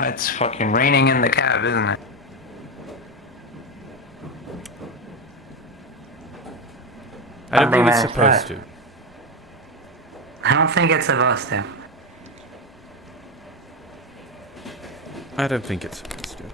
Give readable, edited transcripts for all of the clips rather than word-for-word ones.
It's fucking raining in the cab, isn't it? I don't think it's managed supposed that. to. I don't think it's supposed to. I don't think it's supposed to.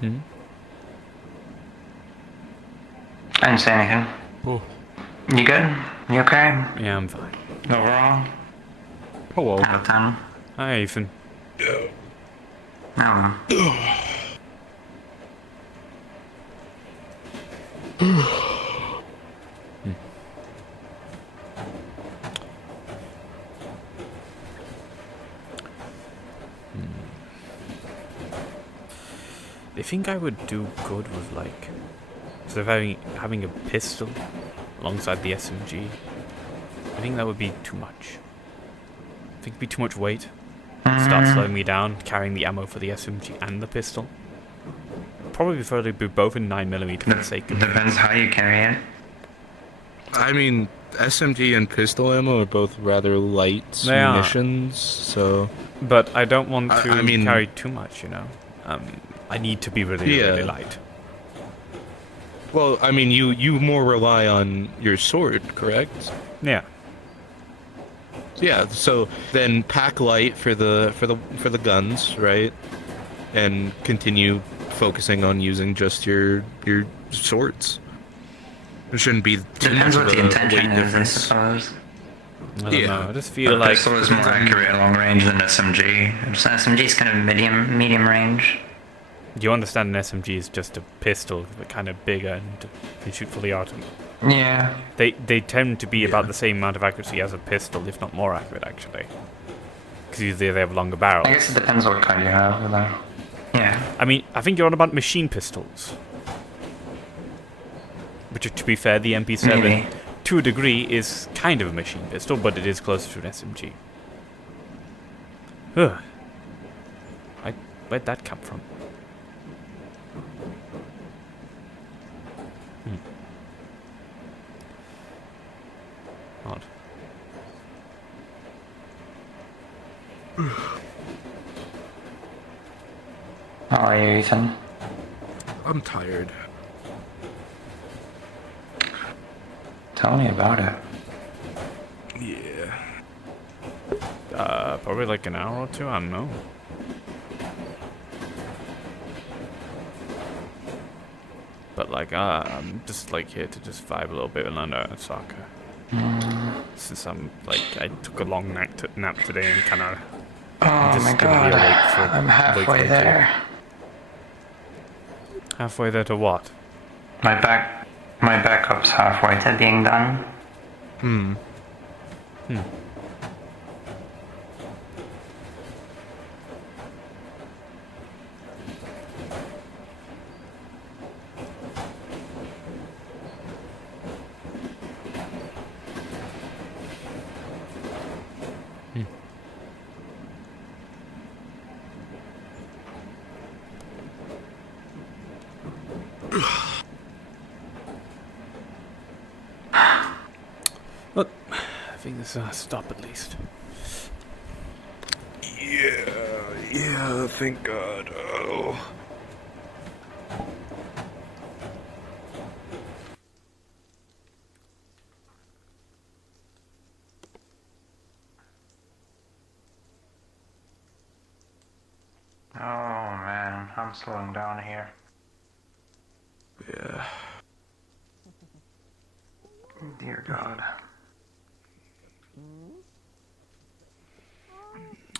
Hmm? I didn't say anything. Oh. You good? You okay? Yeah, I'm fine. Overall? Hello. Out of 10? Hi, Ethan. No. I think I would do good with, like, instead of having a pistol alongside the SMG. I think that would be too much. I think it'd be too much weight. Start slowing me down, carrying the ammo for the SMG and the pistol. Probably prefer to be both in 9mm for the sake of... Depends how you carry it. I mean, SMG and pistol ammo are both rather light They are. munitions, so... But I don't want to I mean- carry too much, you know. I need to be really, really light. Well, I mean, you more rely on your sword, correct? Yeah. Yeah, so then pack light for the guns, right? And continue focusing on using just your swords. It shouldn't be too Depends much what of the a intention weight is, I difference. suppose. I don't know. I just feel The like... pistol is more accurate at long range than SMG. SMG is kind of medium range. You understand an SMG is just a pistol, but kind of bigger and can shoot fully auto. Yeah. They tend to be about the same amount of accuracy as a pistol, if not more accurate, actually. Because usually they have longer barrels. I guess it depends what kind you have, though. Yeah. I mean, I think you're on about machine pistols. Which, to be fair, the MP7, Maybe. to a degree, is kind of a machine pistol, but it is closer to an SMG. Ugh. Where'd that come from? Odd. How are you, Ethan? I'm tired. Tell me about it. Yeah. Probably like an hour or two, I don't know. But like, I'm just like here to just vibe a little bit with Orlandosaka. Since I'm like, I took a long nap today and kind of Oh just my gonna god, be awake for I'm a halfway week or two. there. Halfway there to what? My backup's halfway to being done. Hmm. Look, I think this is a stop at least. Yeah, thank God. Oh. Oh man, I'm slowing down here. Yeah. Dear God.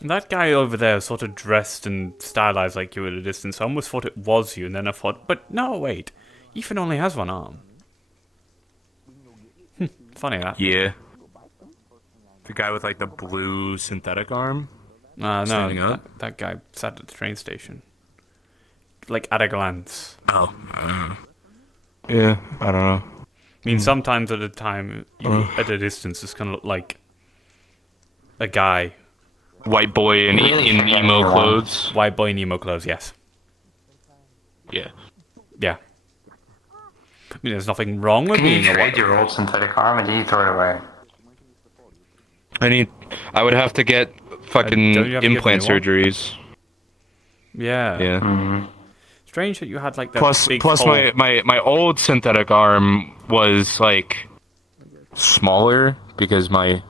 That guy over there sort of dressed and stylized like you at a distance. I almost thought it was you, and then I thought, but no, wait. Ethan only has one arm. Funny that. Yeah. The guy with like the blue synthetic arm? Standing No, up? that guy sat at the train station. Like, at a glance. Oh. Yeah, I don't know. I mean, sometimes at a time, at a distance, it's gonna look like a guy white boy in emo clothes. White boy in emo clothes, yes. Yeah. Yeah. I mean, there's nothing wrong with Can you being a trade white. your old synthetic arm or do you throw it away? I would have to get fucking don't you have to get a implant new one? surgeries. Yeah. Yeah. Mm-hmm. Strange that you had like that Plus big hole. my old synthetic arm was like smaller because my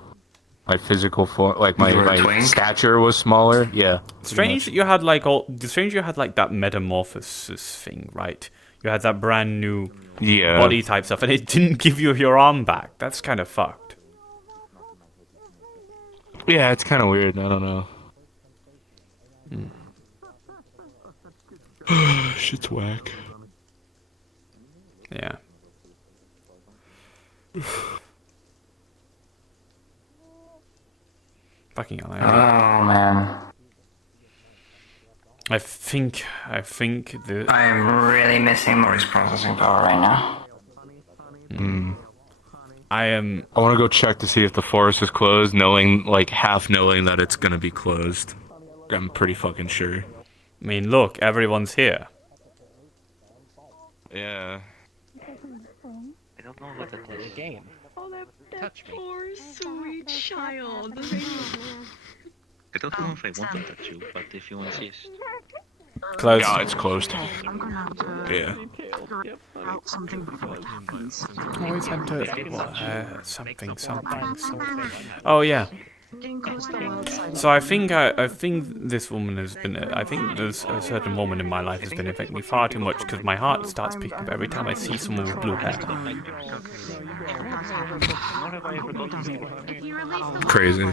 physical form, like You were a my twink? stature was smaller. Yeah. Strange that you had like strange you had like that metamorphosis thing, right? You had that brand new Yeah. body type stuff, and it didn't give you your arm back. That's kind of fucked. Yeah, it's kind of weird. I don't know. Shit's whack. Yeah. Fucking hell. Oh man. I think the I am really missing Maury's processing power right now. I am. I want to go check to see if the forest is closed, half knowing that it's gonna be closed. I'm pretty fucking sure. I mean, look, everyone's here. Yeah. I don't know what to play the game. Oh, that poor sweet child. I don't know if I want to touch you, but if you insist. Close. Yeah, it's closed. I'm gonna have to Yeah. figure out something before it happens. Always enter something. Oh yeah. Getting close to the wild side. So I think this woman has been. I think there's a certain woman in my life has been affecting me far too much because my heart starts picking up every time I see someone with blue hair. Crazy.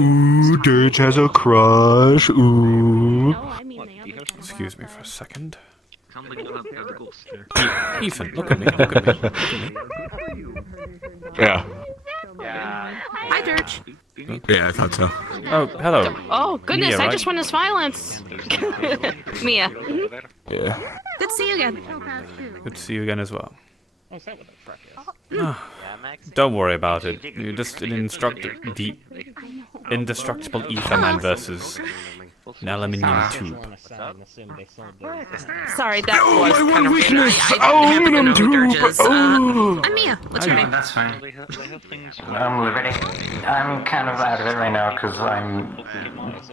Ooh, Dirge has a crush. Ooh. Excuse me for a second. Sounds like you have the ghost there. Ethan, look at me. Look at me. Yeah. Hi, Dirge. Yeah, I thought so. Oh, hello. Oh, goodness, Mia, I right? just witnessed violence. Mia. Yeah. Good to see you again. Good to see you again as well. Don't worry about it. You're just an indestructible ether man versus an aluminium tube. Sorry, that Oh, was my kind one of weakness! weird. I happen to know Aluminum who Dirge tube! is. Oh! I'm Mia. What's your Oh, name? that's fine. They have things. I'm liberty. I'm kind of out of it right now because I'm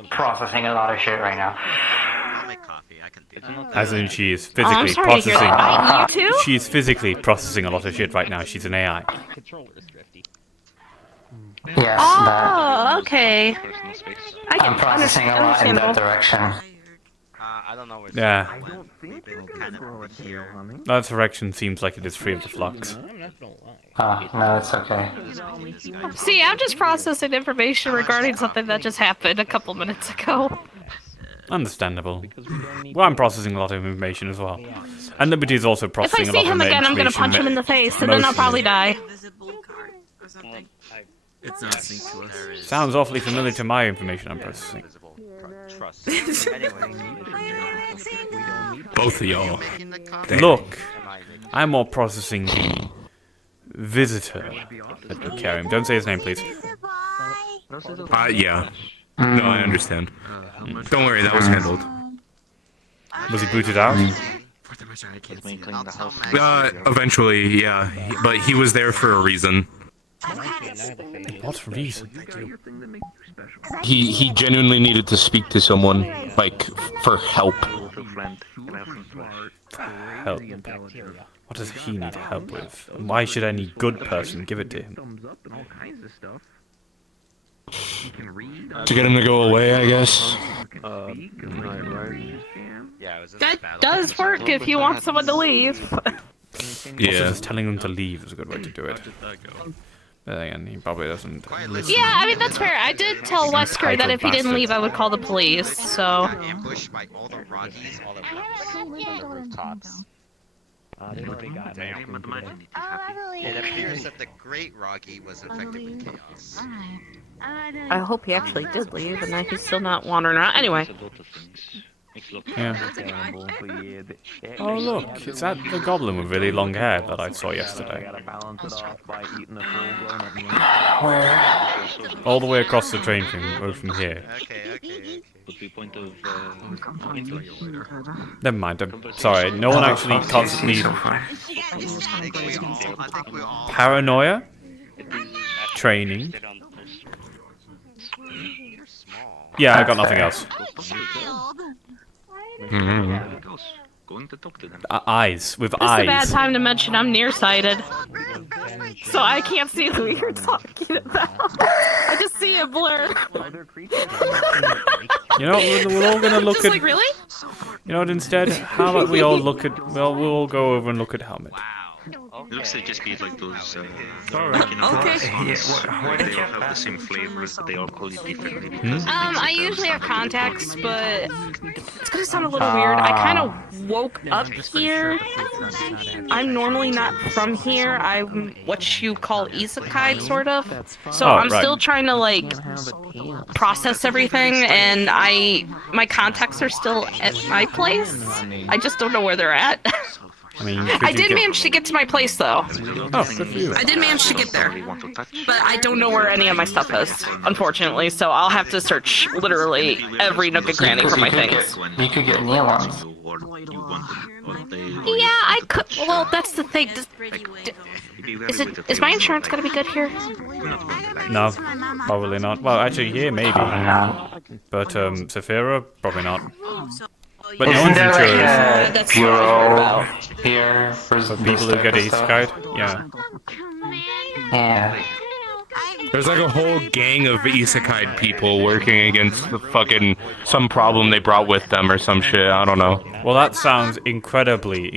processing a lot of shit right now. As in, she is Oh, I'm physically sorry to hear processing. that. You too? She is physically processing a lot of shit right now. She's an AI. Yes, that. Oh, okay. Personal space. I I'm can processing a lot in that understandable. direction. I don't know where Yeah. we've been kind of over here. That direction seems like it is free of the flux. Oh, no, it's okay. See, I'm just processing information regarding something that just happened a couple minutes ago. Understandable. Well, I'm processing a lot of information as well. And Liberty is also If I processing a lot see of him again, I'm gonna information punch him in the face, and then I'll probably die. It's not synced to us. Sounds awfully familiar to my information I'm processing. Trust. Anyway, Both of y'all. Look, I'm more processing the visitor that we carry him. Don't say his name, please. Yeah. No, I understand. Don't worry, that was handled. Was he booted out? for the reason I can't me see it. clean the house. Eventually, yeah. But he was there for a reason. What reason? He genuinely needed to speak to someone, like, for help. Also friend. Can I have some trust? Help. What does he need help with? And why should any good person give it to him? To get him to go away, I guess. Yeah, it was in That this battle. does work if you want someone to leave. Also, Yeah. just telling them to leave is a good way to do it. But then again, he probably doesn't listen. Yeah, I mean, that's fair. I did tell Wesker that if he didn't leave, I would call the police, so... Ambushed by all the Rockies, all the Rooftops. They already got it. It appears that the Great Rocky was infected with chaos. I hope he actually did leave, and that he's still not wandering around. Anyway. There's a lot of things. Yeah. Oh look, is that the goblin with really long hair that I saw yesterday? Where? All the way across the train from here. Okay. Never mind, I'm sorry, no one actually constantly... So far. Paranoia? Training? Yeah, I got nothing else. Eyes, with This is a bad eyes. time to mention I'm nearsighted. So I can't see who you're talking about. I just see a blur. You know, we're all gonna look Just at... like, really? You know what, instead, how about we all look at... Well, we'll all go over and look at Helmet. It looks like just be like those. Okay. What They did all you... have the same flavors, but they all call it differently. I usually have contacts, but it's gonna sound a little weird. I kind of woke up here. I'm normally not from here. I'm what you call isekai, sort of. So Oh, I'm right. still trying to like process everything, and my contacts are still at my place. I just don't know where they're at. I mean, I did manage to get to my place, though. Oh, good for you. I did manage to get there, but I don't know where any of my stuff is, unfortunately. So I'll have to search literally every nook and cranny for my things. You could get neons. Yeah, I could. Well, that's the thing. Is my insurance gonna be good here? No, probably not. Well, actually, here, maybe. No. But, Saphira, probably not. But no Isn't one's there like insured. a bureau here for For people who get this type of stuff? isekai? Yeah. Yeah. There's like a whole gang of isekai people working against the fucking some problem they brought with them or some shit. I don't know. Well, that sounds incredibly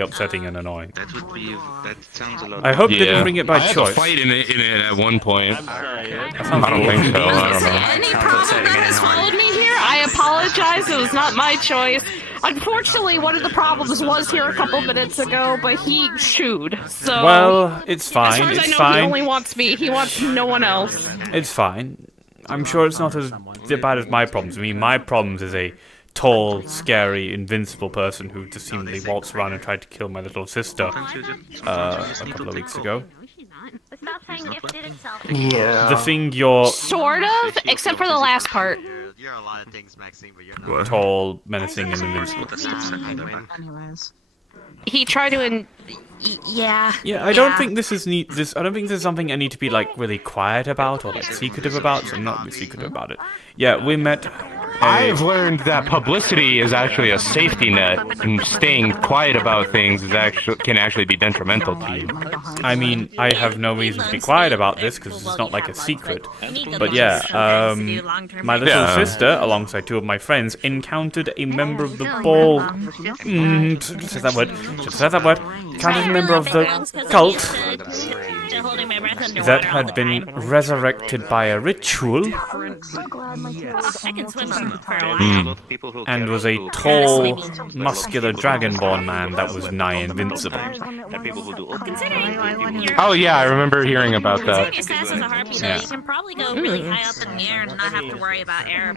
upsetting and annoying. That would be. That sounds a lot. I hope they didn't Yeah. bring it by I had choice. to fight in it at one point. That sounds I don't think so. I don't know. Any problem that has followed me here, I apologize. It was not my choice. Unfortunately, one of the problems was here a couple minutes ago, but he chewed. So Well, it's as fine. far as I It's know, he fine. only wants me. He wants no one else. It's fine. I'm sure it's not as bad as my problems. I mean, my problems is a tall, scary, invincible person who just seemingly waltzed around and tried to kill my little sister a couple of weeks ago. Yeah. The thing you're Sort of, except for the last part. You're a lot of things, Maxine, but you're not. tall, menacing, and invincible. He tried to. Yeah. Yeah, I don't think this is I don't think this is something I need to be like really quiet about or like secretive about. So I'm not really secretive about it. Yeah, we met. I've learned that publicity is actually a safety net, and staying quiet about things can actually be detrimental to you. I mean, I have no reason to be quiet about this because it's not like a secret. But yeah, my little sister, alongside two of my friends, encountered a member of the ball. Should say that word. Should say that word. Encountered a member of the cult that had been resurrected by a ritual and was a tall, muscular dragonborn man that was nigh invincible. Oh yeah, I remember hearing about that. Yeah. You can probably go really high up in the air and not have to worry about air.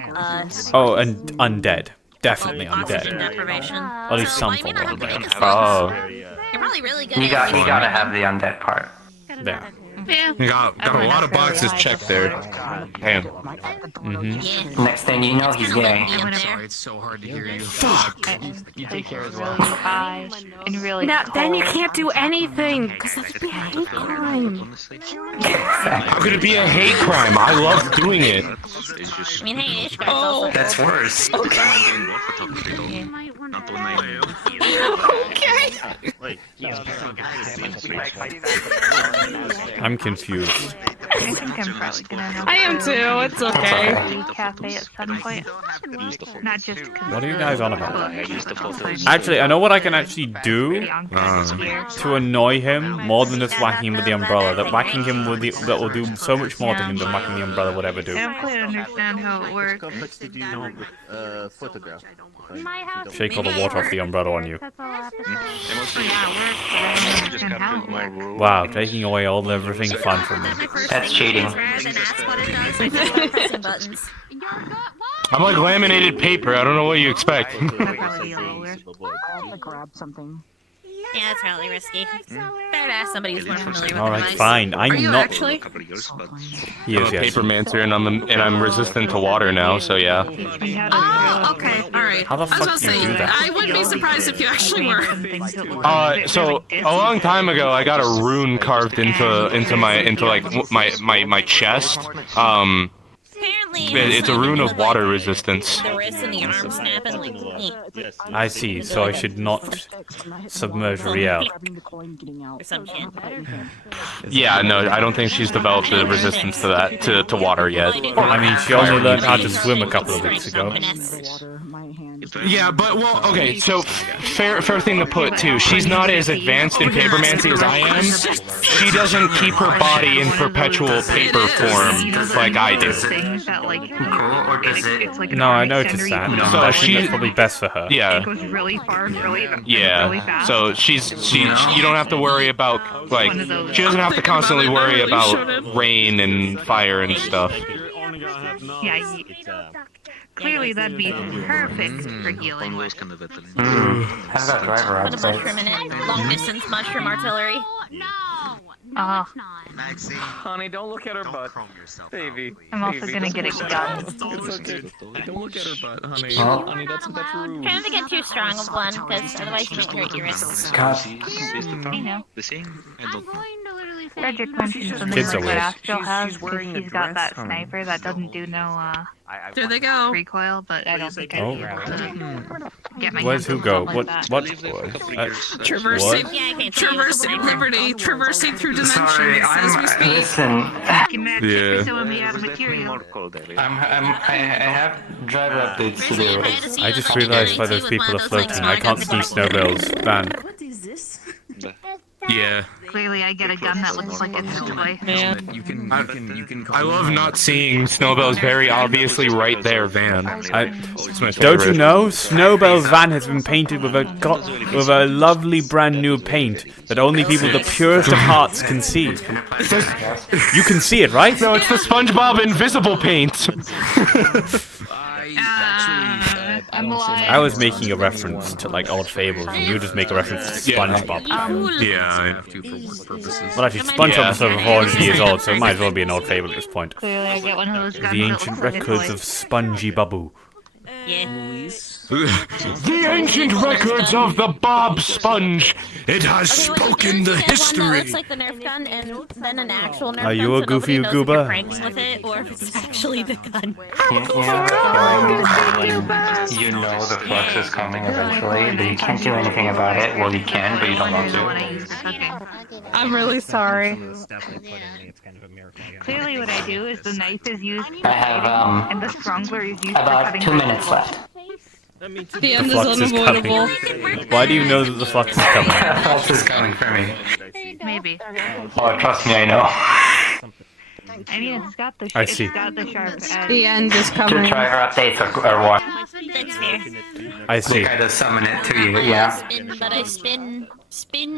Oh, and undead. Definitely Oxygen undead. deprivation. At least some form of undead. Oh, You're probably really good You at gotta have the undead part. Yeah. Yeah. you got a lot of boxes checked there. Damn. Mm-hmm. Next thing you know, he's gay. It's so hard to hear you. You take care as well. High and really Now, then you can't do anything, because that's be a hate crime. How could it be a hate crime? I love doing it. I mean, hey, Ishkar's also. That's worse. I'm confused. I think I'm probably gonna have I am too. It's okay. a cafe at some point. Not just because What are you guys on about? Actually, I know what I can actually do here. to annoy him more than just whacking him with the umbrella. That whacking him with that will do so much more to him than whacking the umbrella would ever do. I don't quite understand how it works. Shake all the water off the umbrella on you. That's all I have to say. Wow, taking away all everything fun from me. That's cheating. Rather than ask what it does, I just love pressing buttons. I'm like laminated paper. I don't know what you expect. That's probably a little weird. I have to grab something. Yeah, it's really risky. Better to ask somebody who's more familiar with All the right, device. fine. I'm Are you not. actually? Yes, I'm a yes. papermancer, and I'm resistant to water now. So yeah. Oh, okay, alright. How the I was fuck about to do you say, do that? I wouldn't be surprised if you actually were. So a long time ago, I got a rune carved into my chest. Apparently, It's a rune of water resistance. the wrist and the arm snapping like I see. So I should not submerge Riel. or some shit. Yeah, no, I don't think she's developed a resistance to that to water yet. I mean, she only learned how to swim a couple of weeks ago. Yeah, but well, okay. So fair thing to put too. She's not as advanced in papermancy as I am. She doesn't keep her body in perpetual paper form like I do. No, I noticed that. So I think she- that's probably best for her. Yeah. It goes really far, really fast. So she you don't have to worry about like she doesn't have to constantly worry about rain and fire and stuff. Yeah, clearly that'd be perfect for healing. How does that driver Put a mushroom in it. Long distance mushroom artillery. Maxie, Honey, don't look at her don't butt. chrome yourself. Baby. I'm also gonna get a gun. It's okay. Don't look at her butt, honey. Oh. Honey, that's rude. Try not to get too strong of one, because otherwise you might hurt your wrists. God. You know, The same? I don't know. Frederick mentioned something Kids are like weird. what Astral has, She's because wearing a he's got dress, that honey. sniper that doesn't do no There they go. recoil, but I don't think I'd be able to get my Where's hands who on go? something What? like that. What? Traversing, Yeah, I can't traversing liberty, traversing through dimensions Sorry, as we speak. listen. Can match Yeah. it for some out of material. I have driver updates to do. I just realized why those people are floating. I can't see Snowbell's van. Yeah. Clearly, I get a gun that looks like it's a toy. Man. You can I love not seeing Snowbell's very obviously right there van. It's my Don't you favorite. know? Snowbell's van has been painted with a lovely brand new paint that only people the purest of hearts can see. You can see it, right? No, it's the SpongeBob invisible paint. I'm alive. I was making a reference to like old fables, and you just make a reference to SpongeBob. Yeah. Well, actually, SpongeBob is over 400 years old, so it might as well be an old fable at this point. Clearly, I get one of those guns The that ancient looks like a records toy. of Spongy Babu. Yeah. The ancient records of the Bob Sponge. It has spoken the One that history. looks like the Nerf gun, and then an actual Nerf gun. Are you a so nobody goofy knows if goober? you're pranking with it, or if it's actually the gun. You know the flux is coming eventually, but you can't do anything about it. Well, you can, but you don't want When I to. use the cooking. I'm really sorry. Clearly, what I do is the knife is used for I have and the strongler is used for about cutting 2 minutes left. The end is Flux is unavoidable. coming. Why do you know that the flux is coming? Flux is coming for me. Maybe. Oh, trust me, I know. I mean, it's got the I see. It's got the sharp edge. The end is To coming. try her updates or what? That's fair. I see. Look, I just summon it to you, yeah. But I spin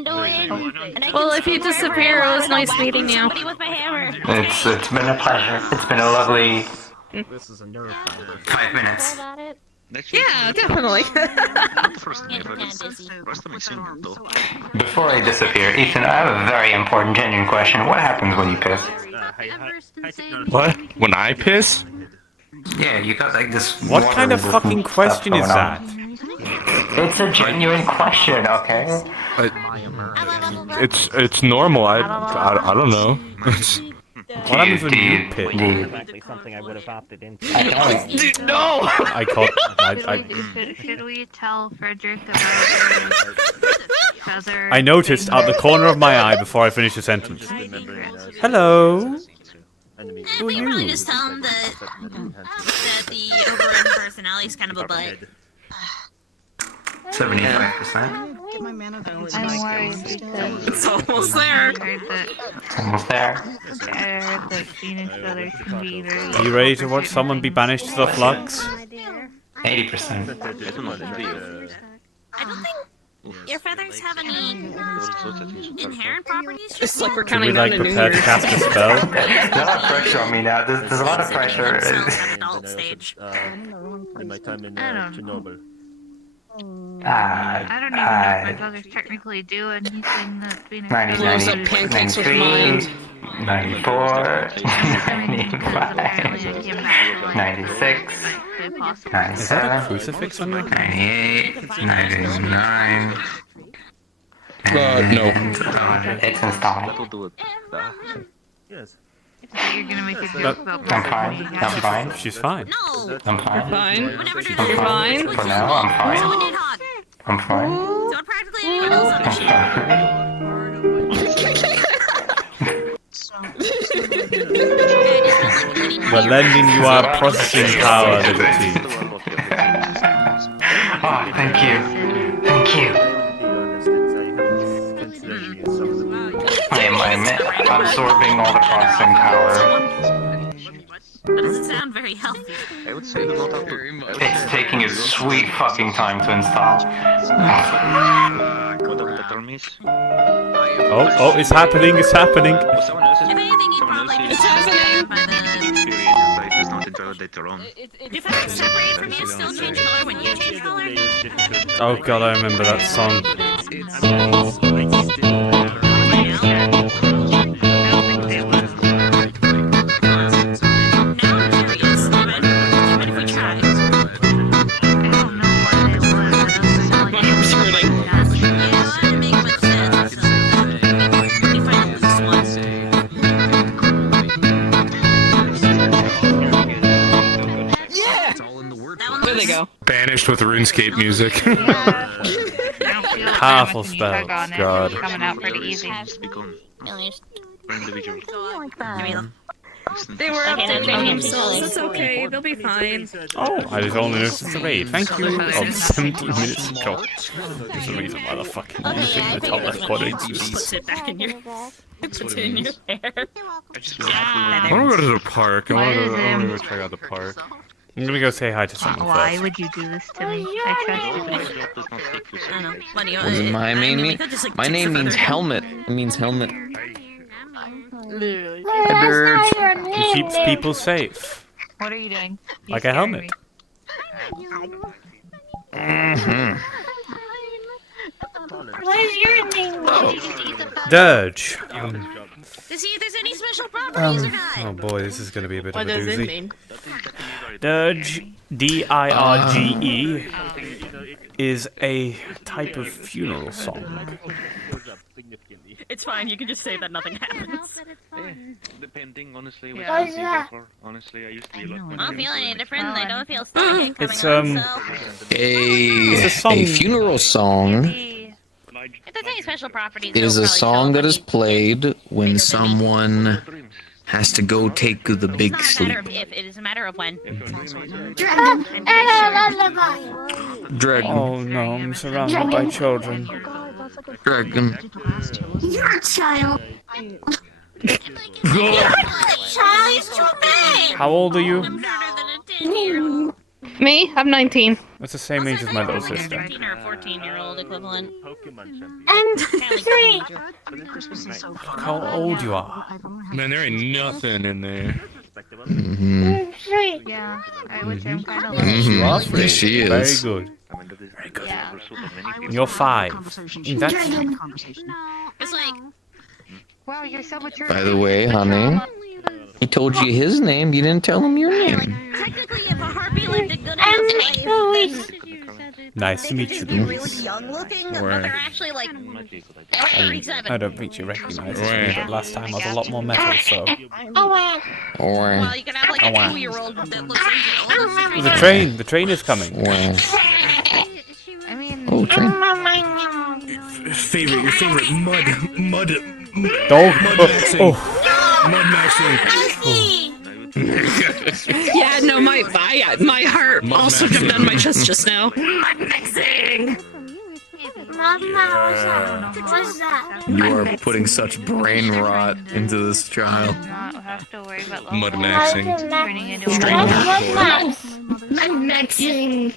doing, and I Well, can if you spin forward disappear, it was and I nice whack meeting you. somebody with my hammer. It's been a pleasure. It's been a lovely 5 minutes. About it. Yeah, definitely. First Yeah, time I'm busy. First time I seen it though. Before I disappear, Ethan, I have a very important, genuine question. What happens when you piss? What? When I piss? Yeah, you got like this. What kind of water-resistant fucking stuff question is going that? on. It's a genuine question, okay? It's normal. I don't know. What happens when you piss? Something I would have opted into. I don't. No. I caught. Should we tell Frederick about feather? I noticed out the corner of my eye before I finished the sentence. Hello. Who are We probably you? just tell him that the overridden personality is kind of a butt. 75%. Get my mana points. I'm worried because It's almost there. I heard that It's almost there. Venus feathers can be very. Are you ready to watch someone be banished to the flux? 80%. I don't think Your feathers have any inherent properties? It's like we're Can we counting down like to New prepare to Year's. cast a spell? There's a lot of pressure on me now. There's a lot of pressure. Adult stage. In my time in I don't Chernobyl. I don't even know if my feathers technically do anything that's being 90, Blows up pancakes with mind. 94, 95, apparently I came back to life. 96, Could possibly. 97, Is that a crucifix on your head? 98, 99. No. It's installed. That'll do it. Yes. You're gonna make a joke about I'm fine. I'm fine. She's fine. No! I'm fine. Fine. Whenever did I'm fine. For now, I'm fine. Someone did hog. I'm fine. So practically anyone else on the ship. We're lending you our processing power, Liberty. Oh, thank you. Thank you. I'm absorbing all the processing power. That doesn't sound very healthy. I would say not very much. It's taking a sweet fucking time to install. What the term is? Oh, it's happening, it's happening. Well, someone else is. If anything, you'd Someone else probably is. be happening by Right? It's not invalidated wrong. Do feathers separate from you still change color when you change color? Oh god, I remember that song. There they go. Banished with RuneScape music. Powerful spells, god. Coming out pretty easy. Individual. They were updating themselves. It's okay. They'll be fine. Oh, I just only noticed it's a raid. Thank you. Of 17 minutes ago. There's a reason why the fucking music in the top left corner Puts exists. it back in your. Puts it in your hair. I want to go to the park. I want to go check out the park. I'm gonna go say hi to someone Why first. would you do this to me? I trust you. I don't know. What do you What is my name mean? My name means helmet. It means helmet. Hi, bird. He keeps people safe. What are you doing? Like a helmet. What is your name? Dirge. To see if there's any special properties or not. Oh boy, this is gonna be a bit What of a does it doozy. mean? Dirge, D-I-R-G-E, is a type of funeral song. It's fine. You can just say that nothing happens. Depending, honestly. Yeah. What I see honestly, I used to be like. I don't feel any different. I don't feel static coming It's, on, so... It's a song. A funeral song If there's any special properties, is they'll a probably song show that up is played when someone has to go take the big It's not a matter sleep. of if, it is a matter of when. Dragon. Oh no, I'm surrounded by children. Dragon. You're a child. How old are you? I'm shorter than a 10-year-old. Me? I'm 19. That's the same age as my little Like a sister. 13 or a 14-year-old equivalent. And Three. Look how old you are. Man, there ain't nothing in there. Yeah, I would say I'm kind of Mm-hmm. Yes, she Very is. good. Very good. Yeah. You're 5. That's It's like, Wow, you're so mature. By the way, honey, he told you his name. You didn't tell him your name. technically, if a harpy lived a good enough life, nice to meet you, they're really Louise. young looking, but Right. they're actually like I 37. don't think you recognize me, but last time I was a lot more metal, so... Or Well, you can have like a Oh, wow. 2-year-old that looks like The train is coming. I mean, oh, train. Your favorite mud Dog? Oh, mud maxing. Yeah, no, my heart also jumped down my chest just now. I'm mixing. What's that? You are putting such brain rot into this child. Have to worry about Mud maxing. turning into Maxing.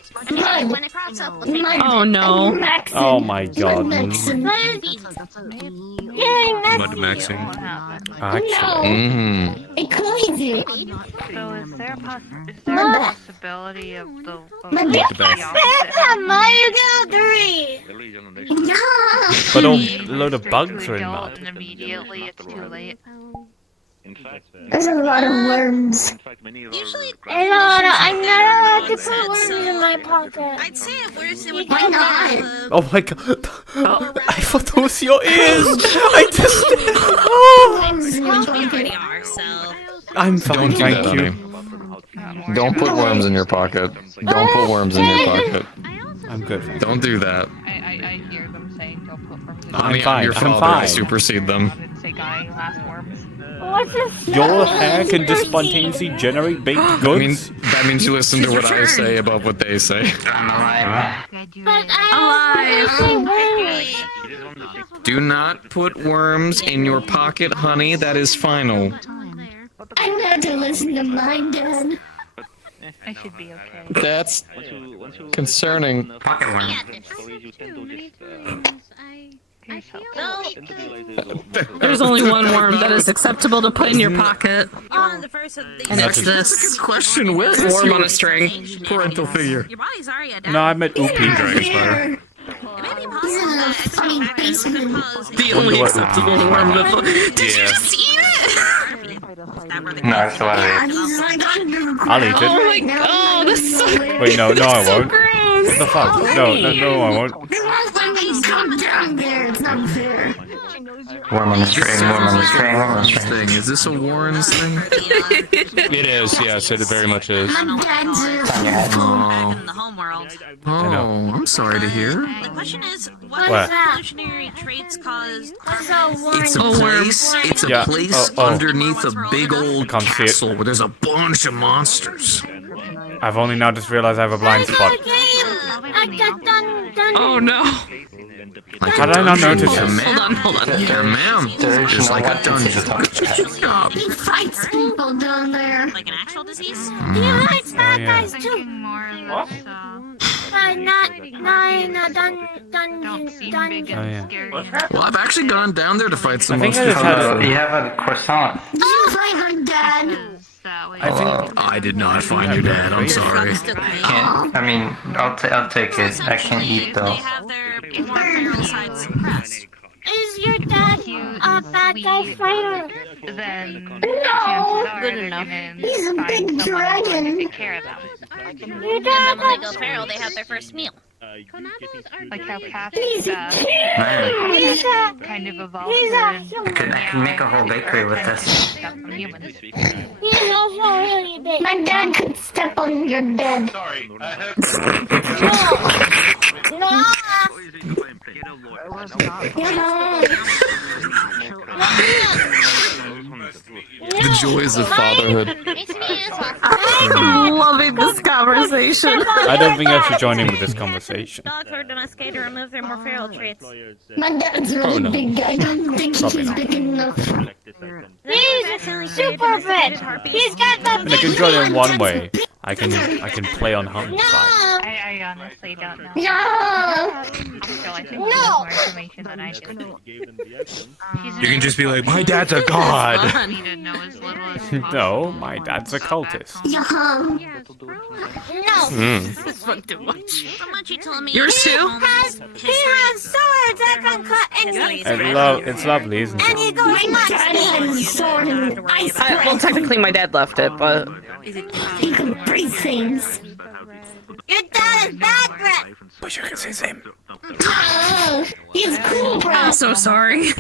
Oh no. Oh my god. Mud maxing. Actually. So is there a possibility of the But a load of bugs are in mud. and immediately it's too late? There's a lot of worms. Usually, I'm not allowed to put worms in my pocket. I'd say at worst it would be Oh my god. I thought those was your ears. I just. already are, so. I'm fine, thank you. Don't put worms in your pocket. Don't put worms in your pocket. I'm good. Don't do that. I hear them saying don't put worms in I'm fine. Your I'm father fine. will supersede them. say guy last worms. Your hair can just spontaneously generate baked goods. That means you listen to what I say above what they say. Do not put worms in your pocket, honey. That is final. I'm going to listen to mine, Dad. I should be okay. That's concerning. Pocket worm. There's only one worm that is acceptable to put in your pocket. On the first of these. And it's this. Question, where's Worm on a string. parental figure? Your body's already adapted. No, I meant Oopie. Dragon Spider. It may be possible that extra factors could cause The only acceptable worm that. Yeah. just eat it! No, I still have it. I'll eat Oh it. my god, this is so. Wait, no, I won't. Gross. What the fuck? No, I won't. Come down there, it's not fair. Worm on the string, worm on the string, worm on the string. Thing. Is this a Warren's thing? It is, yes, it very much is. My dad's Yeah. Oh, in the home world. I'm sorry to hear. The question is, what What? evolutionary traits cause... It's a place. It's a Yeah. place Oh. underneath a big old Can't see it. castle where there's a bunch of monsters. I've only now just realized I have a blind spot. Oh no. How did I not notice Yeah, this? ma'am. Hold on. Yeah, ma'am. There's Just no like a weapons to dungeon. talk about. Good job. He fights people down there. Like an actual disease? Oh, yeah. Thinking more or less, don't seem big Oh, yeah. and scary. Well, I've actually gone down there to fight some I think I monsters. just had a. You have a croissant. Oh, fight her, Dad. That way. I think. I did not find your dad. I'm sorry. Can't. I mean, I'll take it. I can't eat They though. have their more feral side suppressed. Is your dad a bad guy fighter? Then No! Good enough. He's a big dragon. take care of them. Your And then dad when they go feral, they have their first meal. Like how cats He's a Man, He's a kind of evolved He's a and I can make a whole bakery with this. stuff from humans. He's also really big. My dad could step on your bed. No! The joys of fatherhood. I'm loving this conversation. I don't think I should join in with this conversation. Dogs are domesticated to remove their more feral traits. My dad's really no. big. I don't think Probably he's not. big enough. He's super big. He's got the And I can join in one way. I can play on Hunt's side. No! I honestly don't know. No! So I think No! he has more information than I do. You can just be like, my dad's a god. I need to know as little as possible. No, my dad's a cultist. Yum. No! This is fun too much. From what you told me, Yours too? He has swords that can cut anything. It's lovely, isn't And it? he goes much has a sword and ice Well, technically my dad left it, but He can breathe things. Your dad is bad breath. But you can say same. He's cool I'm breath. so sorry.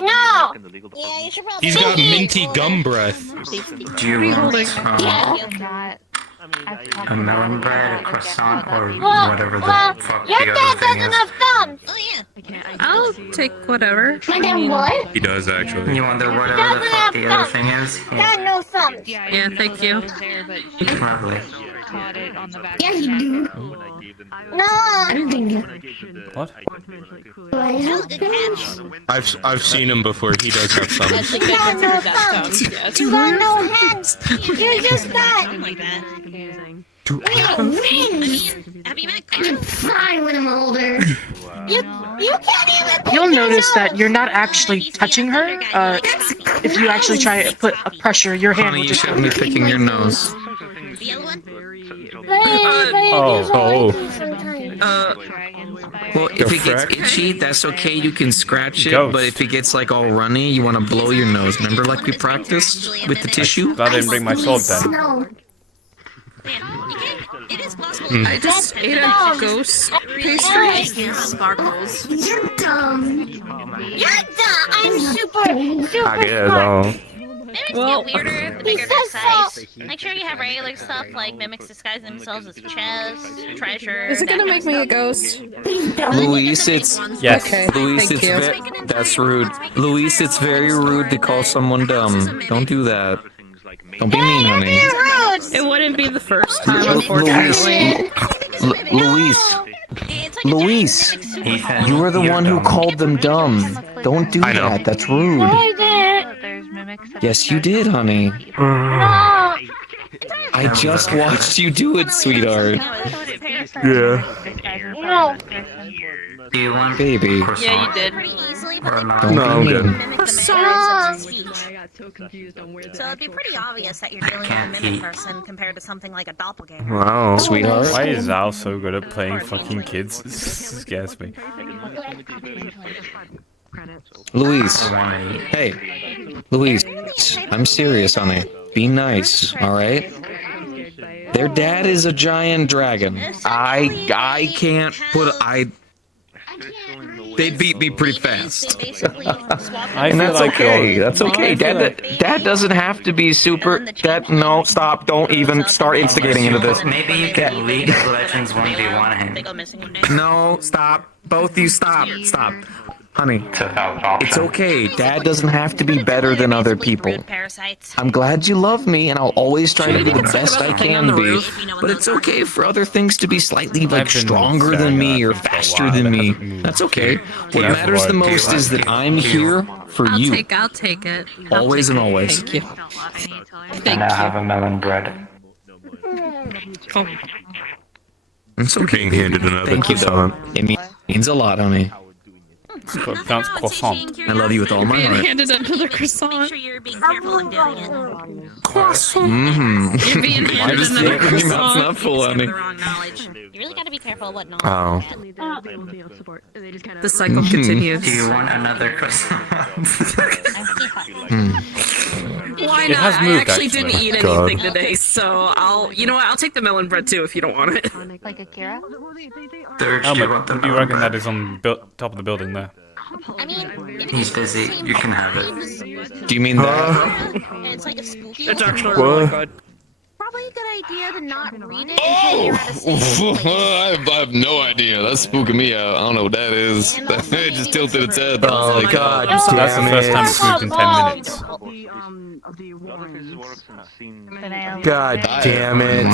No! Yeah, you should probably. He's got minty gum breath. Do you want Yeah. a melon bread, a croissant, or Well, whatever the well, fuck your the dad other thing doesn't is? have thumbs. Oh yeah. I'll take whatever. My dad what? He does, actually. You wonder whatever the fuck the other thing is? Dad no thumbs. Yeah, thank you. Lovely. caught it on the back. Yeah, you do. No, I'm thinking. What? I've seen him before. He does have I thumbs. think I considered that thumbs, yes. You got no hands. You just got. Like that. Rings. Have you met I can fly when I'm older. You can't even. You'll notice that you're not actually touching her. If you actually try to put a pressure, your hand will You just. shouldn't be picking your nose. the yellow one? Well, if it gets itchy, that's okay. You can scratch it. Ghost. But if it gets like all runny, you want to blow your nose. Remember, like we practiced with the tissue. Glad I didn't bring my sword then. No. It is possible. I just ate a ghost pastry. Sparkles. You're dumb. You're dumb. I'm super I guess. smart. Mimics Well, get weirder the bigger their size. Make sure you have regular stuff like mimics disguise themselves as chests, treasure. Is it gonna make me a ghost? Luis, it's Yes. Okay, Luis, thank it's you. that's rude. Luis, it's very rude to call someone dumb. Don't do that. Don't be mean, honey. It wouldn't be the first time, Luis, unfortunately. Luis, you were the one who called them dumb. Don't do I know. that. That's rude. Yes, you did, honey. I just watched you do it, sweetheart. Yeah. No. Do you want Baby. Yeah, you did. Pretty easily, Or but not? Don't No, I'm be good. mean. mimic the mechanisms of his feet. So it'd be pretty obvious that you're dealing with a Can't mimic eat. person compared to something like a doppelganger. Wow. Sweetheart. Why is Zal so good at playing fucking kids? This scares me. Luis. Hey. Luis. I'm serious, honey. Be nice, alright? Their dad is a giant dragon. I can't put They beat me pretty fast. They basically swap I And feel that's like okay. you're- That's okay. I feel Dad doesn't have to be super. Dad, no, stop. Don't even start instigating into this. Maybe you can League of Legends 1v1 him. They go missing. No, stop. Both of you stop. Stop. Honey, Took out option. It's okay. Dad doesn't have to be better than other people. Parasites. I'm glad you love me, and I'll always try to be the best I can be. But it's okay for other things to be slightly like I've been stronger than staring me at or that for a faster while. than That me. hasn't moved. That's okay. What Yeah, matters the boy. most is that I'm here for you, I'll take it. always and always. Thank you. And I have a melon bread. Oh, It's okay being handed another Thank you, though. croissant. It means a lot, honey. It's pronounced croissant. I love you with all my being heart. handed another Make croissant. sure you're being careful in doing it. Mm-hmm. You're being handed just another your mouth's croissant. not full, honey. The wrong knowledge. You really gotta be careful what knowledge Oh. you get. The cycle continues. Do you want another croissant? Why It not? has I moved, actually actually. didn't eat God. anything today, so you know what? I'll take the melon bread too if you don't want it. Like Akira? Third, do you Helmet, want the what do you melon reckon bread? that is on top of the building there? I mean, if He's busy. You can have it. Do you mean that? and it's like a spooky. It's actually What? really good. Probably a good idea to not read it until you're at a safe place. I have no idea. That's spooking me out. I don't know what that is. It just tilted its head. Oh God That's the damn first time it's it! moved in 10 minutes. God damn it!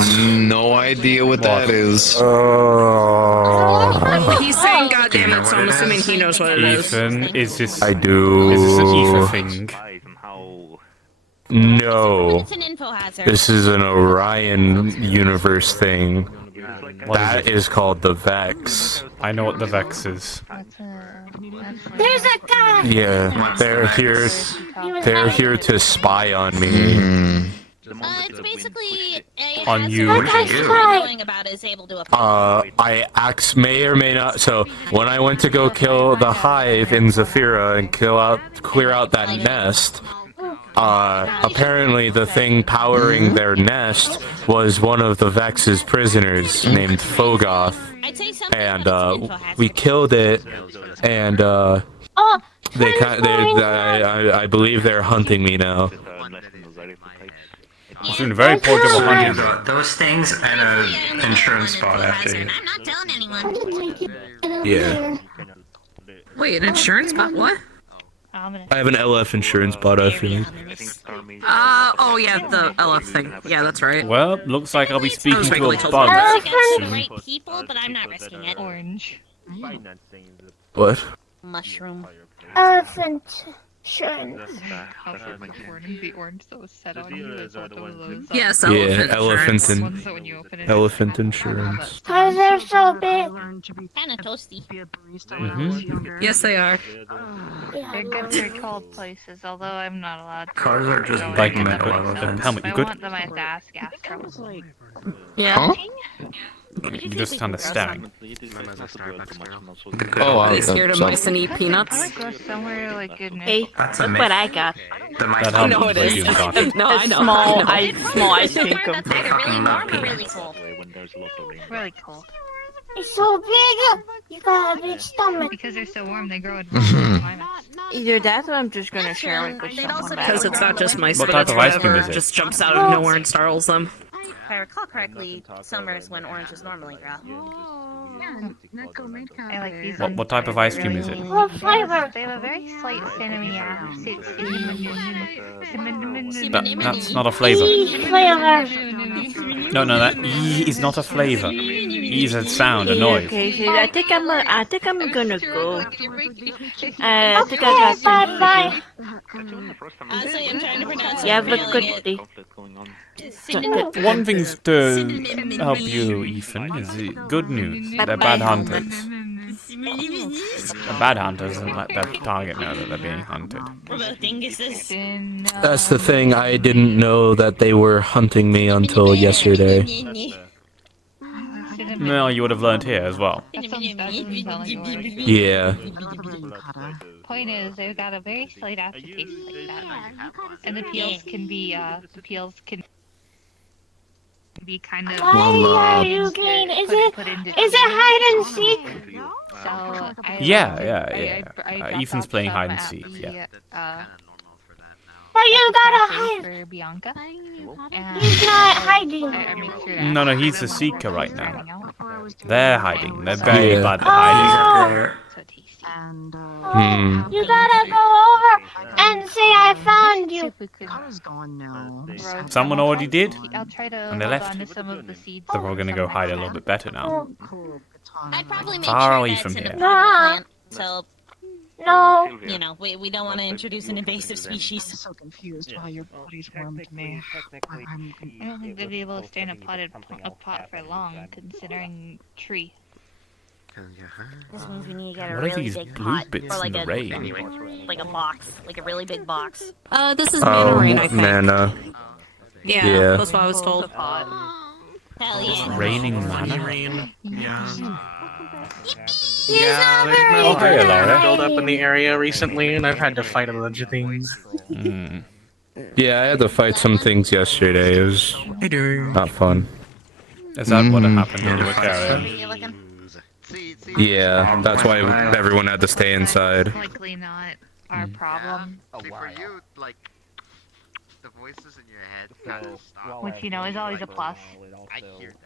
No idea what that is. Oh, He's saying God damn it, so I'm assuming he knows what it is. Ethan, is this I do. is this an ether thing? No, It's an info hazard. this is an Orion universe thing. What is That it? is called the Vex. I know what the Vex is. There's a guy. Yeah, they're here. They're here to spy on me. It's basically a On hazard you. that anyone knowing about is able to apply. May or may not. So when I went to go kill the hive in Zafira and clear out that nest, apparently the thing powering their nest was one of the Vex's prisoners named Fogoth, I'd say something, and but it's an info hazard. we killed it, and Oh, I believe they're hunting me now. It's been a very poor job of You hunting. got those things and an insurance spot after you. I'm not telling anyone. Yeah. Wait, an insurance bot? What? I have an LF insurance bot, I feel. Oh yeah, the LF thing. Yeah, that's right. Well, looks like I'll be speaking to a I bug got the soon. right people, but I'm not risking it. Orange. What? Mushroom. Elephant insurance. The orange that was set on you is what those Yes, Yeah, elephant elephant ones that when you open it. elephant insurance. Cause they're so big. Kinda toasty. Yes, they are. They're good for cold places, although I'm not allowed to. Cars are just go Like into metal them elephant. myself. Helmet, you I good? want them as ass gas trouble. Yeah. You just kind of staring. Oh, Are they scared of mice and eat I peanuts? would go somewhere like in Hey, That's a look myth. what I got. The mice That I helmet know is it like is. you in Gotham. No, I know. Small I know. small ice So cream warm cup. that's either really warm or really cold. really cold. It's so big. You got a big stomach. Because they're so warm, they grow in warm climates. Either that or I'm just gonna share it with They'd also someone. be Because it's not just mice, What but type it's of ice cream whatever is it? just jumps out of nowhere and startles them. If I recall correctly, summer's when oranges normally grow. I like these What type of ice cream is it? What flavor? They have a very slight cinnamon That's not a flavor. E flavor. No, that E is not a flavor. E is a sound, a noise. Okay, so I think I'm gonna go. I think I got bye. Honestly, I'm trying to pronounce You have a it. good day. One thing's to help you, Ethan, is the good news. They're bad hunters. The bad hunters and let their target know that they're being hunted. We're both dinguses. That's the thing, I didn't know that they were hunting me until yesterday. No, you would have learned here as well. Yeah. Point is, they've got a very slight aftertaste like that, and the peels can be kind of. Why are you green? Is it hide and seek? So Yeah. Ethan's playing hide and seek, yeah. But you gotta hide. For Bianca. He's not hiding. No, he's a seeker right now. They're hiding. They're very bad at hiding. You gotta go over and say I found you. Someone already did, I'll try to and they hold left. on to some of the seeds. They're all gonna go hide a little bit better now. I'd probably make Far sure away that's from in a here. plant, so No. you know we don't want to introduce an invasive species. so confused why your body's warm to me. I don't think they'd be able to stay in a pot for long, considering tree. This means we need to get a What are really these big blue pot, bits or like in the a rain? like a box, like a really big box. This is mana rain, I think. Mana. Yeah, Yeah. that's what I was told. Hell It's yeah. raining mana. Yeah, there's been a Oh, lot hey, of Laura. build up in the area recently, and I've had to fight a bunch of things. Yeah, I had to fight some things yesterday. It was not fun. Is that what happened in the area? Yeah, that's why everyone had to stay inside. Likely not our problem. For you, like, the voices in your head kind of stop. Which, is always a plus. I hear that.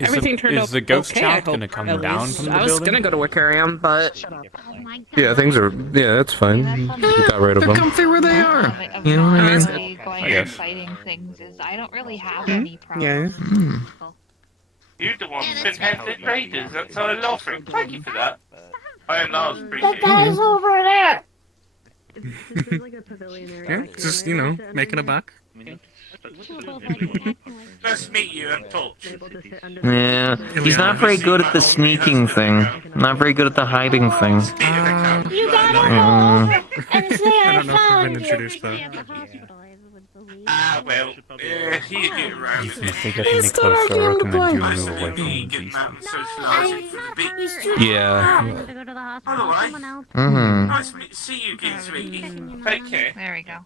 Everything turned out Is the ghost okay, chat I hope, gonna come at down least. from the I was building? gonna go to Aquarium, but Yeah, things are. Yeah, that's fine. We got rid of them. Comfy where they are. Of You know what I mean? normally going I and guess. fighting things is I don't really have any Yeah. problems. You're the one that invented Raiders, that's our laughing. Thank you for that. I love The guy's over there. Yeah, just, making a buck. Let's meet you and talk. Yeah, he's not very good at the sneaking thing. Not very good at the hiding thing. You gotta go over and say I don't know if we've found been you. introduced though. Well, you get around. If they get any closer, I recommend you move away from You these. get around socialising for the big. Yeah. Mm-hmm. Nice to see you again, sweetie. Take care. There we go.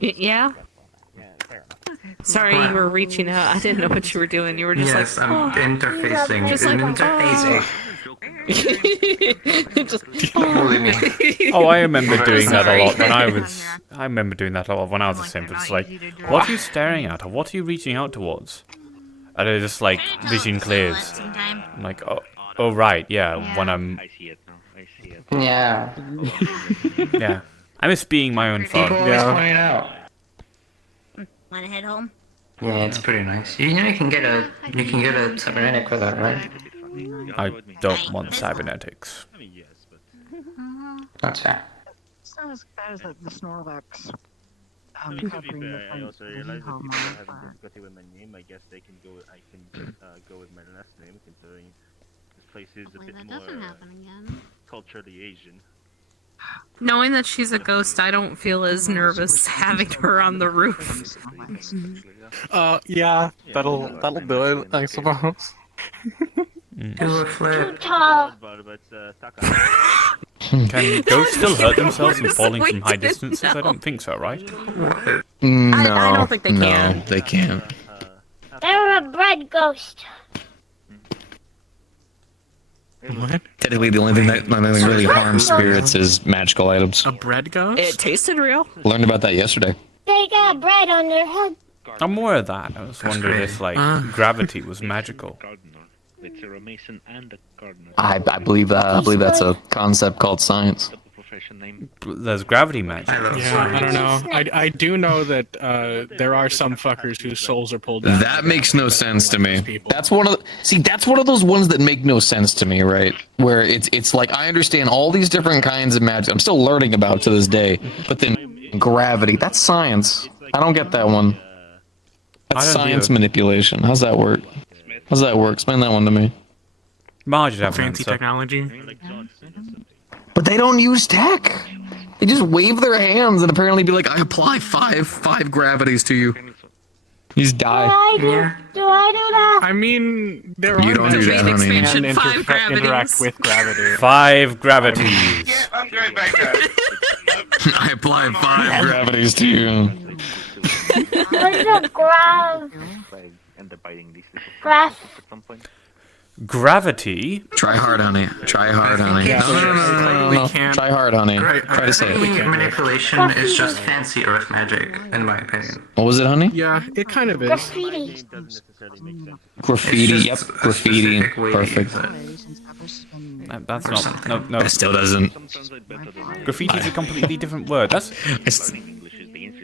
yeah. Sorry, you were reaching out. I didn't know what you were doing. You were just Yes, like, I'm interfacing. Just like, interfacing. just, Bully me. Oh, I remember doing that a lot when I was. I remember doing that a lot when I was a simp. It's like, what are you staring at, or what are you reaching out towards? And it just like vision clears. I'm like, oh right, yeah. When I'm Yeah. Yeah. I miss being my own People phone. always point it out. Wanna head home? Yeah, it's pretty nice. You know you can get a cybernetic with that, right? I don't want cybernetics. That's fair. It's not as bad as like the Snorlax. To be Covering fair, I different also realized that home people life, having difficulty with my name. I guess they can go. I can go with my last name, considering this place is a bit more culturally Asian. Knowing that she's a ghost, I don't feel as nervous having her on the roof. Yeah, that'll do it, I suppose. Do a flip. Tall. Can ghosts still hurt themselves from falling from high distances? I don't think so, right? No. I don't think they can. No, they can't. They're a bread ghost. Technically, the only thing that really harms spirits is magical items. A bread ghost? It tasted real. Learned about that yesterday. They got bread on their head. I'm more of that. I was wondering if, like, gravity was magical. It's a mason and a gardener. I believe that's a concept called science. There's gravity magic. Yeah, I don't know. I do know that there are some fuckers whose souls are pulled down. That makes no sense to me. That's one of those ones that make no sense to me, right? Where it's like I understand all these different kinds of magic. I'm still learning about to this day, but then gravity, that's science. I don't get that one. That's science manipulation. How's that work? How's that work? Explain that one to me. Marge would have Fancy technology. But they don't use tech. They just wave their hands and apparently be like, I apply five gravities to you. You just die. Do I do that? I mean, there are You don't do that, honey. and Five gravities. interact with gravity. 5 gravities. Yeah, I'm going back there. I apply 5 gravities to you. What's a graph? Gravity? Try hard, honey. Try hard, honey. No. Try hard, honey. Try to say it. Manipulation is just fancy earth magic, in my opinion. What was it, honey? Yeah, it kind of is. Graffiti. Graffiti. Yep. It's just a Graffiti. specific way to Perfect. use it. That's not... No. That still doesn't. Graffiti is a completely different word. That's...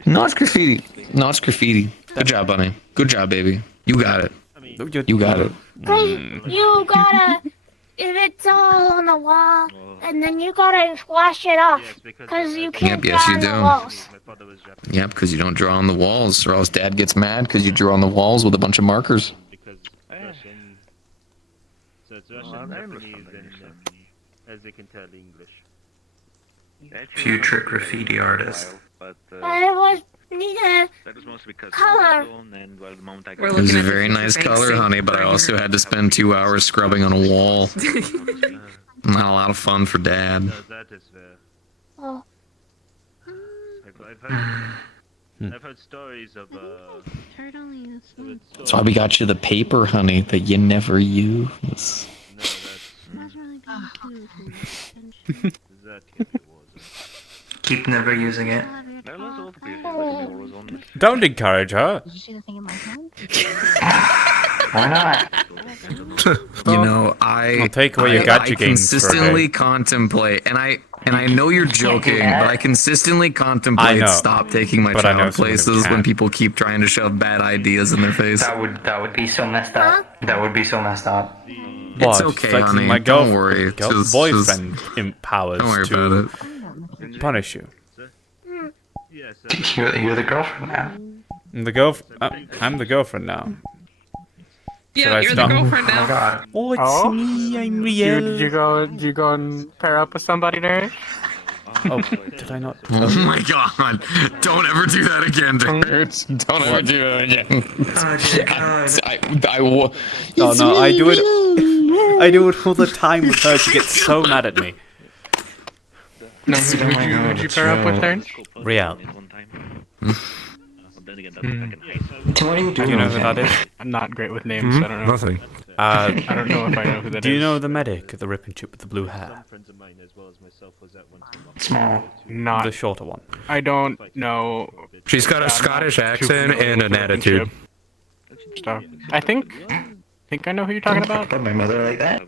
No, it's graffiti. No, it's graffiti. Good job, honey. Good job, baby. You got it. You got it. You gotta, if it's all on the wall, and then you gotta wash it off, because you can't Yep, yes, draw you on the do. walls. Yep, because you don't draw on the walls, or else Dad gets mad because you draw on the walls with a bunch of markers. So it's Russian, Japanese, and as they can tell, English. Future graffiti artist. But it was need a color. It was a very nice color, honey, but I also had to spend 2 hours scrubbing on a wall. Not a lot of fun for Dad. That is fair. Oh. I've heard stories of That's why we got you the paper, honey, that you never use. Keep never using it. Don't encourage her. Did you see the thing in my hand? Why not? You know, I'll take away your gacha I games consistently contemplate, and I know you're joking, but I consistently contemplate stop taking my child places when people keep trying to shove bad ideas in their face. That would be so messed up. That would be so messed up. It's okay, honey. My Don't worry. boyfriend empowers don't worry to about it. punish you. You're the girlfriend now. I'm the girlfriend now. Yeah, you're the girlfriend Oh my now. god. Oh, it's Oh? me. I'm real. Do you go and pair up with somebody there? Oh, did I not? Oh my god. Don't ever do that again, dude. Don't ever do that again. Oh no, I do it. I do it all the time with her. She gets so mad at me. No, would you pair up with her? Real. So what are you Do doing? you know who that is? I'm not great with names, so I don't know. Nothing. I don't know if I know who that is. Do you know the medic, the rip and chip with the blue hair? Small. Not. The shorter one. I don't know. She's got a Scottish accent and an attitude. Stuff. I think I know who you're talking about. Got my mother like that.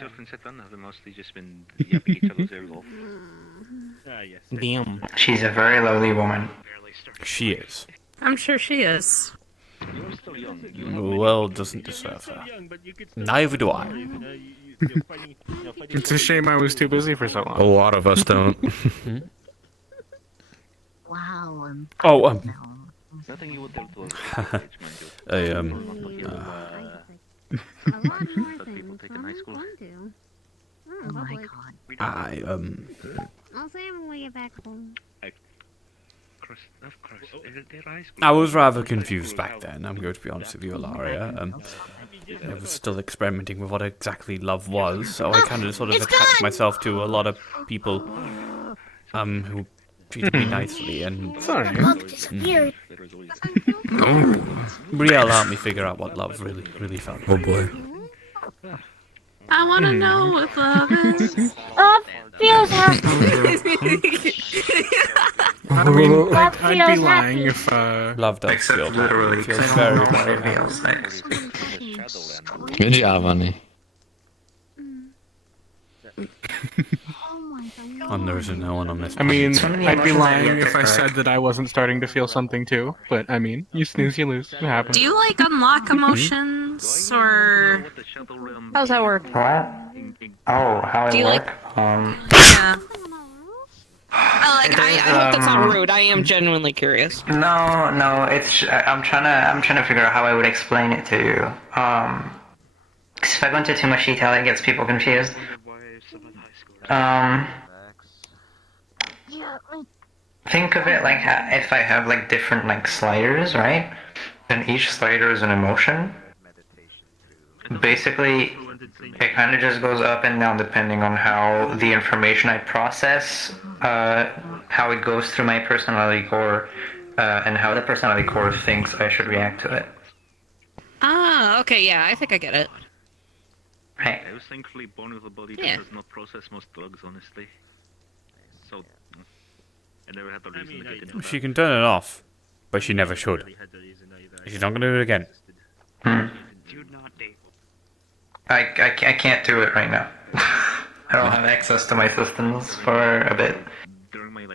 myself and Svetlana have mostly just been yapping each other's ears off. Yes. Damn. She's a very lovely woman. She is. I'm sure she is. You're still young. The world doesn't deserve her. Neither do I. It's a shame I was too busy for so A long. lot of us don't. Wow. Oh, Nothing you would tell to I, a lot more people take in high school. Oh my god. I'll say him when we get back home. Of course. They're high school. I was rather confused back then, I'm going to be honest with you, Ilaria. I was still experimenting with what exactly love was, so I kind of sort of attached myself to a lot of people who treated me nicely and... Sorry. Love disappeared. Brielle helped me figure out what love really felt. Oh boy. I want to know what love is. Love feels happy. I mean, Love I'd be feels lying happy. if Love does Except feel literally, it feels because I very, don't know what very it happy. feels like. Good job, honey. And there isn't no one on this I mean, planet. I'd be lying if I said that I wasn't starting to feel something too. But I mean, you snooze, you lose. It happens. Do you like unlock emotions, or how does that work? What? Oh, how Do it you work? Yeah. I hope that's not rude. I am genuinely curious. No, it's I'm trying to figure out how I would explain it to you. 'Cause if I go into too much detail, it gets people confused. Think of it like if I have like different like sliders, right? And each slider is an emotion. Basically, it kind of just goes up and down depending on how the information I process, how it goes through my personality core, and how the personality core thinks I should react to it. Ah, okay, yeah, I think I get it. Right. I was thankfully born with a body Yeah. that does not process most drugs, honestly. So, I never had the reason to get into She can turn it off, but she never should. She's not going to do it again. I can't do it right now. I don't have access to my systems for a bit. during my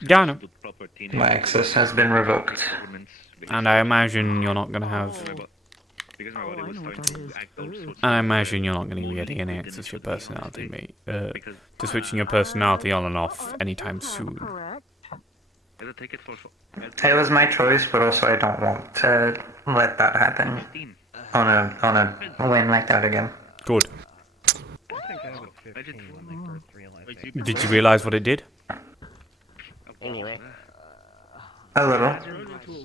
Yeah, I know. My access has been revoked. And I imagine you're not going to have... Because my body was starting to act all sorts And I imagine you're not going to be getting any access to your personality, mate. To switching your personality on and off anytime soon. It was my choice, but also I don't want to let that happen on a win like that again. Good. Did you realize what it did? A little.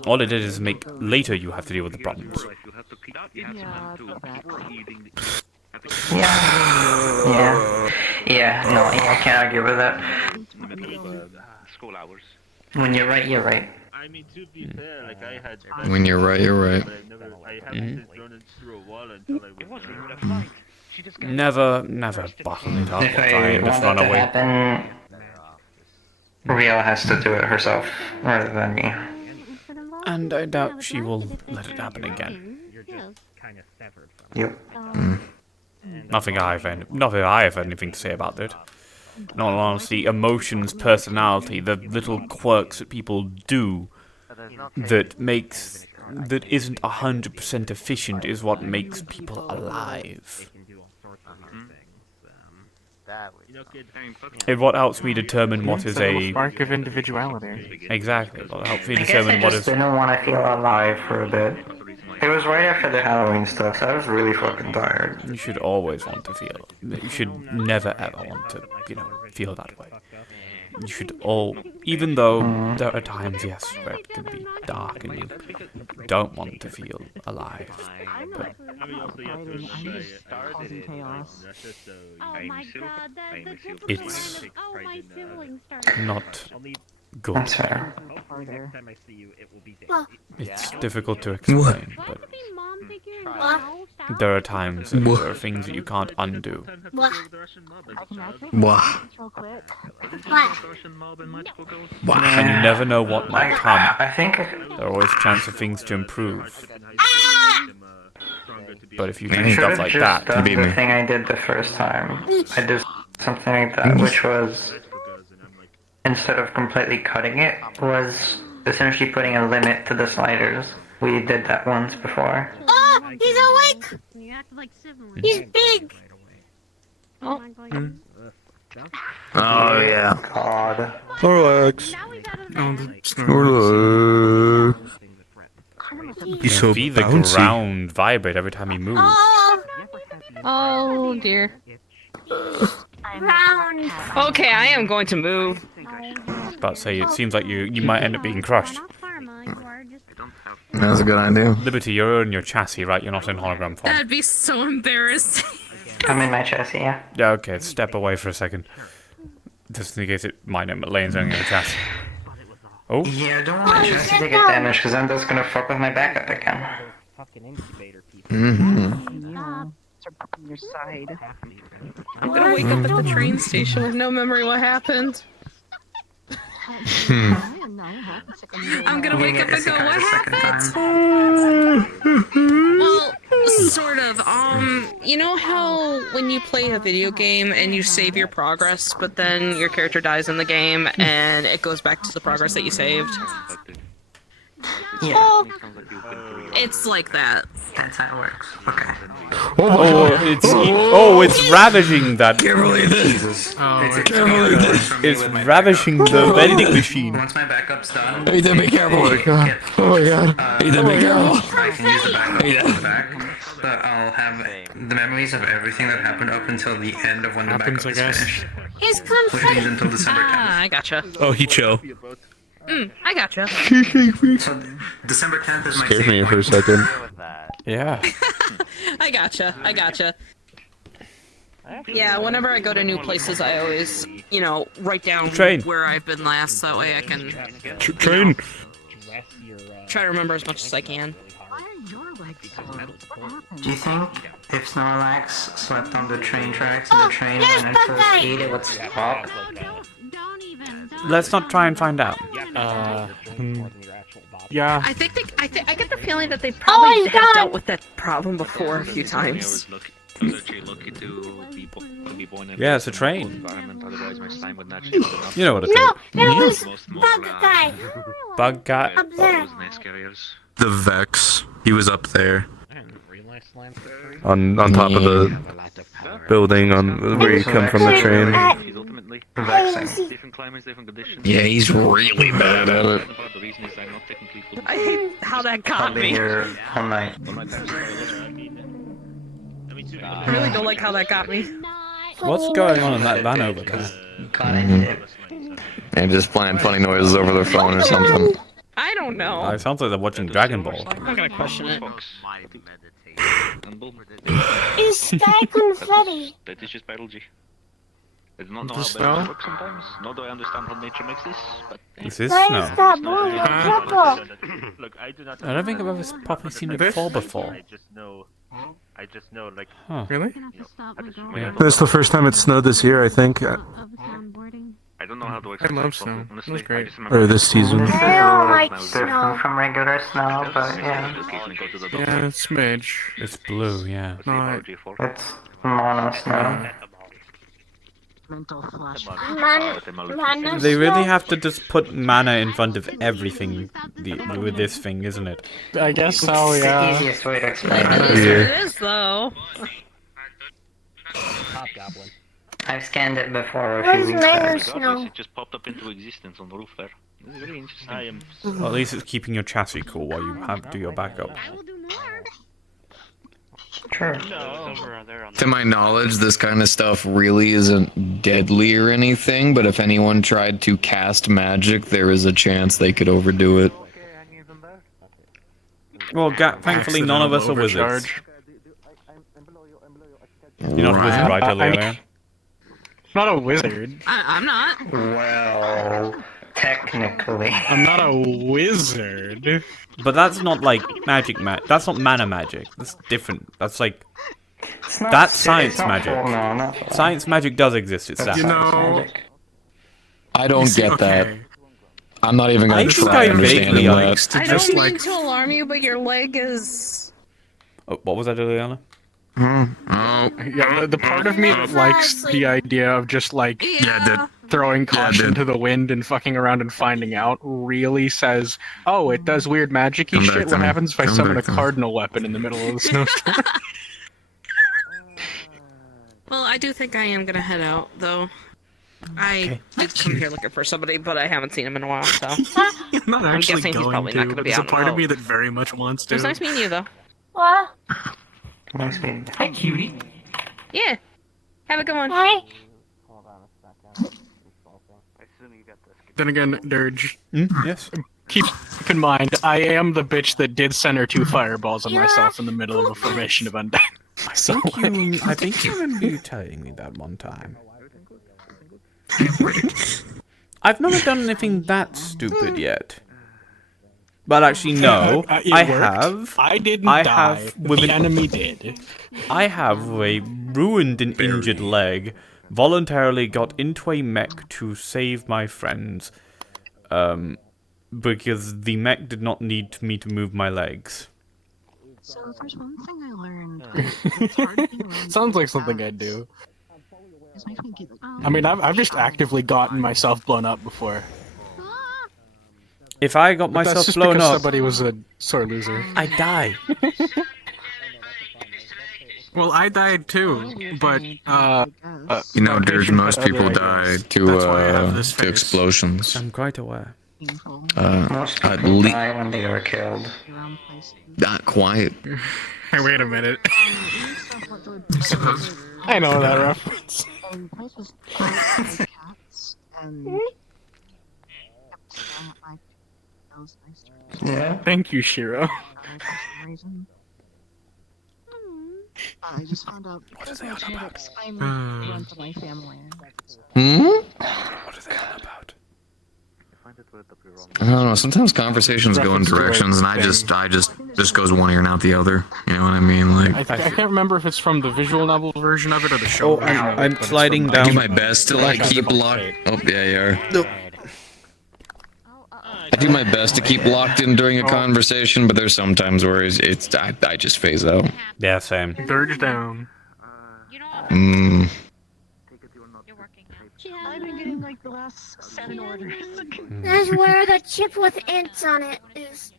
All it did is make later you have to deal with the problems. Yeah, no, I can't argue with that. school hours. When you're right, you're right. I mean, to be fair, like I had. When you're right, you're right. I haven't run through a wall until I was. Never bottle it up or If try I and just want run that to away. happen, Rio has to do it herself rather than me. And I doubt she will let it happen again. Yep. Nothing I have anything to say about it. In all honesty, emotions, personality, the little quirks that people do that isn't 100% efficient is what makes people alive. It what helps me determine what is a spark of individuality. Exactly. What helps me I guess I determine what just is. didn't want to feel alive for a bit. It was right after the Halloween stuff, so I was really fucking tired. You should always want to feel. You should never ever want to, feel that way. You should even though there are times, yes, where it can be dark and you don't want to feel alive. But it's not good. That's fair. It's difficult to explain, but there are times and there are things that you can't undo. And you never know what might come. I think There are always chance of things to improve. But if you I do should stuff have like just that, done the thing I did the first time. I did something like that, which was, instead of completely cutting it, was essentially putting a limit to the sliders. We did that once before. Oh, he's awake! He's big! Oh. Oh yeah. God. Snorlax. Snorlax. He's so feel the bouncy. ground vibrate every time he moves. Oh dear. Round. Okay, I am going to move. But say it seems like you might end up being crushed. That's a good idea. Liberty, you're in your chassis, right? You're not in hologram form. That'd be so embarrassing. I'm in my chassis, yeah. Yeah, okay, step away for a second. Just in case it might end up laying something in the chassis. Oh? Yeah, I don't want my chassis to get damaged, because then that's gonna fuck with my backup again. Your side. I'm gonna wake up at the train station with no memory what happened. I'm gonna wake up and go, what happened? Well, sort of. You know how when you play a video game and you save your progress, but then your character dies in the game and it goes back to the progress that you saved? Yeah. It's like that. That's how it works. Okay. It's ravaging that. Can't believe this. It's ravaging the vending machine. Once my backup's done, Ethan, be careful. Oh my god. Ethan, be careful. I can use the backup on the back, but I'll have the memories of everything that happened up until the end of when the backup is finished. He's Which means confetti. until December 10th. Ah, I gotcha. Oh, Hicho. I gotcha. So December 10th is my Scared save me for a point. second. Yeah. I gotcha. Yeah, whenever I go to new places, I always, write down where I've been last. That way I can Train. try to remember as much as I can. Do you think if Snorlax slept on the train tracks and the train went into a speed, it would stop? Let's not try and find out. Yeah. I get the feeling that they probably have dealt with that problem before a few times. Yeah, it's a train. You know what a No, train. that was Bug Guy. Bug guy. Up there. The Vex. He was up there. On top of the building on where you come from the train. Yeah, he's really bad at it. I hate how that got I'll be me. here all night. I really don't like how that got me. What's going on in that van over there? And just playing funny noises over their phone or something. I don't know. It sounds like they're watching Dragon Ball. I'm not gonna question it. Is sky confetti? That is just biology. I do not know This how biology snow? works sometimes, nor do I understand how nature makes this, but... This is Why snow. is that blue and purple? Look, I do not. I don't think I've ever properly seen it fall before. I just know, like. Huh. Really? Yeah. That's the first time it snowed this year, I think. I don't know how to I explain love it, snow. It honestly. was I great. just remember Or this season. I don't like Different snow. from regular snow, but yeah. Yeah, it's smidge. It's blue, yeah. No, It's mono snow. Man, They really have to just put mana in front of everything with this thing, isn't it? I guess so, It's the yeah. easiest way to explain It it. is what it is, though. I've scanned it before a Where's few weeks Mega back. Snow? It just popped up into existence on the roof there. It's very interesting. I am. Well, at least it's keeping your chassis cool while you do your backup. True. To my knowledge, this kind of stuff really isn't deadly or anything, but if anyone tried to cast magic, there is a chance they could overdo it. Well, thankfully none of us are wizards. You're not a wizard, right, Elio? Not a wizard. I'm not. Well, technically. I'm not a wizard. But that's not like magic that's not mana magic. That's different. That's like... It's not That's si- science it's not magic. full, no, not full. Science magic does exist, it's That's that. You science know- magic. I don't get that. I'm not even I gonna think try I understanding vaguely that. understand. I don't mean to alarm you, but your leg is Oh, what was that, Juliana? Yeah, the part of me that likes the idea of just like throwing caution to the wind and fucking around and finding out really says, "Oh, it does weird magic-y Come back shit. to What me. happens if I Come summon a back to me. cardinal weapon in the middle of the snowstorm?" Well, I do think I am gonna head out, though. I did come here looking for somebody, but I haven't seen him in a while, so I'm not I'm actually guessing he's going probably to. not gonna be There's out a part and of me about. that very much wants to. It was nice meeting you, though. What? Nice meeting. Hi, cutie. Yeah. Have a good one. Hi. Then again, Dirge. Yes. Keep in mind, I am the bitch that did center 2 fireballs on myself in the middle of a formation of undead. I think you remember you telling me that one time. I've never done anything that stupid yet. But actually, no. It I worked. have. I didn't I die. have. With The an, enemy did. I have a ruined and injured leg. Voluntarily got into a mech to save my friends. Because the mech did not need me to move my legs. So there's one thing I learned. It's hard to be around Sounds like something I'd do. This makes me get, I mean, I've just actively gotten myself blown up before. If I got But that's myself just blown because up, somebody was a sore loser. I die. Well, I died too, but You know, Dirge, most people die to explosions. I'm quite aware. Most At people le- die when they are killed. Not quiet. Hey, wait a minute. I know that reference. Yeah. Thank you, Shiro. I just found out. What are they on about? I'm run to my family. What are they on about? I don't know. Sometimes conversations go in directions, and I just goes one ear and out the other. You know what I mean? Like I can't remember if it's from the visual novel version of it or the show. Oh, I'm sliding down. I do my best to like keep locked. Oh yeah, you are. Nope. I do my best to keep locked in during a conversation, but there's sometimes where I just phase out. Yeah, same. Dirge down. Mm. I've been getting like the last 7 orders. That's where the chip with ants on it is.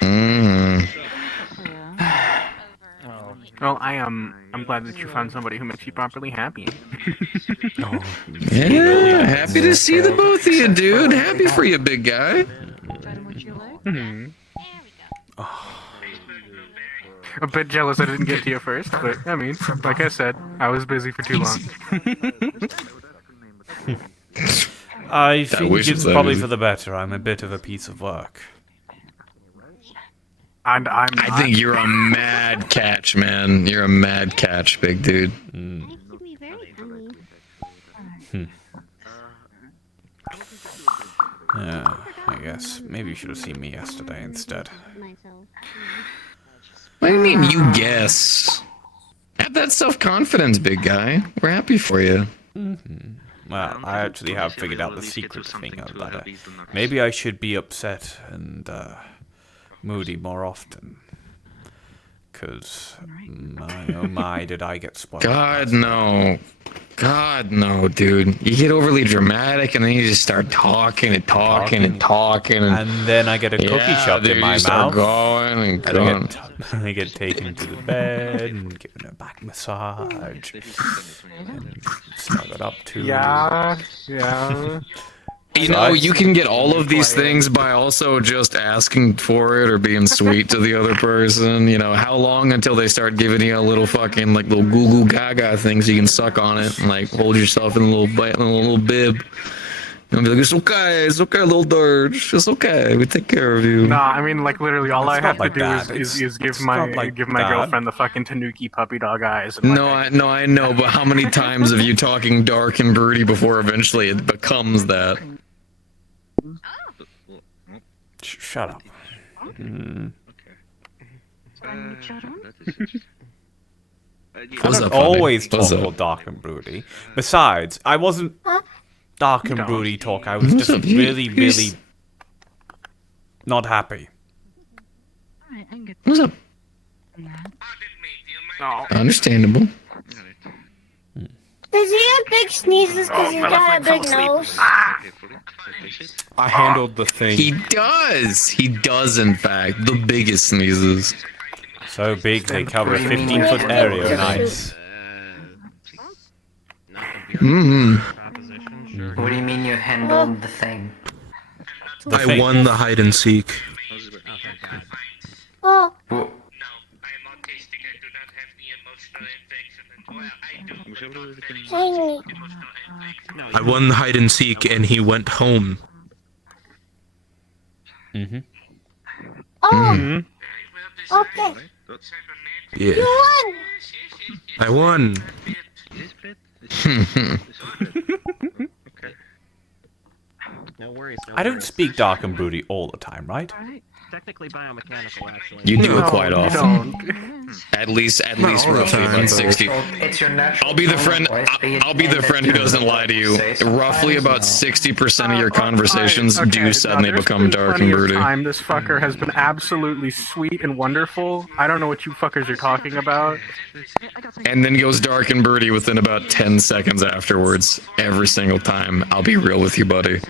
Mm. Well, I'm glad that you found somebody who makes you properly happy. Yeah, happy to see the both of you, dude. Happy for you, big guy. A bit jealous I didn't get to you first, but I mean, like I said, I was busy for too long. I think wish it's it was probably easy. for the better. I'm a bit of a piece of work. And I think you're a mad catch, man. You're a mad catch, big dude. Yeah, I guess. Maybe you should have seen me yesterday instead. What do you mean, you guess? Have that self-confidence, big guy. We're happy for you. Well, I actually have figured out the secret to being a better. Maybe I should be upset and moody more often. Because, my oh my, did I get spoiled. God, no. God, no, dude. You get overly dramatic, and then you just start talking and talking and talking. And then I get a cookie shoved dude, in my you start mouth. going and And going. I get taken to the bed and given a back massage. And snuggled up to. Yeah. You know, you can get all of these things by also just asking for it or being sweet to the other person. You know, how long until they start giving you a little fucking like little goo goo gaga thing so you can suck on it and like hold yourself in a little little bib. And be like, it's okay, little Dirge, it's okay, we take care of you. Nah, I mean, like literally, all I It's have not to like do that. is give It's my not like that. girlfriend the fucking Tanuki puppy dog eyes. And No, I know, but how many times have you talking dark and broody before eventually it becomes that? Shut up. I don't always talk all dark and broody. Besides, I wasn't dark and broody talk. I was just really not happy. What's up? Understandable. Does he have big sneezes because he's got a big nose? I handled the thing. He does. He does, in fact. The biggest sneezes. So big they cover a 15-foot area. Nice. What do you mean you handled the thing? I won the hide and seek. Oh. Shiny. I won the hide and seek, and he went home. Oh. Okay. Yeah. You won. I won. No worries. I don't speak dark and broody all the time, right? Technically biomechanical, actually. You do it quite often. At least roughly about 60. It's your natural. I'll be the friend. I'll be the friend who doesn't lie to you. Roughly about 60% of your conversations do suddenly become dark and broody. Time this fucker has been absolutely sweet and wonderful. I don't know what you fuckers are talking about. And then goes dark and broody within about 10 seconds afterwards. Every single time. I'll be real with you, buddy.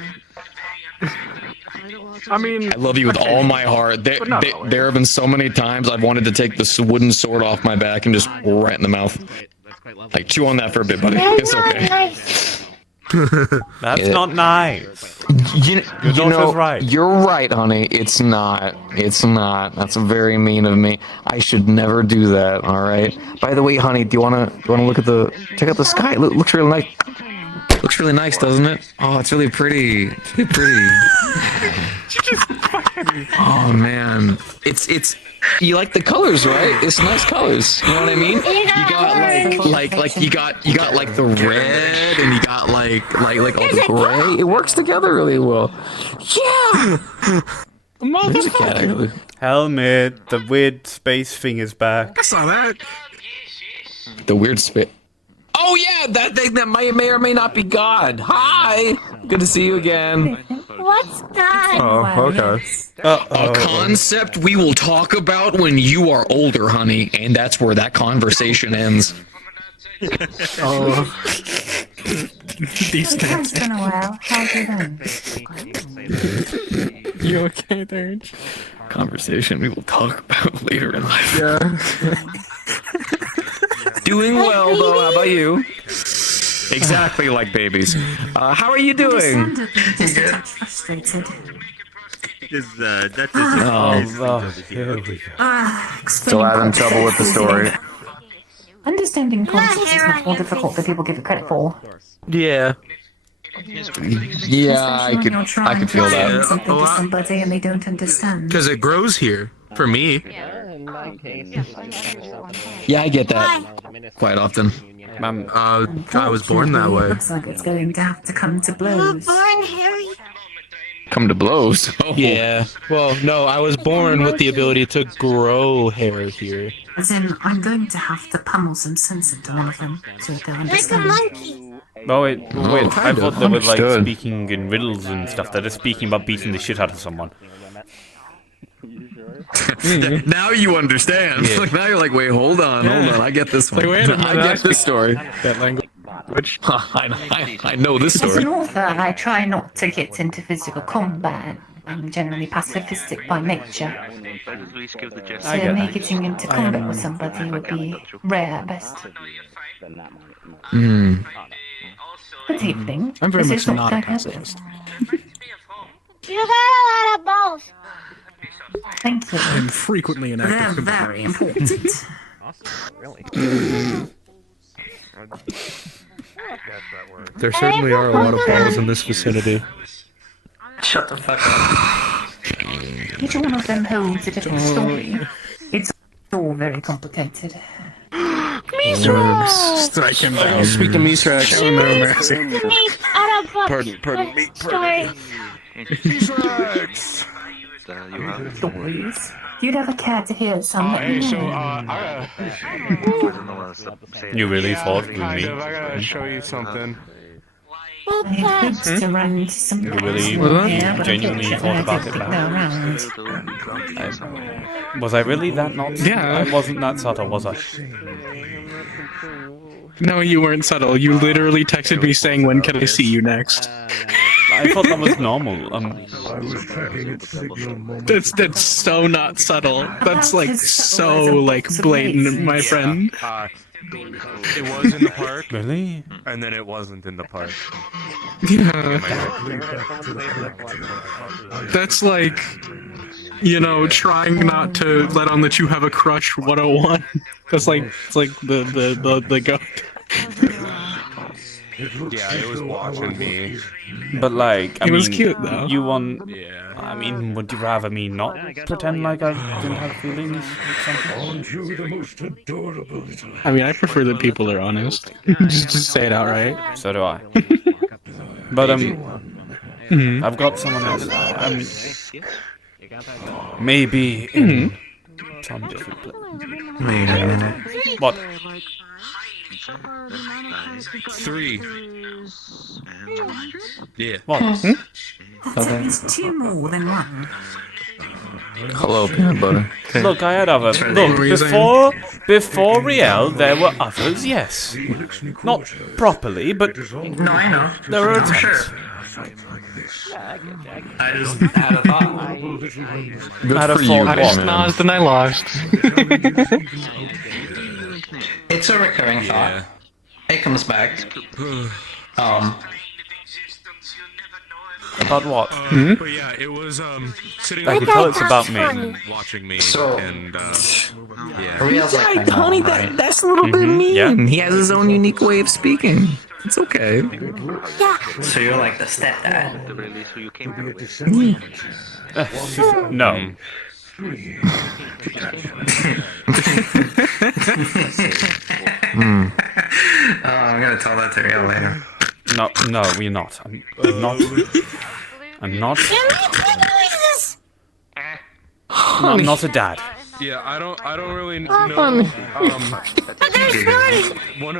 I mean, I love you with all my heart. There have been so many times I've wanted to take this wooden sword off my back and just right in the mouth. Like, chew on that for a bit, buddy. It's okay. That's not nice. You know, right. You're right, honey. It's not. It's not. That's very mean of me. I should never do that. All right. By the way, honey, do you wanna look at check out the sky? It looks really nice. Looks really nice, doesn't it? Oh, it's really pretty. It's really pretty. Oh man, it's. You like the colors, right? It's nice colors. You know what I mean? You got like you got like the red and you got like all the gray. It works together really well. Yeah. Motherfucker. Helmet, the weird space thing is back. I saw that. The weird space. Oh yeah, that thing that may or may not be God. Hi, good to see you again. What's God? Oh, okay. A concept we will talk about when you are older, honey, and that's where that conversation ends. Oh. These guys. It's been a while. How have you been? You okay there? Conversation we will talk about later in life. Yeah. Doing well, though. How about you? Exactly like babies. How are you doing? Frustrated. Here we go. Still having trouble with the story. Understanding concepts is much more difficult than people give it credit for. Yeah. Yeah, I could feel that. Something to somebody and they don't understand. Because it grows here for me. Yeah, I get that. Quite often. I was born that way. Looks like it's going to have to come to blows. Born Harry. Come to blows. Oh. Yeah. Well, no, I was born with the ability to grow hair here. As in, I'm going to have to pummel some sense into one of them so that they'll Like a understand. monkey. Oh wait, I thought they were like Understood. speaking in riddles and stuff. They're just speaking about beating the shit out of someone. Now you understand. Yeah. Like now you're like, wait, hold on. I get this one. Wait a minute, I get this story. That language. I know this As an story. author, I try not to get into physical combat. I'm generally pacifistic by nature. So me getting into combat with somebody would be rare at best. Good evening. I'm very This much is what not a I have. pacifist. You got a lot of balls. Thank you. I'm frequently an They're active very important. There certainly are a lot of balls in this vicinity. Shut the fuck up. Each one of them holds a different story. It's all very complicated. Strike him down. Speak to Mithrax. Show no mercy. Pardon me. Stories. Stories. You'd have a cat to hear some. You really thought with me? I gotta show you something. I hoped to run into some You really, genuinely thought about it that. Was I really that not? Yeah. I wasn't that subtle, was I? No, you weren't subtle. You literally texted me saying, "When can I see you next?" I thought that was normal. That's so not subtle. That's like so like blatant, my friend. It was in the park. Really? And then it wasn't in the park. Yeah. That's like, trying not to let on that you have a crush 101. That's like, it's like the goat. Yeah, it was watching me. But like, I He mean, was cute, though. You want? Yeah. I mean, would you rather me not pretend like I didn't have feelings or something? I mean, I prefer that people are honest. just say it outright. So do I. But I've got someone else. Maybe in some different place. What? 3. Yeah. What? That is two more than one. Hello, peanut butter. Look, I had other. Look, before Riel, there were others. Yes, not properly, but No, I know. there were I'm attempts. sure. I just had a thought. Good Had a for thought you, I what? man. snozzed and I lost. It's a recurring thought. It comes back. About what? But yeah, it was sitting I on can tell it's about me. watching me, So- and yeah. Riel's like, I know, honey, right? that's a little bit mean. Yeah. He has his own unique way of speaking. It's okay. So you're like the stepdad. No. I'm gonna tell that to Riel later. No, we're not. I'm not. No, I'm not a dad. Yeah, I don't really know. One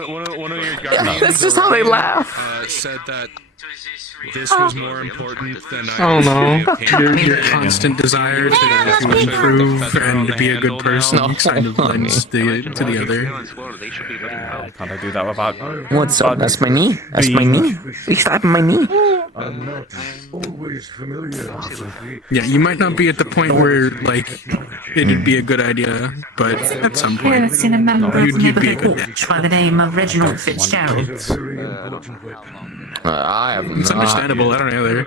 of your guardians. That's just how they laugh. Said that this was more important than I. Oh no, became. your constant desire to improve and to be a good person kind of lends to the other. Can't I do that without? What's up? That's my knee. That's my knee. He's slapping my knee. Yeah, you might not be at the point where like it'd be a good idea, but at some Yeah, point I've seen a member of you'd be a Neighborhood good. Watch by the name of Reginald Fitzgerald. I have It's not. understandable. I don't know either.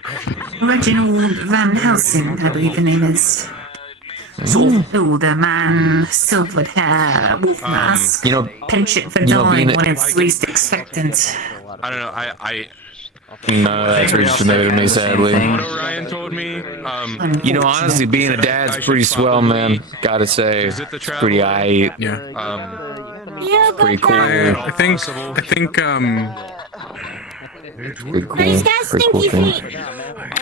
Reginald Van Helsing, I believe the name is. Sort of older man, silvered hair, wolf mask. Pinch it for dying when it's least expectant. I don't know. I No, that's reached to me, sadly. what Orion told me. Honestly, being a dad's pretty swell, man. Gotta say, Is it the it's pretty aight. Yeah. Pretty cool. I think Pretty cool. Pretty cool thing.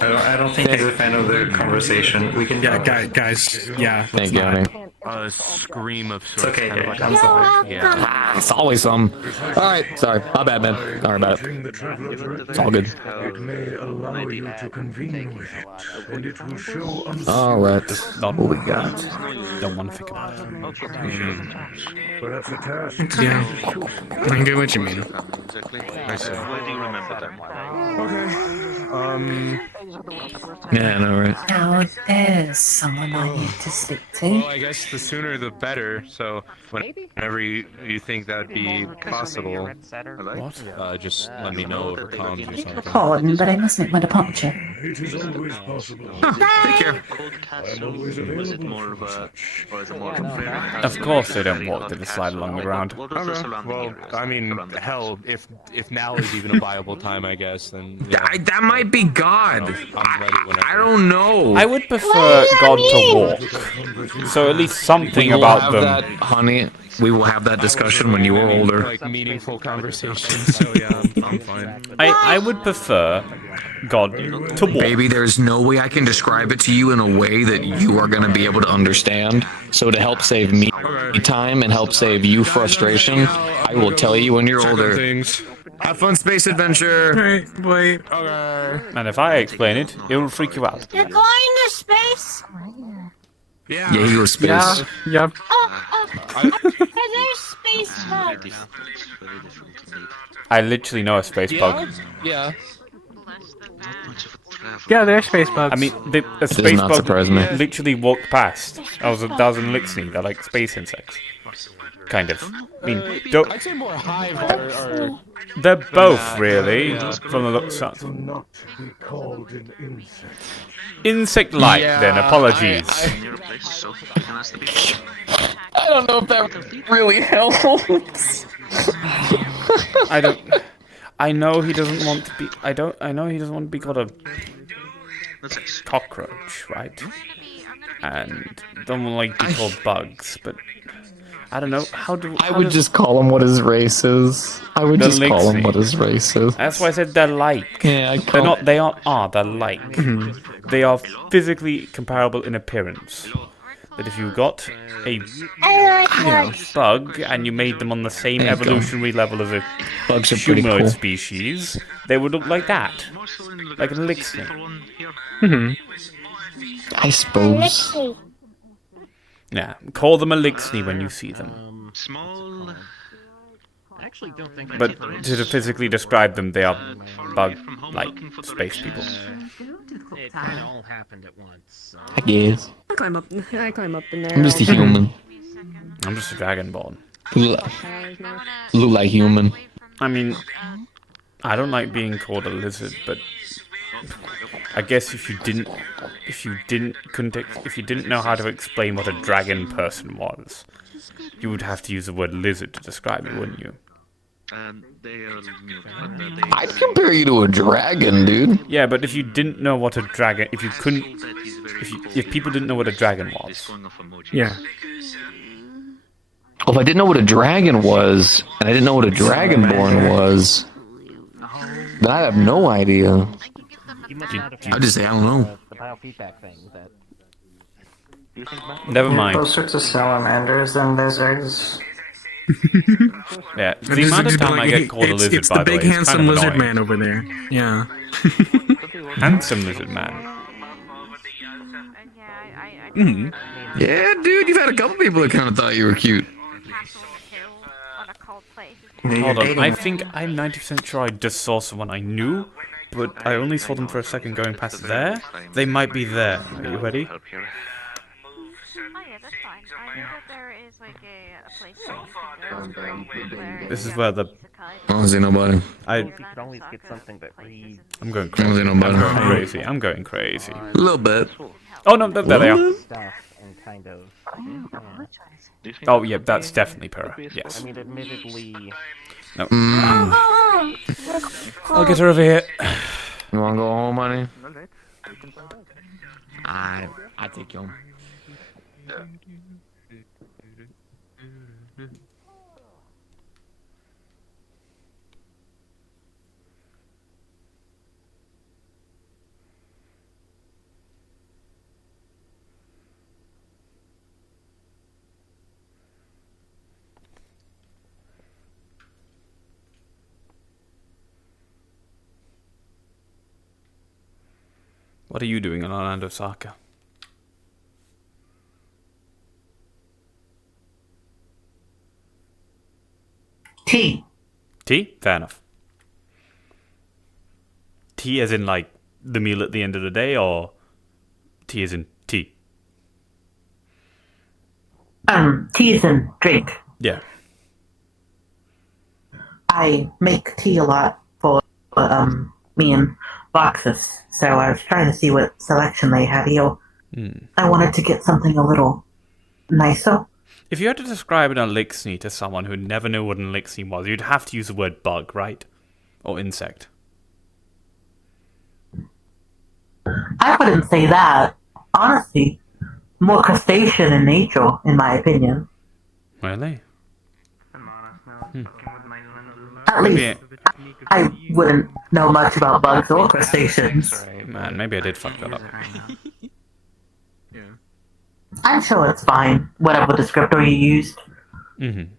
I don't think he's a fan of the conversation. We can. yeah, guys, yeah. Thank you, honey. A scream of It's sorts. okay, kind of Jake. like I'm sorry. yeah. It's always some. Alright, sorry. My bad, man. Sorry about it. It's all good. Alright. What we got? Don't want to think about it. Yeah, I get what you mean. I see. Yeah, I know, right? Now there's someone I need to speak to. Well, I guess the sooner the better. So whenever you think that'd be possible, just let me know over comms or something. Pardon, but I must make my departure. Take care. Of course they don't walk to the slide along the ground. Okay. Well, I mean, hell, if now is even a viable time, I guess, then That might be God. I'm ready whenever. I don't know. I would prefer God to walk. So at least something We will about have them. that, honey. We will have that discussion when you are older. Like meaningful conversations. So yeah, I'm fine. I would prefer God to what? Baby, there's no way I can describe it to you in a way that you are going to be able to understand. So to help save me time and help save you frustration, I will tell you when you're older. Have fun, space adventure. Alright, wait. And if I explain it, it will freak you out. You're going to space? Yeah, he goes space. Yep. Are there space bugs? I literally know a space bug. Yeah. Yeah, they're space bugs. I mean, a space not bug surprise me. literally walked past. I was in Lixney. They're like space insects. Kind of. I mean, don't... I'd say more hive are They're both, really, from the looks of Insect-like, then. Apologies. I don't know if that really helps. I know he doesn't want to be... I know he doesn't want to be called a cockroach, right? And don't like to be called bugs, but... I don't know, I would just call him what his race is. I would just call him what his race is. That's why I said they're like. Yeah, they're not. They aren't. They're like. They are physically comparable in appearance. But if you got a bug and you made them on the same evolutionary level as a humanoid species, they would look like that, like an elixir. I suppose. Yeah, call them a Lixney when you see them. I actually don't think. But to physically describe them, they are bug-like space people. It kind of all happened at once. So. I guess. I climb up in there. I'm just a human. I'm just a dragonborn. Look like human. I mean, I don't like being called a lizard, but I guess if you didn't know how to explain what a dragon person was, you would have to use the word lizard to describe it, wouldn't you? I'd compare you to a dragon, dude. Yeah, but if you didn't know what a dragon, if people didn't know what a dragon was, yeah. Well, if I didn't know what a dragon was, and I didn't know what a dragonborn was, then I'd have no idea. I'd just say, I don't know. The biofeedback thing that. Never mind. Closer to salamanders than lizards. Yeah, the amount of time I get called a lizard, by the way, it's the big handsome lizard annoying. man over there. Yeah. Handsome lizard man. Yeah, dude, you've had a couple people that kind of thought you were cute. Hold on, I think I'm 90% sure I just saw someone I knew, but I only saw them for a second going past there. They might be there. Are you ready? This is where the... I don't see nobody. You could always get something that reads. I'm going I don't see nobody. crazy. I'm going crazy. A little bit. Oh no, there they are. Stuff and kind of. Oh yeah, that's definitely Pura. Yes. I mean, admittedly. No. I'll get her over here. You wanna go home, honey? I take you home. What are you doing in Orlandosaka? Tea. Tea? Fair enough. Tea as in, like, the meal at the end of the day, or tea as in tea? Tea is a drink. Yeah. I make tea a lot for me and boxes, so I was trying to see what selection they have here. I wanted to get something a little nicer. If you had to describe an elixir to someone who never knew what an elixir was, you'd have to use the word bug, right? Or insect. I wouldn't say that. Honestly, more crustacean in nature, in my opinion. Really? At least I wouldn't know much about bugs or crustaceans. Man, maybe I did fuck that up. I'm sure it's fine, whatever descriptor you used. Mm-hmm.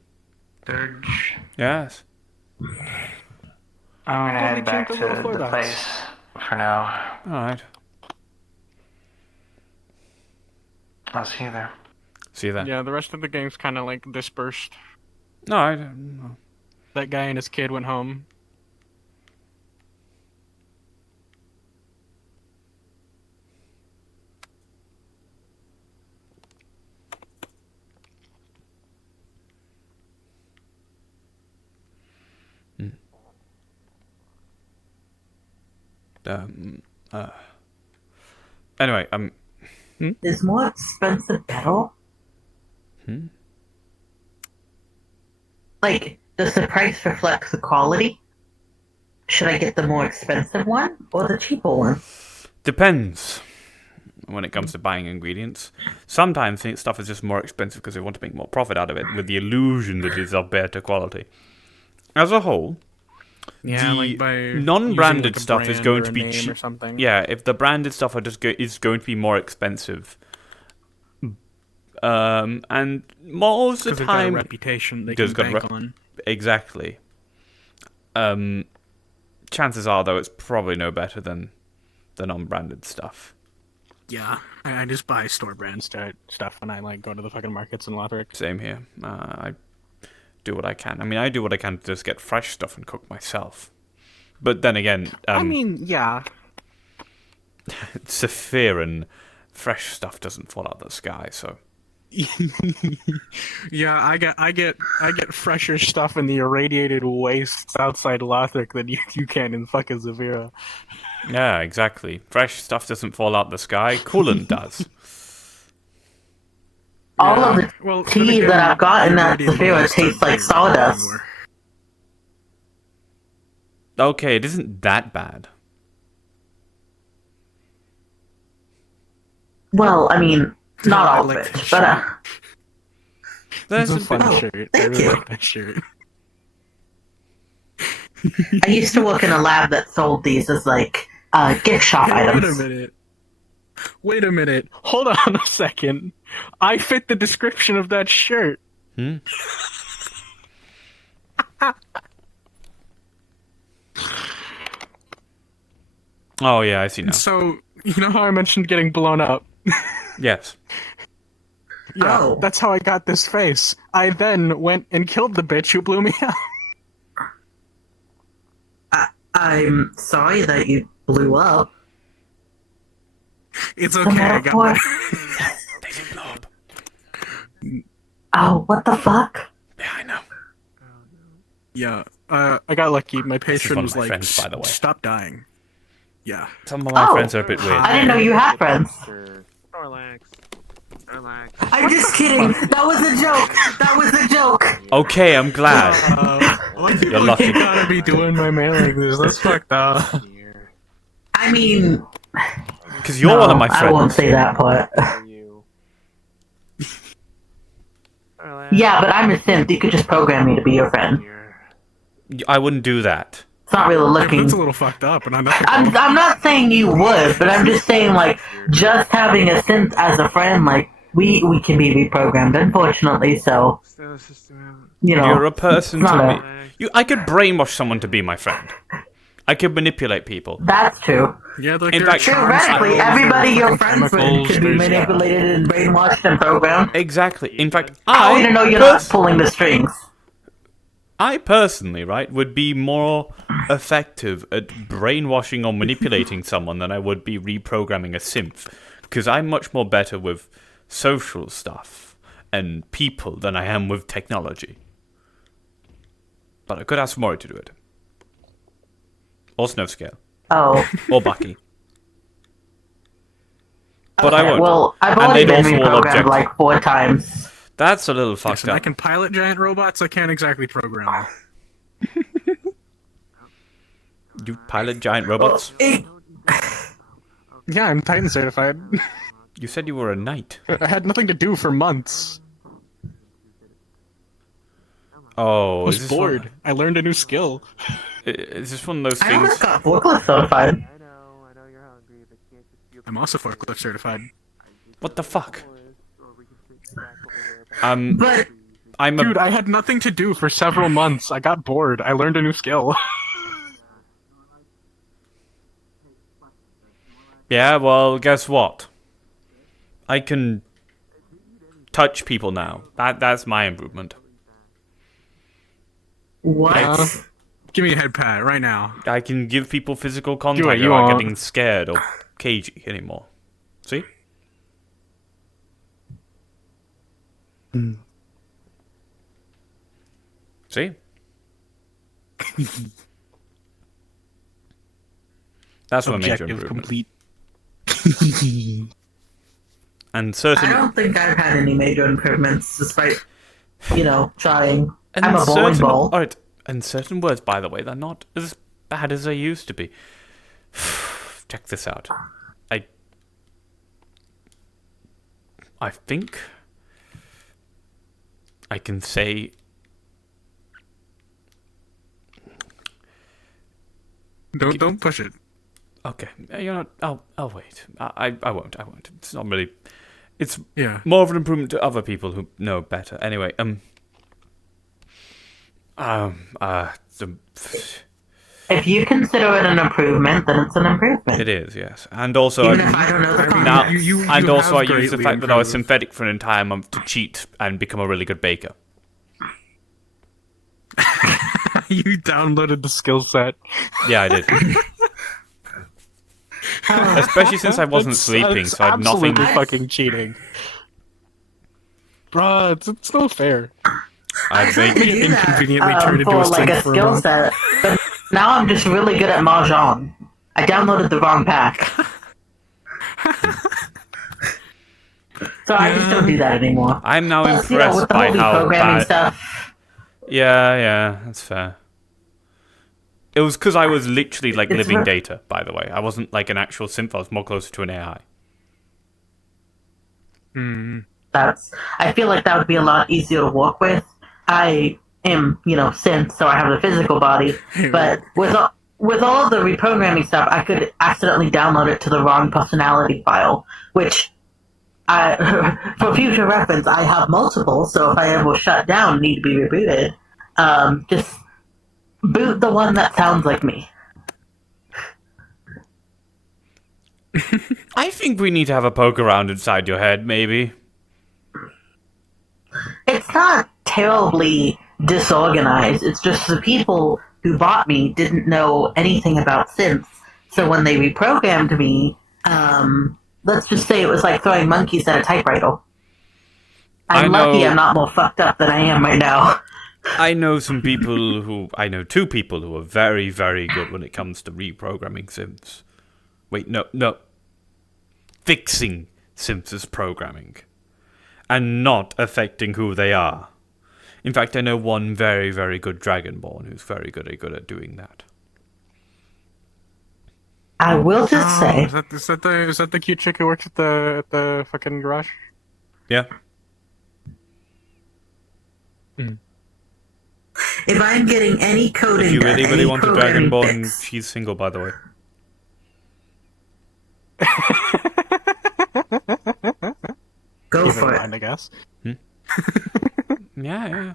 Surge. Yes. I'm gonna head back to the place for now. Alright. I'll see you there. See you then. Yeah, the rest of the gang's kind of like dispersed. No, I don't know. That guy and his kid went home. Anyway, Is more expensive better? Like, does the price reflect the quality? Should I get the more expensive one or the cheaper one? Depends when it comes to buying ingredients. Sometimes stuff is just more expensive because they want to make more profit out of it with the illusion that it's of better quality. As a whole, Yeah, like by non-branded using, like, a stuff is brand going or to a be name cheap. or something. Yeah, if the branded stuff is going to be more expensive. And most of the 'Cause they've got a time, reputation they there's can got bank on. Exactly. Chances are, though, it's probably no better than the non-branded stuff. Yeah, I just buy store brand stuff when I like go to the fucking markets in Lothric. Same here. I do what I can. I mean, I do what I can to just get fresh stuff and cook myself. But then again, I mean, yeah. Sephiran fresh stuff doesn't fall out of the sky, so. Yeah, I get fresher stuff in the irradiated wastes outside Lothric than you can in fucking Zavira. Yeah, exactly. Fresh stuff doesn't fall out the sky. Coolant does. All of the tea that I've got in that Severa tastes like sawdust. Okay, it isn't that bad. Well, I mean, not all of it, but That's a fun Oh, shirt. I thank really you. like that shirt. I used to work in a lab that sold these as like gift shop Hey, items. Wait a minute. Hold on a second. I fit the description of that shirt. Oh, yeah, I see now. So, you know how I mentioned getting blown up? Yes. Yeah, that's how I got this face. I then went and killed the bitch who blew me up. I'm sorry that you blew up. It's okay, I got metaphor. better. They didn't blow up. Oh, what the fuck? Yeah, I know. Yeah, I got lucky. My This is patron one of was my like, friends, by the way. stop dying. Yeah. Some of my friends are a bit weird. I didn't know you had friends. Relax. Relax. I'm just kidding. That was a joke. That was a joke. Okay, I'm glad. You're lucky. You gotta be doing my mail like this. That's fucked up. I mean, Because you're one of my friends. I won't say that part. Yeah, but I'm a synth. You could just program me to be your friend. I wouldn't do that. It's not really looking. That's a little fucked up, and I'm not saying you would, but I'm just saying like just having a synth as a friend, like we can be reprogrammed, unfortunately. So you know, You're a person it's to not me. I could brainwash someone to be my friend. I could manipulate people. That's true. Yeah, like In fact, theoretically, everybody you're friends with could be manipulated and brainwashed and programmed. Exactly. In fact, I want to know you're not pulling the strings. I personally, right, would be more effective at brainwashing or manipulating someone than I would be reprogramming a synth. Because I'm much more better with social stuff and people than I am with technology. But I could ask Mori to do it. Or Snowscale. Oh. Or Bucky. But I Okay, won't. well, I've And only they'd been also all reprogrammed object. like 4 times. That's a little fucked Listen, I up. can pilot giant robots. I can't exactly program them. You pilot giant robots? Yeah, I'm Titan certified. You said you were a knight. I had nothing to do for months. Oh, I is was this bored. one- I learned a new skill. It's just one of those I things. almost got forklift certified. I'm also forklift certified. What the fuck? But dude, I had nothing to do for several months. I got bored. I learned a new skill. Yeah, well, guess what? I can touch people now. That's my improvement. What? Give me a head pat right now. I can give people physical Do contact what you without want. getting scared or cagey anymore. See? See? That's what major Objective improvement. complete. And certain. I don't think I've had any major improvements, despite, trying. And I'm a bowling ball. Alright, and certain words, by the way, they're not as bad as they used to be. Check this out. I think I can say Don't push it. okay. You're not. I'll wait. I won't. It's not really. It's Yeah. more of an improvement to other people who know better. Anyway, If you consider it an improvement, then it's an improvement. it is, yes, and also Even if I don't know the now, context. you and also I have used the greatly fact that I was improved. synthetic for an entire month to cheat and become a really good baker. You downloaded the skill set. Yeah, I did. Especially since I wasn't sleeping, so I had nothing. Absolutely fucking cheating. Bruh, it's not fair. I could made do that, inconveniently turned into for a like synth a for a skill month. set, but now I'm just really good at Mahjong. I downloaded the wrong pack. So I just don't do that anymore. I'm now Plus, impressed with the by whole how reprogramming bad. stuff, Yeah, that's fair. It was because I was literally like It's living ver- data, by the way. I wasn't like an actual synth, I was more closer to an AI. I feel like that would be a lot easier to work with. I am, synth, so I have the physical body, but with all the reprogramming stuff, I could accidentally download it to the wrong personality file, which for future reference, I have multiple, so if I ever shut down and need to be rebooted, just boot the one that sounds like me. I think we need to have a poke around inside your head, maybe. It's not terribly disorganized, it's just the people who bought me didn't know anything about synths, so when they reprogrammed me, let's just say it was like throwing monkeys at a typewriter. I'm lucky I'm not more fucked up than I am right now. I know two people who are very, very good when it comes to reprogramming synths. Wait, no. Fixing synths programming. And not affecting who they are. In fact, I know one very, very good Dragonborn who's very good at doing that. I will just say... Is that the cute chick who works at the fucking garage? Yeah. If I'm getting any coding If you done, really, really any want a programming Dragonborn, fix, she's single, by the way. Go Keep for in it. mind, I guess. Yeah.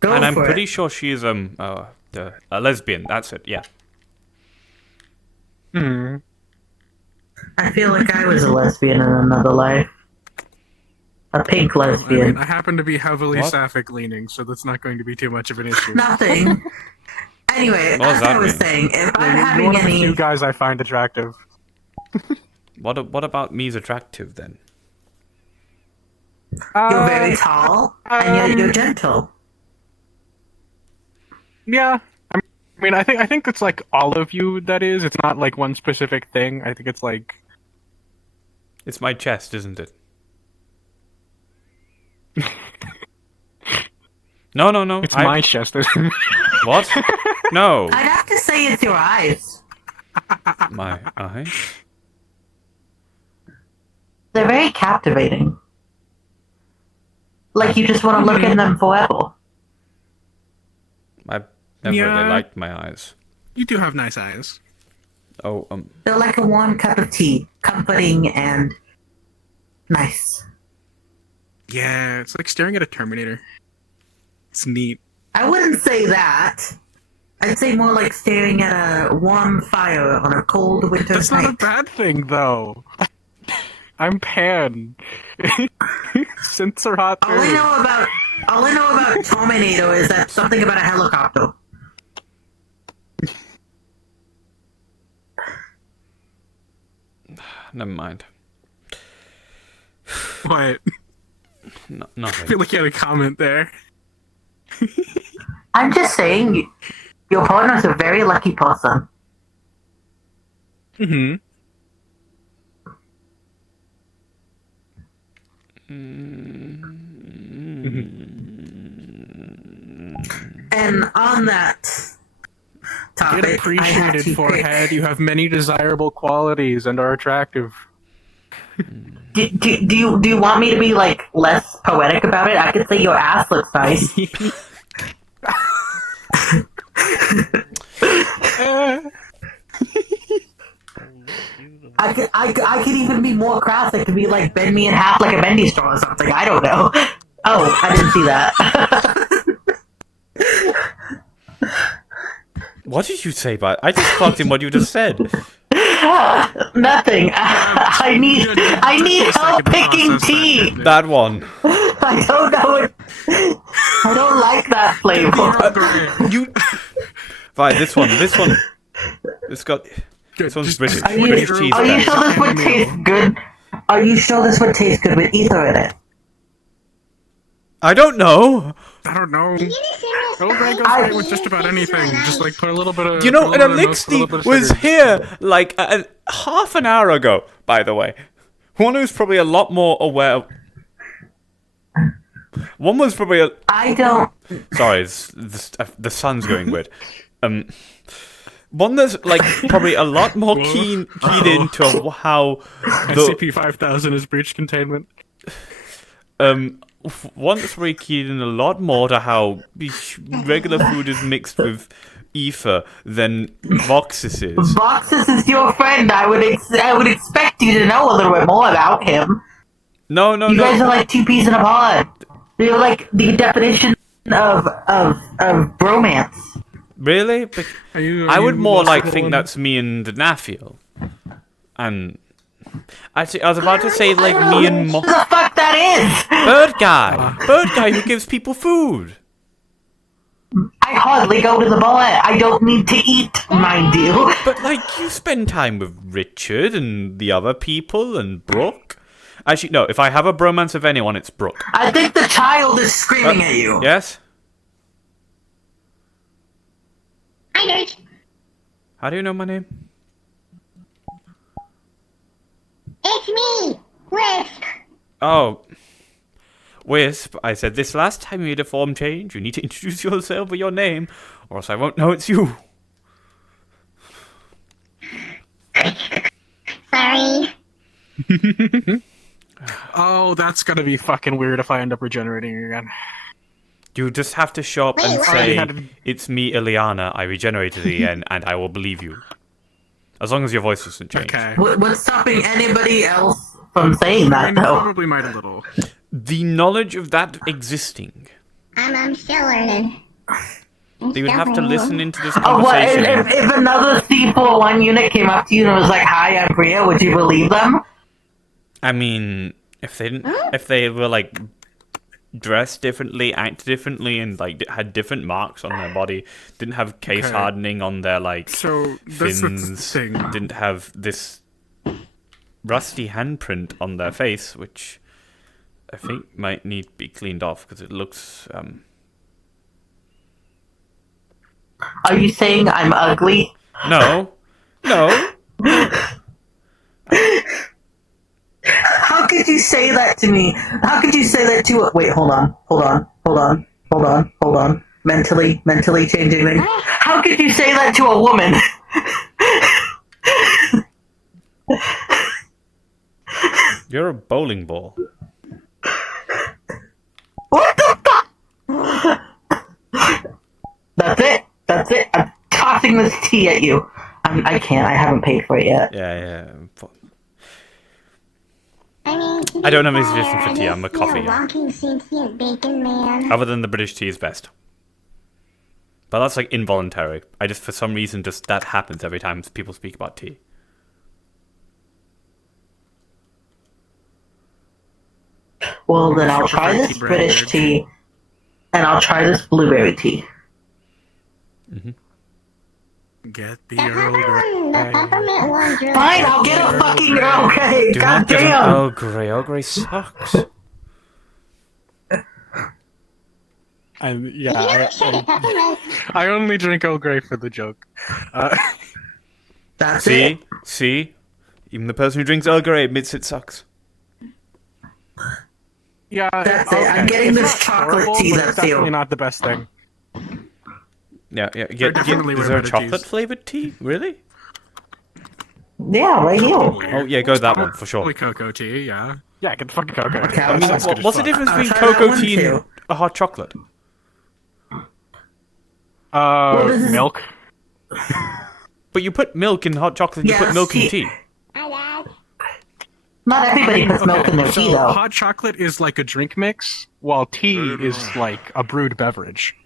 Go And I'm for pretty it. sure she is a lesbian. That's it. Yeah. I feel like I was a lesbian in another life. A pink lesbian. I happen to be heavily What? sapphic leaning, so that's not going to be too much of an issue. Nothing. Anyway, What does as that I was mean? saying, if I'm You're having one of the any... few guys I find attractive. What about me's attractive then? You're very tall, and yet you're gentle. Yeah. I mean, I think it's like all of you, that is. It's not like one specific thing. I think it's like... It's my chest, isn't it? No. It's my chest, isn't it? What? No. I'd have to say it's your eyes. My eyes? They're very captivating. Like you just want to look in them forever. I've never really Yeah. liked my eyes. You do have nice eyes. Oh, They're like a warm cup of tea, comforting and nice. Yeah, it's like staring at a Terminator. It's neat. I wouldn't say that. I'd say more like staring at a warm fire on a cold winter's That's night. not a bad thing, though. I'm Pan. Synths are hot too. All I know about Terminator is that something about a helicopter. never mind. What? No, I nothing. feel like you had a comment there. I'm just saying, your partner's a very lucky person. Mm-hmm. And on that topic, Get appreciated, forehead. You have many desirable qualities and are attractive. Do you want me to be like less poetic about it? I could say your ass looks nice. I could even be more crass. I could be like bend me in half like a bendy straw or something. I don't know. Oh, I didn't see that. What did you say, but I just clocked in what you just said. Nothing. I need help picking tea. That one. I don't know it. I don't like that flavor. Right, this one. It's got. This one's British. Are you British cheese. sure this would taste good? Are you sure this would taste good with ether in it? I don't know. I don't know. Earl Grey goes great with just about anything. Just like put a little bit of. You know, an an elixir was here like half an hour ago. By the way, one who's probably a lot more aware. One was probably. I don't. Sorry, the sun's going weird. One that's like probably a lot more keyed into how SCP-5000 is breach containment. One that's very keyed in a lot more to how regular food is mixed with ether than Voxus is. Voxus is your friend. I would expect you to know a little bit more about him. No. You guys are like two peas in a pod. You're like the definition of bromance. Really? I would more like think that's me and Nafiel. And actually, I was about to say like me and Who the fuck that is? Bird guy who gives people food. I hardly go to the bar. I don't need to eat, mind you. But like you spend time with Richard and the other people and Brooke. Actually, no. If I have a bromance with anyone, it's Brooke. I think the child is screaming at you. Yes. Hi, How do you know my name? it's me, Wisp. Oh. Wisp, I said this last time you made a form change. You need to introduce yourself with your name, or else I won't know it's you. Sorry. Oh, that's gonna be fucking weird if I end up regenerating again. You just have to show up and say, it's me, Ileana. I regenerated again, and I will believe you. As long as your voice doesn't change. Okay. What's stopping anybody else from saying that, though? Probably might a little. The knowledge of that existing. I'm still learning. They would have to listen into this Oh, what? conversation. If another C41 unit came up to you and was like, "Hi, I'm Priya," would you believe them? I mean, if they were like dressed differently, act differently, and like had different marks on their body, didn't have case hardening on their like fins, didn't have this rusty handprint on their face, which I think might need to be cleaned off because it looks. Are you saying I'm ugly? No. How could you say that to me? How could you say that to? Wait, hold on. Mentally changing things. How could you say that to a woman? You're a bowling ball. What the fuck? That's it. I'm tossing chucking this tea at you. I can't. I haven't paid for it yet. Yeah. I don't have any suggestions for tea. I'm a coffee guy. Walking sentient bacon man. Other than the British tea is best. But that's like involuntary. I just, for some reason, just that happens every time people speak about tea. Well, then I'll try this British tea, and I'll try this blueberry tea. Get the Earl Grey. The peppermint ones are Fine, I'll get a fucking Earl Grey. Do not get an Goddamn. Earl Grey. Earl Grey sucks. I only drink Earl Grey for the joke. That's it. See? Even the person who drinks Earl Grey admits it sucks. Yeah, that's it. I'm getting this chocolate tea. That's definitely not the best thing. Yeah. definitely Is there a better chocolate teas. flavored tea? Really? Yeah, right here. Oh yeah, go that one for sure. Probably cocoa tea, yeah. Yeah, get the fucking cocoa tea. I mean, what's the difference between try that cocoa one tea too. and a hot chocolate? Milk. But you put milk in hot chocolate. You put milk in tea. Not everybody puts milk in their tea, though. Hot chocolate is like a drink mix, while tea is like a brewed beverage.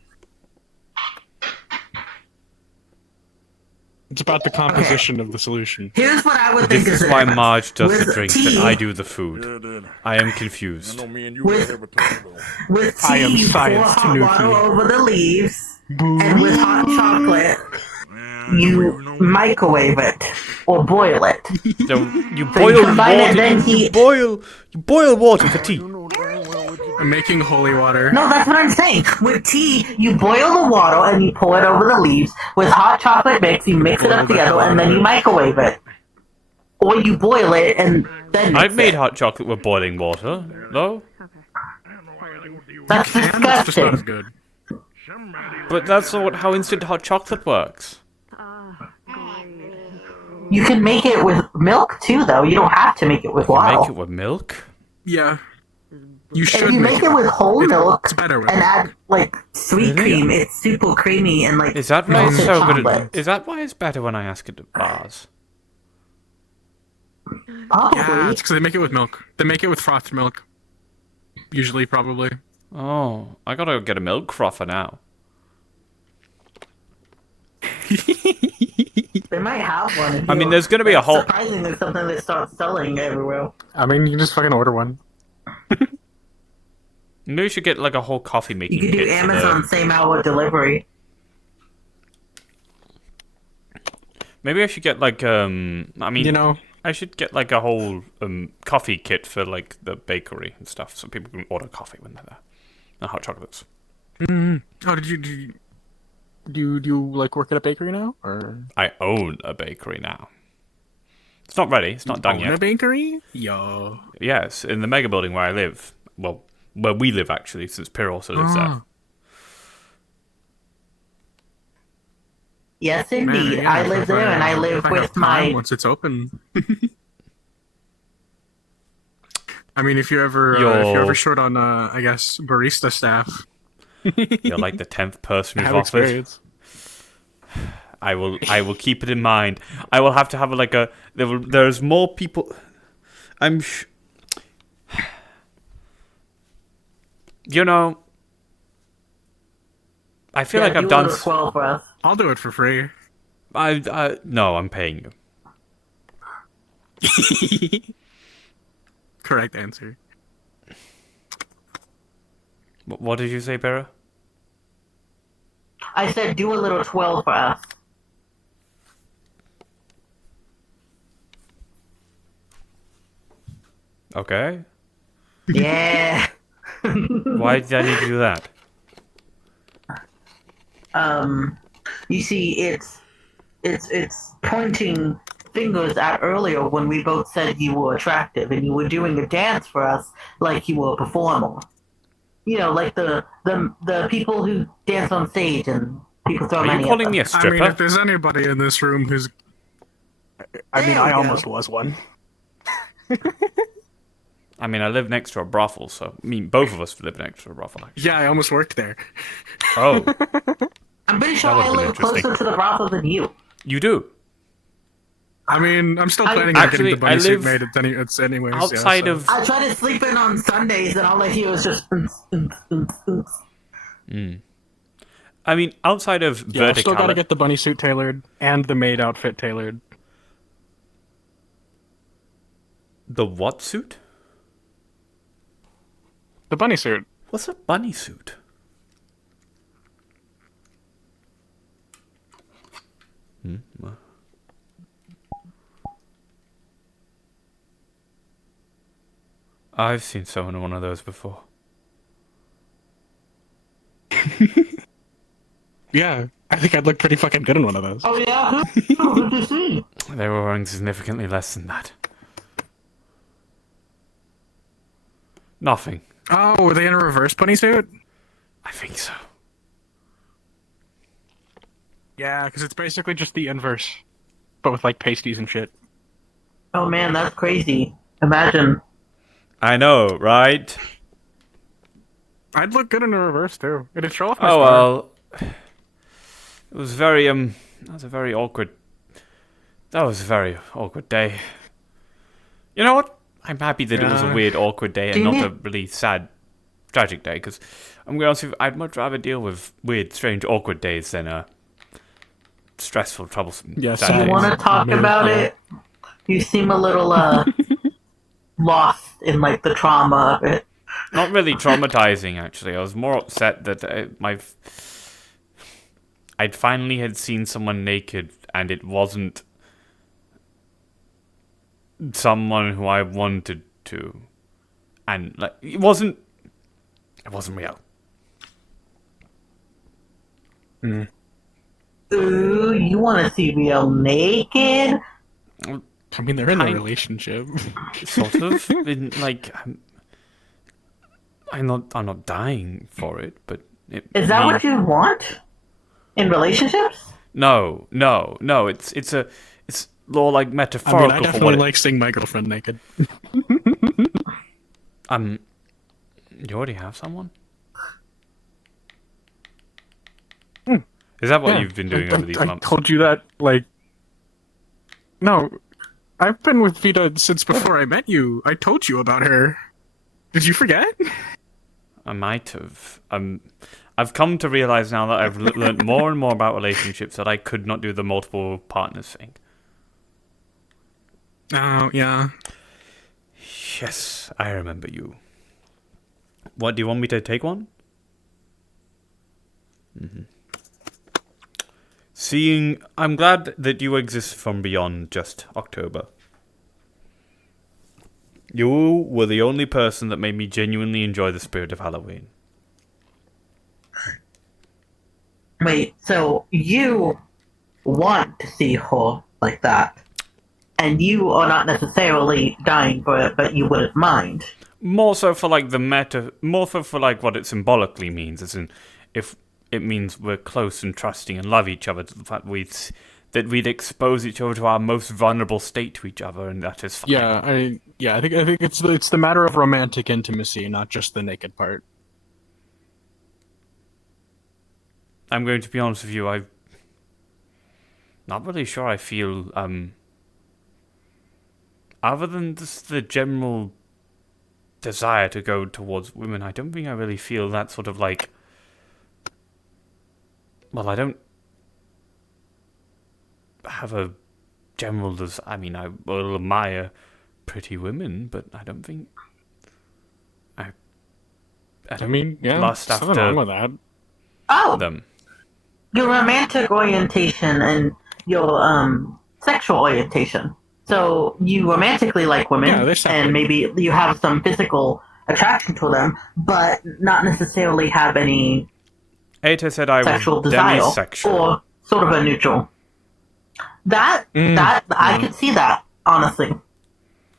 It's about the composition of the solution. Here's what I would think This is is why the Marge does with the drinks tea- and I do the food. I am confused. With I am tea, you pour science to hot new water tea. over the leaves, and with hot chocolate, you microwave it or boil it. So you So boil you combine it, water. then You boil water for tea. I'm making holy water. No, that's what I'm saying. With tea, you boil the water and you pour it over the leaves. With hot chocolate mix, you mix it up together and then you microwave it. Or you boil it and then mix I've made it. hot chocolate with boiling water. No, That's That's just not disgusting. as good. but that's not how instant hot chocolate works. You can make it with milk too, though. You don't have to make it with water. Make it with milk. Yeah. You If should you make it with whole milk It's better with and add like sweet cream, it's super creamy and like Is that why it's melted so good? chocolate. Is that why it's better when I ask it at bars? Yeah, it's because they make it with milk. They make it with frothed milk. Usually, probably. Oh, I gotta get a milk frother now. They might have one. If I mean, you- there's gonna be a whole. Surprisingly, something they start selling everywhere. I mean, you can just fucking order one. Maybe we should get like a whole coffee You making could do kit. for the- Amazon same hour delivery. Maybe I should get like I mean, You know, I should get like a whole coffee kit for like the bakery and stuff, so people can order coffee when they're there. And hot chocolates. Oh, do you like work at a bakery now, or I own a bakery now. It's not ready. It's not done own yet. a bakery? Yo. Yes, in the mega building where I live. Well, where we live actually, since Pierre also lives there. Yes, indeed. I live there, and I live with my. Once it's open. I mean, if you're ever short on, I guess barista staff. You're like the 10th person I who's have offered. experience. I will keep it in mind. I will have to have like a. There's more people. You know, I feel like I've done. 12 for us. I'll do it for free. No, I'm paying you. Correct answer. What did you say, Bera? I said do a little 12 for us. Okay. Yeah. Why did I need to do that? You see, it's pointing fingers at earlier when we both said you were attractive and you were doing a dance for us like you were a performer. You know, like the people who dance on stage and people throw money. Are you calling at me a them. stripper? I mean, if there's anybody in this room who's... I mean, There I you almost go. was one. I mean, I live next to a brothel, so I mean, both of us live next to a brothel. Actually. Yeah, I almost worked there. Oh. I'm pretty sure I live closer to the brothel than you. You do. to the brothel than you. You do. I mean, I'm still planning on getting the bunny I suit live made. It's anyways. outside yeah, so. of. I try to sleep in on Sundays, and all I hear is just. I mean, outside of Yeah, I've still got to verticality. get the bunny suit tailored and the maid outfit tailored. The what suit? The bunny suit. What's a bunny suit? Well. I've seen someone in one of those before. Yeah, I think I'd look pretty fucking good in one of those. Oh yeah, who did you see? They were wearing significantly less than that. Nothing. Oh, were they in a reverse bunny suit? I think so. Yeah, because it's basically just the inverse, but with like pasties and shit. Oh man, that's crazy. Imagine. I know, right? I'd look good in a reverse too. It'd show off my Oh star. well. It was very that was a very awkward day. You know what? I'm happy that it was a Yeah. weird, awkward day and Do you not need- a really sad, tragic day, because I'm going to be honest with you, I'd much rather deal with weird, strange, awkward days than stressful, troublesome Yeah, sad Do you days. want to talk about it? You seem a little lost in like the trauma of it. Not really traumatizing, actually. I was more upset that I'd finally had seen someone naked, and it wasn't someone who I wanted to, and like it wasn't real. Ooh, you want to see real naked? I mean, they're in a Kind- relationship. Sort of. Like, I'm not dying for it, but Is that what you want in relationships? No. It's more like I metaphorical mean, I for definitely what it, like seeing my girlfriend naked. You already have someone? Is that what Yeah, you've been doing over these I months? told you that, like... No, I've been with Vita since before I met you. I told you about her. Did you forget? I might have. I've come to realize now that I've learned more and more about relationships that I could not do the multiple partners thing. Oh, yeah. Yes, I remember you. What, do you want me to take one? I'm glad that you exist from beyond just October. You were the only person that made me genuinely enjoy the spirit of Halloween. Wait, so you want to see her like that, and you are not necessarily dying for it, but you wouldn't mind. More so for like for like what it symbolically means, as in if it means we're close and trusting and love each other, to the fact that we'd expose each other to our most vulnerable state to each other, and that is fine. Yeah, I think it's the matter of romantic intimacy, not just the naked part. I'm going to be honest with you, I'm not really sure I feel, other than just the general desire to go towards women, I don't think I really feel that sort of like, well, I don't have a general I mean, I will admire pretty women, but I don't think I mean, yeah, lust nothing after wrong with that. Oh, them. your romantic orientation and your sexual orientation. So you romantically like women, Yeah, they're separate. and maybe you have some physical attraction to them, but not necessarily have any Eta said I sexual was desire, demisexual. or sort of a neutral. I could see that, honestly.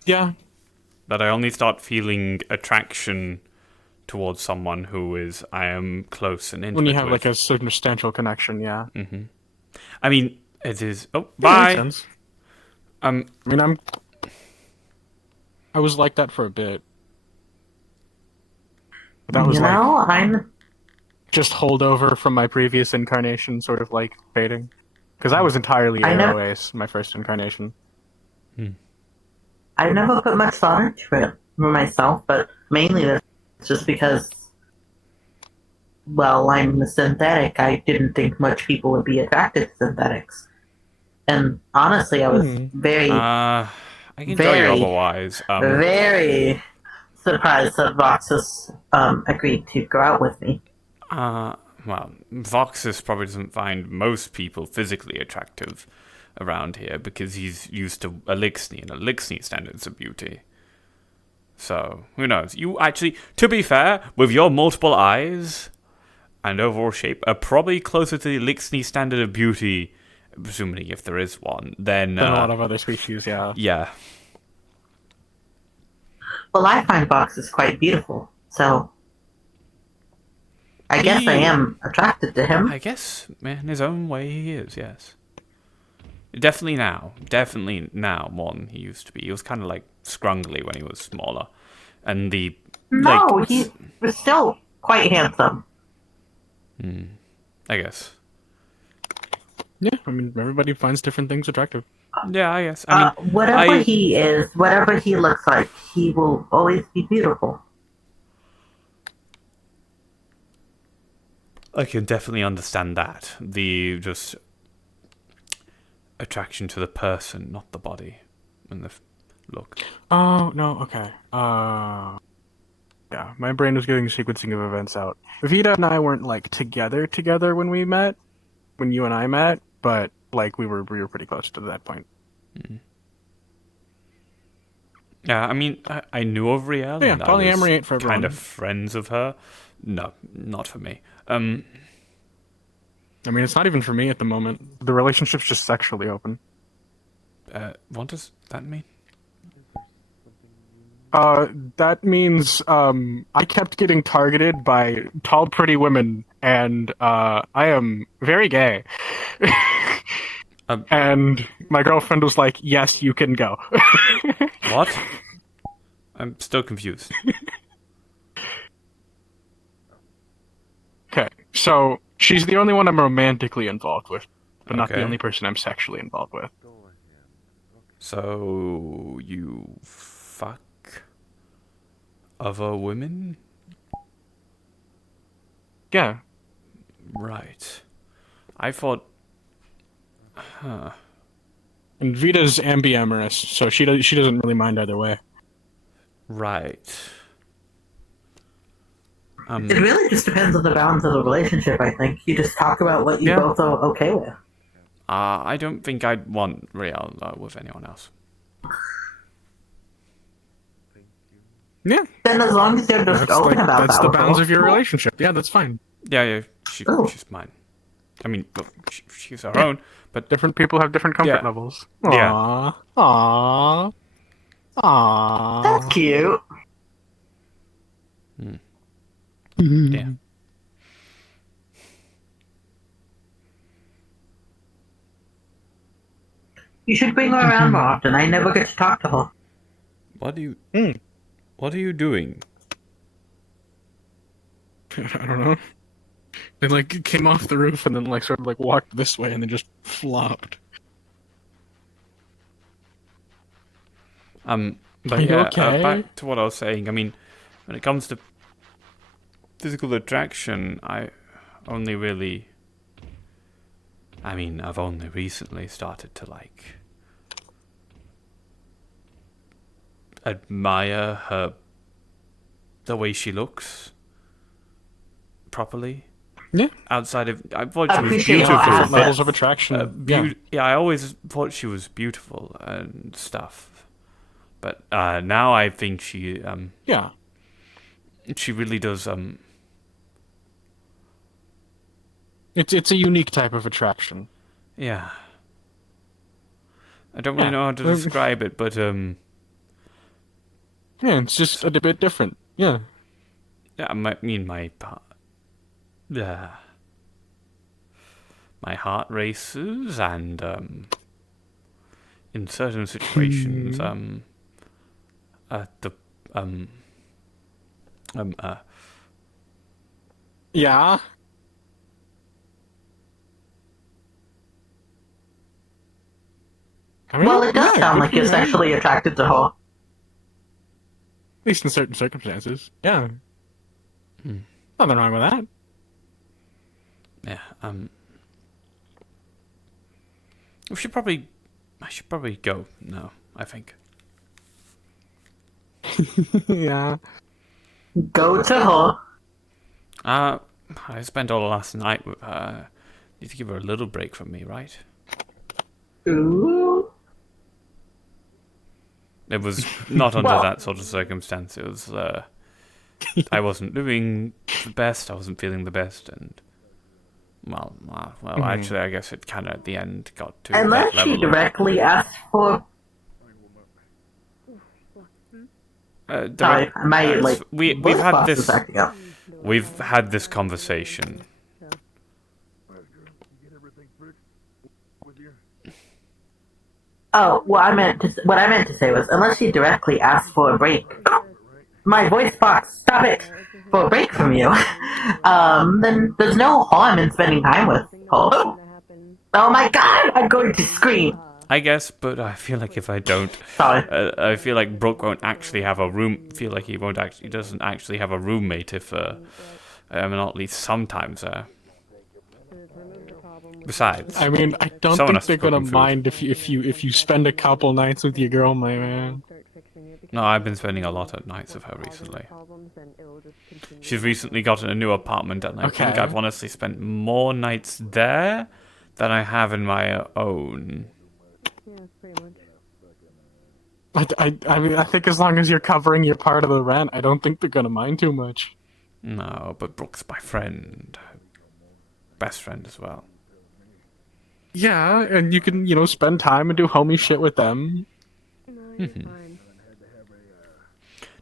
Yeah. That I only start feeling attraction towards someone who I am close and intimate When you have with. like a substantial connection, yeah. Mm-hmm. I mean, it is. Oh, Yeah, bye. makes sense. I mean, I was like that for a bit. But that was just holdover from my previous incarnation, sort of like fading. Because I was entirely AOA's my first incarnation. I never put much thought into it for myself, but mainly that's just because, well, I'm a synthetic. I didn't think much people would be attracted to synthetics. And honestly, I was very, I can tell you otherwise. very surprised that Voxus agreed to go out with me. Well, Voxus probably doesn't find most people physically attractive around here because he's used to Elixir and Elixir standards of beauty. So, who knows? You actually, to be fair, with your multiple eyes and overall shape, are probably closer to the Elixir standard of beauty, presumably if there is one, than a lot of other species, yeah. Yeah. Well, I find Voxus quite beautiful, so I guess I am attracted to him. I guess, in his own way, he is, yes. Definitely now more than he used to be. He was kind of like scrungly when he was smaller. And he was still quite handsome. I guess. Yeah, I mean, everybody finds different things attractive. Yeah, I guess. I mean, whatever he is, whatever he looks like, he will always be beautiful. I can definitely understand that. The just attraction to the person, not the body, and the look. Oh, no, okay. Yeah, my brain was getting sequencing of events out. Vita and I weren't, like, together when we met, when you and I met, but, like, we were pretty close to that point. Yeah, I mean, I knew of Riel. Yeah, and polyamory ain't for everyone. Kind of friends of her. No, not for me. I mean, it's not even for me at the moment. The relationship's just sexually open. What does that mean? That means, I kept getting targeted by tall, pretty women, and, I am very gay. And my girlfriend was like, yes, you can go. What? I'm still confused. Okay, so she's the only one I'm romantically involved with, but not the Okay. only person I'm sexually involved with. So, you fuck other women? Yeah. Right. I thought... Huh. And Vita's ambiamorous, so she doesn't really mind either way. Right. It really just depends on the balance of the relationship, I think. You just talk about what you both are okay with. I don't think I'd want Riel with anyone else. Yeah. Then as long as they're just open about that's that. the bounds of your relationship. Yeah, that's fine. Yeah, she's mine. I mean, look, she's her own, but... Different people have different comfort levels. Aww. Yeah. Aww. Aww. That's cute. Yeah. You should bring her around more often. I never get to talk to her. What are you doing? I don't know. They like came off the roof and then like sort of like walked this way and then just flopped. But yeah, back to what I was saying. I mean, when it comes to physical attraction, I've only recently started to like admire her, the way she looks properly. Yeah. Outside of, I thought she was appreciate beautiful. different levels of attraction. Yeah, I always thought she was beautiful and stuff. But now I think she she really does It's a unique type of attraction. Yeah. I don't really know how to describe it, but yeah, it's just a bit different. Yeah. Yeah, my heart races, and in certain situations, Yeah. I mean, Well, it does yeah, sound good like for you're you, man. sexually attracted to her. At least in certain circumstances. Yeah. Nothing wrong with that. Yeah, I should probably go now, I think. Yeah. Go to her. I spent all the last night with her. Need to give her a little break from me, right? Ooh. It was not under that sort of circumstance. It was, I wasn't doing the best, I wasn't feeling the best, and... Well, actually, I guess it kind of at the end got to Unless that level. she directly asked for... Sorry, we've had this... We've had this conversation. Oh, what I meant to say was, unless she directly asked for a break, my voice box, stop it, for a break from you, then there's no harm in spending time with her. Oh my god, I'm going to scream. I guess, but I feel like if I don't, I feel like Brooke won't actually have a room. Feel like he doesn't actually have a roommate if, not at least sometimes. Besides, I mean, I don't think they're gonna mind if you spend a couple nights with your girl, my man. No, I've been spending a lot of nights with her recently. She's recently gotten a new apartment, and I think I've honestly spent more nights there than I have in my own. I mean, I think as long as you're covering your part of the rent, I don't think they're gonna mind too much. No, but Brooke's my friend. Best friend as well. Yeah, and you can, spend time and do homie shit with them.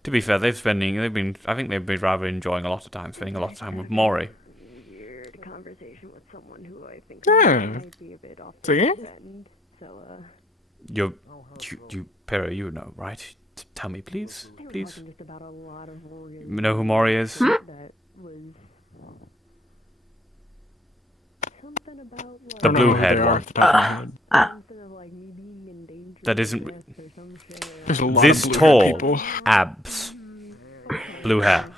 To be fair, I think they've been rather enjoying a lot of time, spending a lot of time with Maury. Yeah. See? You, Pero, you know, right? Tell me, please. Please. You know who Maury is? The blue-haired one. That isn't... This tall, abs, blue hair.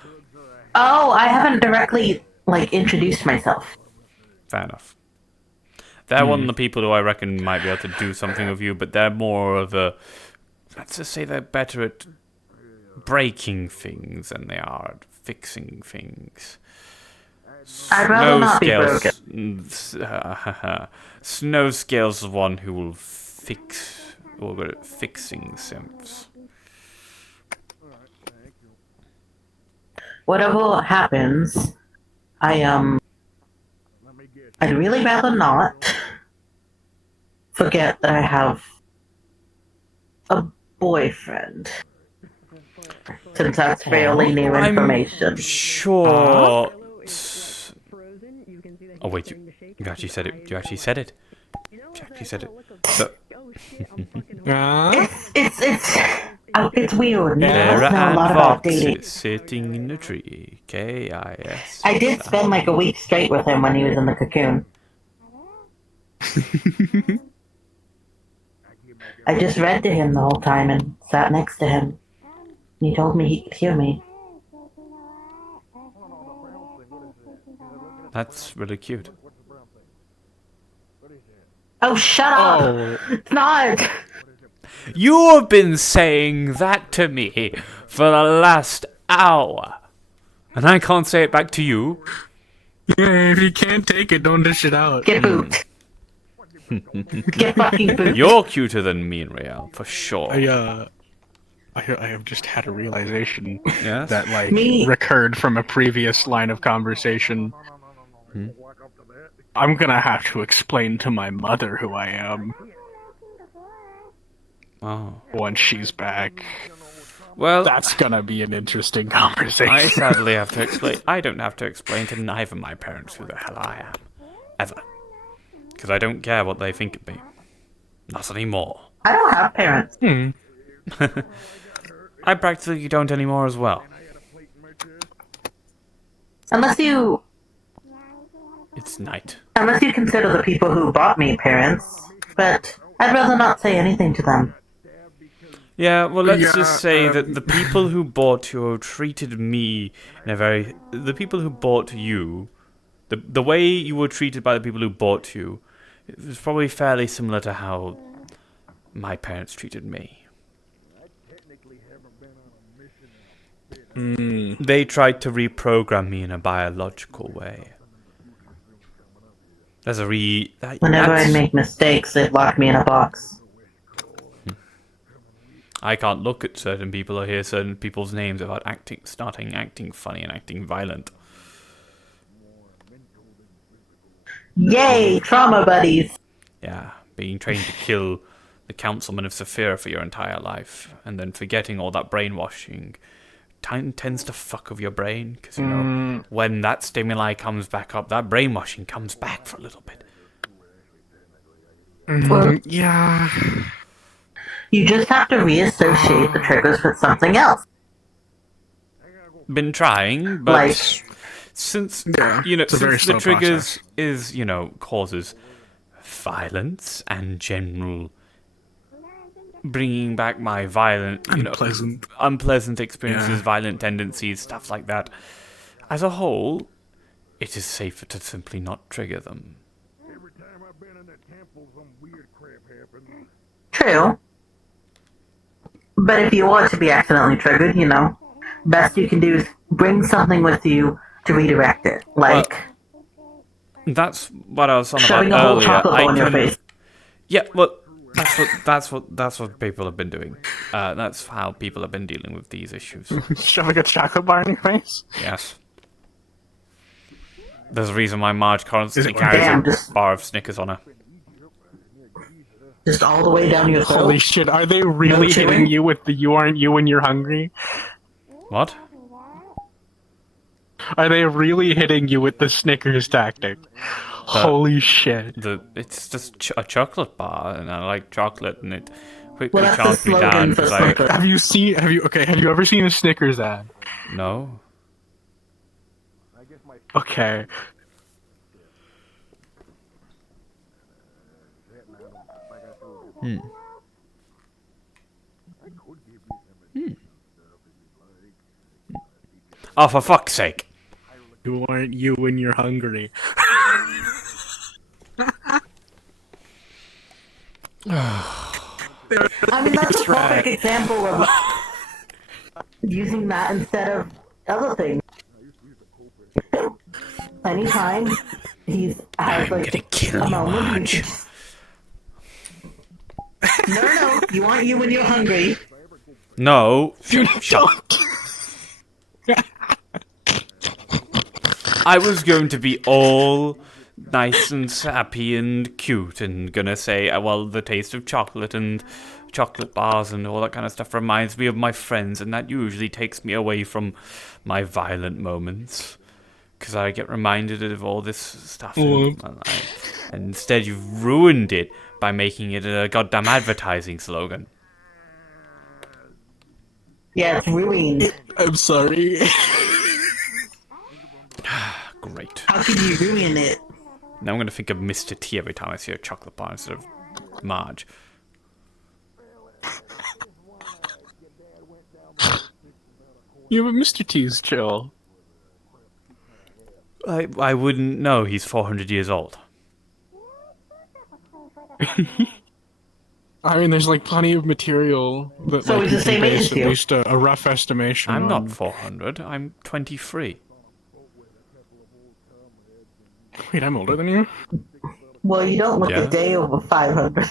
Oh, I haven't directly, introduced myself. Fair enough. They're one of the people who I reckon might be able to do something with you, but they're more of a... Let's just say they're better at breaking things than they are at fixing things. I'd rather not be broken. Snow Scales is one who will fix... or good at fixing things. Whatever happens, I'd really rather not forget that I have a boyfriend. Since that's fairly new information. Sure. Oh wait, you actually said it. You actually said it. You actually said it. So... it's weird. There I know a lot and about Foxy dating. sitting in a tree. K-I-S. I did spend a week straight with him when he was in the cocoon. I just read to him the whole time and sat next to him. He told me he could hear me. That's really cute. Oh, shut up! It's not! You have been saying that to me for the last hour. And I can't say it back to you. Yeah, if you can't take it, don't dish it out. Get booped. Get fucking booped. You're cuter than me and Real, for sure. I have just had a realization Yes? that, recurred from a previous line of conversation. I'm gonna have to explain to my mother who I am. Oh. Once she's back. Well, that's gonna be an interesting conversation. I sadly have to explain. I don't have to explain to neither of my parents who the hell I am. Ever. Because I don't care what they think of me. Not anymore. I don't have parents. I practically don't anymore as well. Unless you It's night. consider the people who bought me parents. But I'd rather not say anything to them. Yeah, well, let's just say that the people who bought you treated me in a very... The people who bought you... The way you were treated by the people who bought you, it was probably fairly similar to how my parents treated me. They tried to reprogram me in a biological way. Whenever I make mistakes, they lock me in a box. I can't look at certain people or hear certain people's names without starting acting funny and acting violent. Yay, trauma buddies! Yeah, being trained to kill the councilman of Saphira for your entire life, and then forgetting all that brainwashing tends to fuck with your brain, because, you know, when that stimuli comes back up, that brainwashing comes back for a little bit. Yeah. You just have to reassociate the triggers with something else. Been trying, but since since the triggers is, causes violence and general bringing back my violent, unpleasant experiences, violent tendencies, stuff like that. As a whole, it is safer to simply not trigger them. True. But if you want to be accidentally triggered, best you can do is bring something with you to redirect it. Like... Well, that's what I was on shoving about a whole earlier. chocolate ball in your face. Yeah, well, that's what people have been doing. That's how people have been dealing with these issues. Shoving a chocolate bar in your face? Yes. There's a reason why Marge constantly carries a bar of Snickers on her. Just all the way down your throat? Holy shit, are they really hitting you with the you aren't you when you're hungry? What? Are they really hitting you with the Snickers tactic? Holy shit. It's just a chocolate bar, and I like chocolate, and it quickly Well, calms me down. Have you ever seen a Snickers ad? No. Okay. Oh, for fuck's sake. Who aren't you when you're hungry? I mean, that's a perfect example of using that instead of other things. Anytime he's has like gonna kill a moment. No, you want you when you're hungry. No. Shut. I was going to be all nice and sappy and cute and gonna say, well, the taste of chocolate and chocolate bars and all that kind of stuff reminds me of my friends, and that usually takes me away from my violent moments, because I get reminded of all this stuff in my life. And instead you've ruined it by making it a goddamn advertising slogan. Yeah, it's ruined. I'm sorry. Great. How can you ruin it? Now I'm going to think of Mr. T every time I see a chocolate bar instead of Marge. Yeah, but Mr. T's chill. I wouldn't know. He's 400 years old. I mean, there's like plenty of material that So he's the same age as at you. least a rough estimation. I'm on. not 400. I'm 23. Wait, I'm older than you? Well, you don't look Yeah. a day over 500.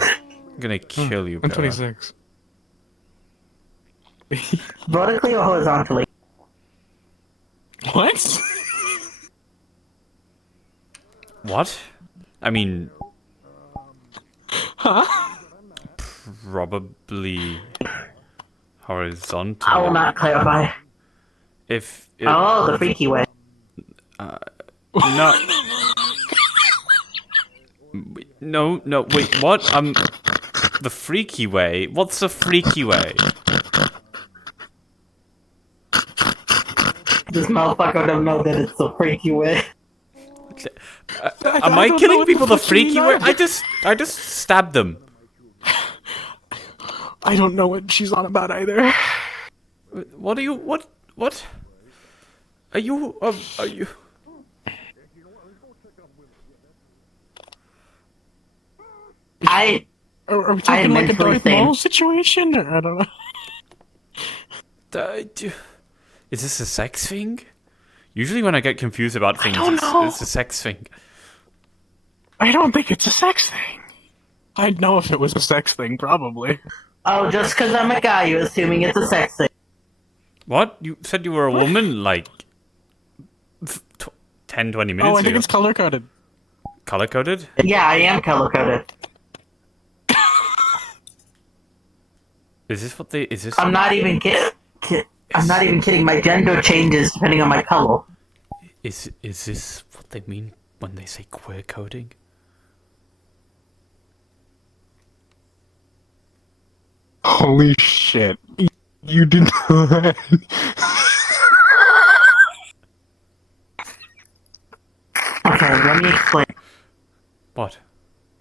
I'm gonna kill you, I'm Bella. 26. Vertically or horizontally? What? What? I mean... Huh? Probably... horizontally. I will not clarify. If... Oh, the freaky way. No. No, wait, what? The freaky way? What's the freaky way? This motherfucker don't know that it's the freaky way. Am I killing people the freaky way? I just stabbed them. I don't know what she's on about either. What are you? What? Are you? Are you? Are we talking like a Darth Maul situation? Or I don't know. Is this a sex thing? Usually when I get confused about things, it's a sex thing. I don't think it's a sex thing. I'd know if it was a sex thing, probably. Oh, just because I'm a guy, you're assuming it's a sex thing. What? You said you were a woman like 10, 20 minutes ago. Oh, I think it's color-coded. Color-coded? Yeah, I am color-coded. Is this what they... Is this... I'm not even kidding. I'm not even kidding. My gender changes depending on my color. Is this what they mean when they say queer coding? Holy shit. You did not. Okay, let me explain. What?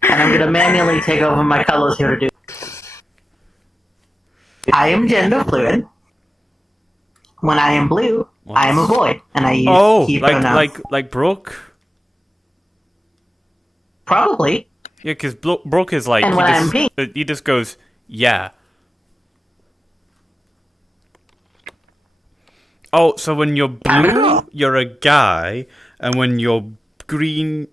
And I'm gonna manually take over my colors here to do. I am gender fluid. When I am blue, I am a boy, and I use he pronouns. like Brooke? Probably. Yeah, because Brooke is like, And when I'm pink. he just goes, yeah. Oh, so when you're blue, you're a guy, and when you're green,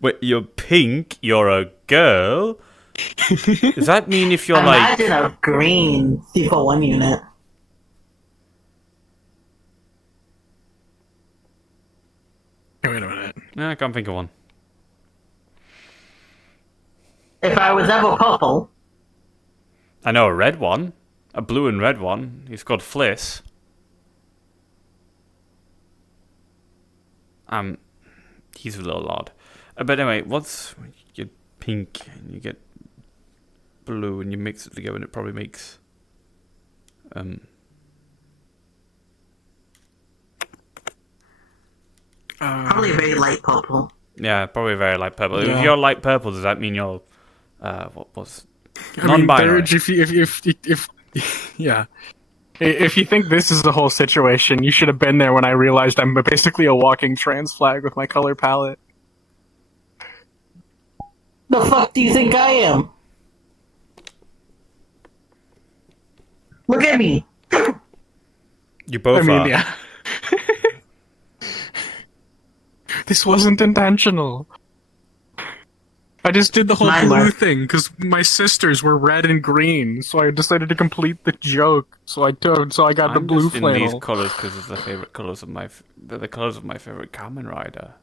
when you're pink, you're a girl. Does that mean if you're Imagine a green C41 unit. Wait a minute. No, I can't think of one. If I was ever purple. I know a red one. A blue and red one. He's called Fliss. He's a little odd. But anyway, what's... You get pink and you get blue and you mix it together and it probably makes... Probably very light purple. Yeah, probably very light purple. Yeah. If you're light purple, does that mean you're... what was... Non-binary. Non-binary. Yeah. If you think this is the whole situation, you should have been there when I realized I'm basically a walking trans flag with my color palette. The fuck do you think I am? Look at me. You both are. Yeah. This wasn't intentional. I just did the whole blue thing because my sisters were red and green, so I decided to complete the joke. So I got the blue flannel. I'm just in these colors because it's the favorite colors of my. They're the colors of my favorite Kamen Rider.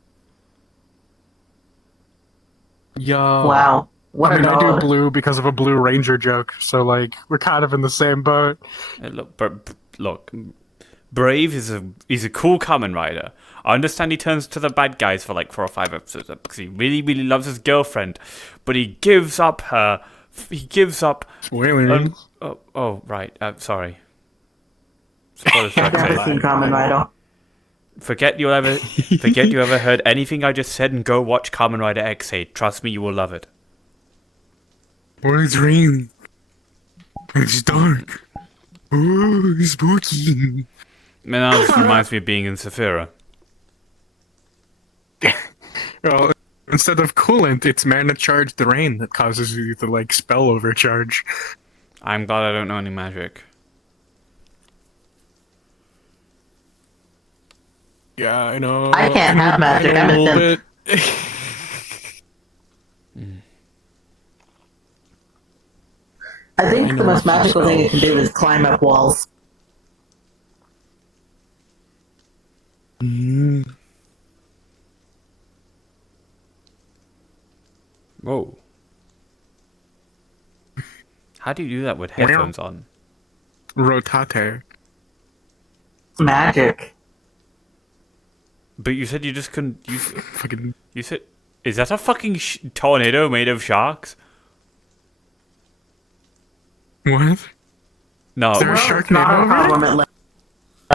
Yo. Wow. What I mean, an I do odd. blue because of a Blue Ranger joke, so like we're kind of in the same boat. Look, Brave is a cool Kamen Rider. I understand he turns to the bad guys for like 4 or 5 episodes because he really, really loves his girlfriend, but he gives up her. He gives up. Spoilers. Oh, right. Sorry. Spoilers for I've never seen Kamen Rider. Forget you ever heard anything I just said and go watch Kamen Rider X8. Trust me, you will love it. Well, it's raining. It's dark. Oh, it's spooky. Man, that just reminds me of being in Saphira. Well, instead of coolant, it's mana-charged rain that causes you to, like, spell overcharge. I'm glad I don't know any magic. Yeah, I know. I can't have magic. I'm a simp. I think the most magical thing you can do is climb up walls. Whoa. How do you do that with headphones on? Rotate. Magic. But you said you just couldn't. You said. Is that a fucking tornado made of sharks? What? No. Is there a It's not our problem.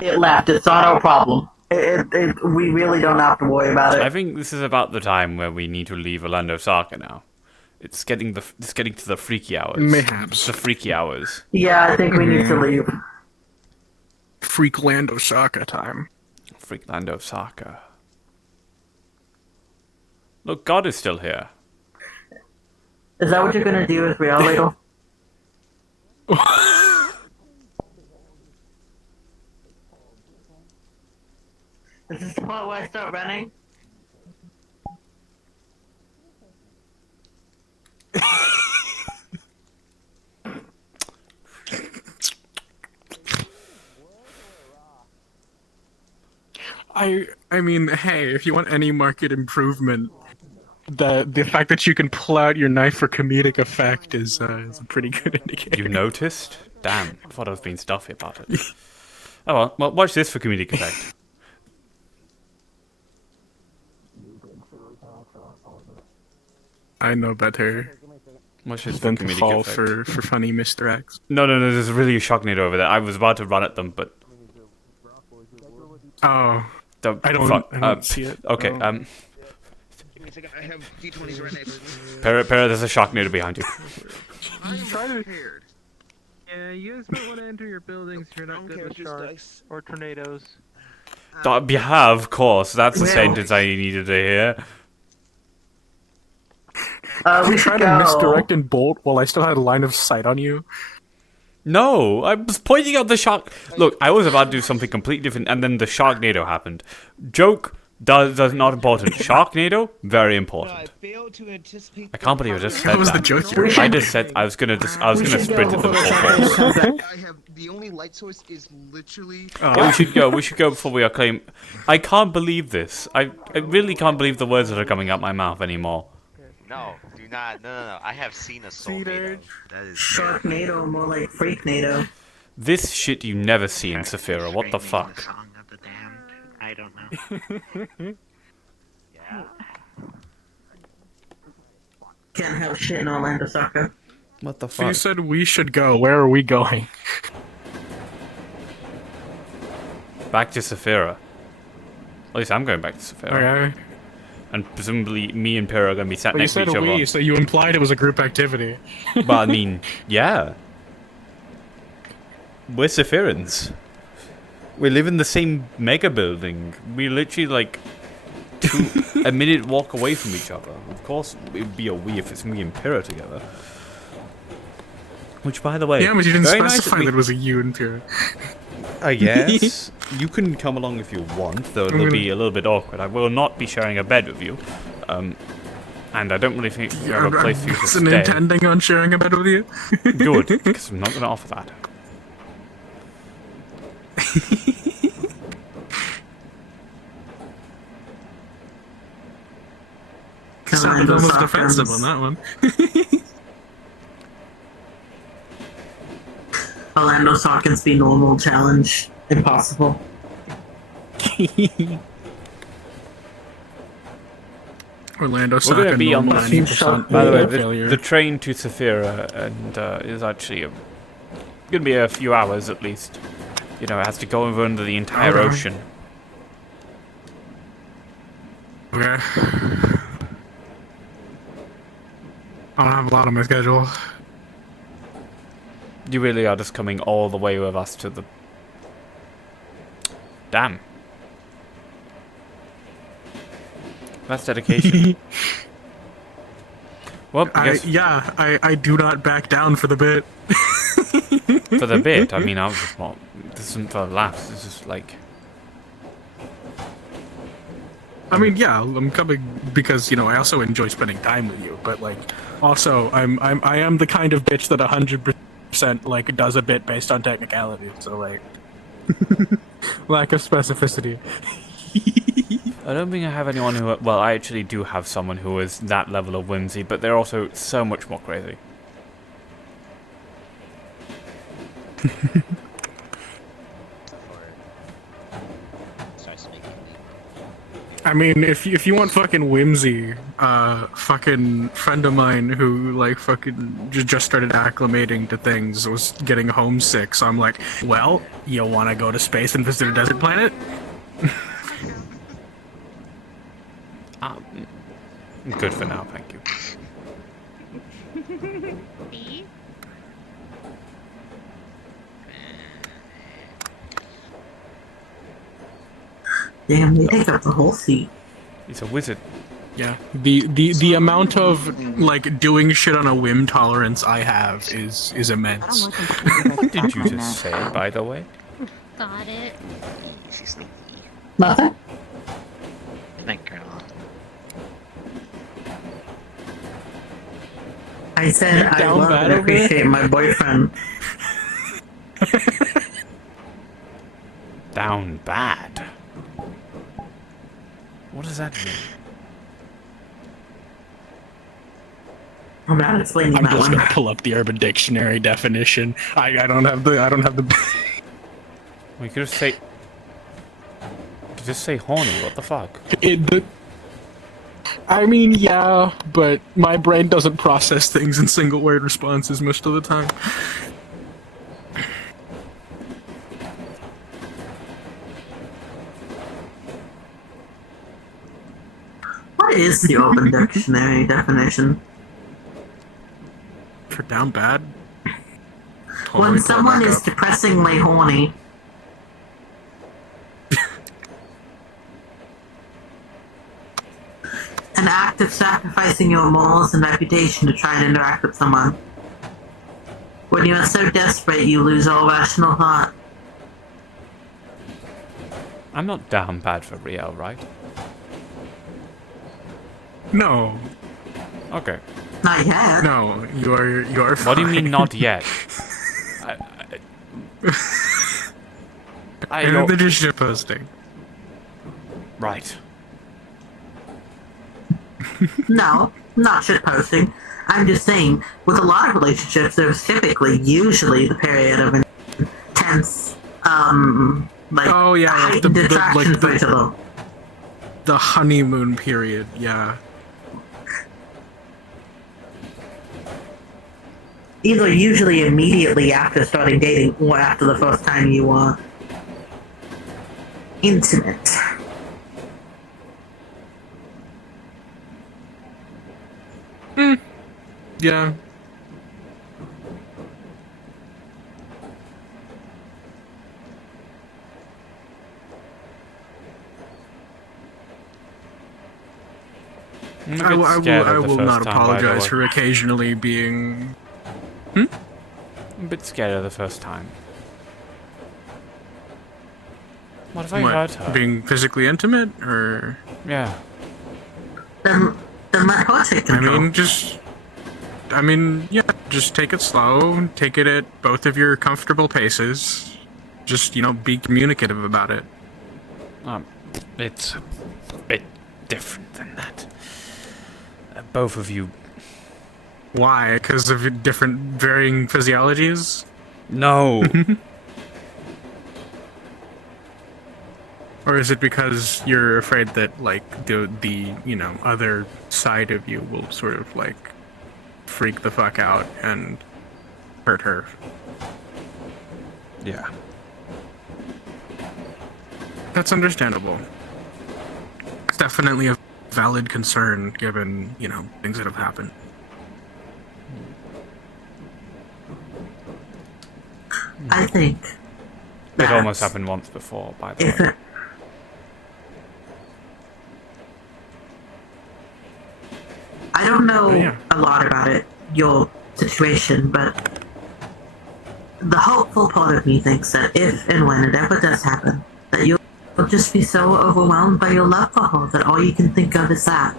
It left. It's not our problem. We really don't have to worry about it. I think this is about the time where we need to leave Orlandosaka now. It's getting to the freaky hours. Mayhaps. The freaky hours. Yeah, I think we need to leave. Freaklandosaka time. Freaklandosaka. Look, God is still here. Is that what you're gonna do with Real Ladle? Is this the part where I start running? I mean, hey, if you want any market improvement, the fact that you can pull out your knife for comedic effect is a pretty good indicator. You noticed? Damn, I thought I was being stuffy about it. Oh well, watch this for comedic effect. I know better. Watch this than for to comedic fall effect. for funny misdirects. No, there's really a Shocknado over there. I was about to run at them, but... Oh. I don't see it. Okay, I have D20s right next to me. Para, there's a Shocknado behind you. I'm prepared. Yeah, you guys might want to enter your buildings if you're not good with sharks or tornadoes. Yeah, of course. That's the sentence I needed to hear. We tried to misdirect and bolt while I still had a line of sight on you. No, I was pointing out the shark. Look, I was about to do something completely different, and then the Sharknado happened. Joke does not important. Sharknado, very important. I can't believe I just said that. That was the joke. I just said I was gonna sprint at them full force. I have the only light source is literally. Yeah, we should go. We should go before we acclaim. I can't believe this. I really can't believe the words that are coming out my mouth anymore. No, do not. No. I have seen a soulmate. That is Sharknado, more like Freaknado. This shit you never see in Saphira. What the fuck? I don't know. Yeah. Can't have shit in Orlandosaka. What the So you said we should go. Where are we going? Back to Saphira. At least I'm going back to Saphira. Okay. And presumably me and Pyrrha are going to be sat But you next to said each other. we, so you implied it was a group activity. But I mean, yeah. We're Saphirans. We live in the same mega building. We literally like a minute walk away from each other. Of course, it would be a we if it's me and Pyrrha together. Which, by the way, Yeah, but you didn't very nice specify that it was a you and Pyrrha. I guess. You can come along if you want, though it'll be a little bit awkward. I will not be sharing a bed with you. And I don't really think you have a place for you to wasn't stay. intending on sharing a bed with you. Good, because I'm not going to offer that. Sounded almost defensive on that one. Orlandosakans be normal challenge. Impossible. Orlandosaka We're going to be on the 90% By the way, failure. the train to Saphira and is actually going to be a few hours at least. You know, it has to go over under the entire Okay. ocean. Okay. I don't have a lot on my schedule. You really are just coming all the way with us to the... Damn. That's dedication. Well, I guess I do not back down for the bit. for the bit, I mean, I was just not... This isn't for laughs, this is like... I mean, yeah, I'm coming because, you know, I also enjoy spending time with you, but like, also, I am the kind of bitch that 100% like does a bit based on technicality. So like, lack of specificity. I don't think I have anyone who... Well, I actually do have someone who is that level of whimsy, but they're also so much more crazy. I mean, if you want fucking whimsy, fucking friend of mine who like fucking just started acclimating to things was getting homesick. So I'm like, well, you want to go to space and visit a desert planet? Good for now, thank you. See? Damn, they take up the whole seat. He's a wizard. Yeah. The amount of like doing shit on a whim tolerance I have is immense. What did you just say, by the way? Got it. Easy sneaky. Nothing? Night girl. I said I Down love bad and over there? appreciate my boyfriend. Down bad. What does that mean? I'm not explaining I'm that just one. gonna pull up the Urban Dictionary definition. I don't have the. We could just say. Just say horny. What the fuck? I mean, yeah, but my brain doesn't process things in single word responses most of the time. What is the Open Dictionary definition? For down bad? When someone is depressingly horny. An act of sacrificing your morals and reputation to try and interact with someone. When you are so desperate you lose all rational thought. I'm not down bad for real, right? No. Okay. Not yet. No, you're fine. What do you mean not yet? I And don't... they're just shit posting. Right. No, not shitposting. I'm just saying, with a lot of relationships, there's usually the period of intense, like, oh yeah, like heightened attraction for each other. The honeymoon period, yeah. Either usually immediately after starting dating or after the first time you are intimate. Yeah. I will not apologize for occasionally being... I'm a bit scared of the first time. What if I hurt her? Being physically intimate, or... Yeah. Then let her take control. I mean, yeah, just take it slow, take it at both of your comfortable paces. Just, be communicative about it. It's a bit different than that. Both of you... Why? Because of your different varying physiologies? No! Or is it because you're afraid that, like, the other side of you will sort of, like, freak the fuck out and hurt her? Yeah. That's understandable. It's definitely a valid concern, given, things that have happened. I think it almost happened once before, by the way. I don't know a lot about it, your situation, but the hopeful part of me thinks that if and when it ever does happen, that you'll just be so overwhelmed by your love for her that all you can think of is that.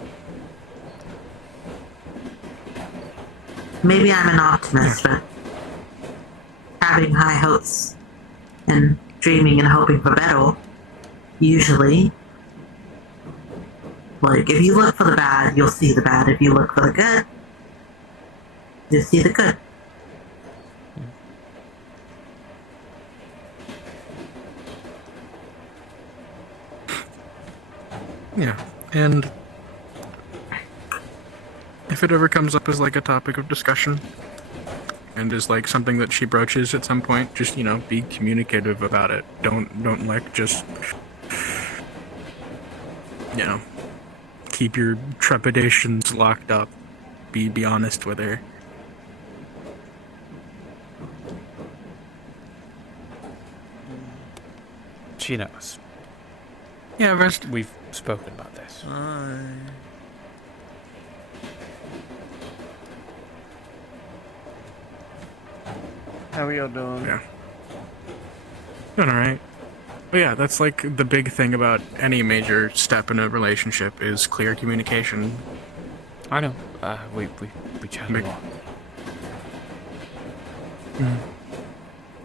Maybe I'm an optimist, but having high hopes and dreaming and hoping for better, usually, like, if you look for the bad, you'll see the bad. If you look for the good, you'll see the good. Yeah, and if it ever comes up as, like, a topic of discussion, and is, like, something that she broaches at some point, just, be communicative about it. Don't like, just, keep your trepidations locked up. Be honest with her. She knows. Yeah, we've spoken about this. How are y'all doing? Yeah. Doing alright. But yeah, that's like the big thing about any major step in a relationship is clear communication. I know. We chat a lot. Mm.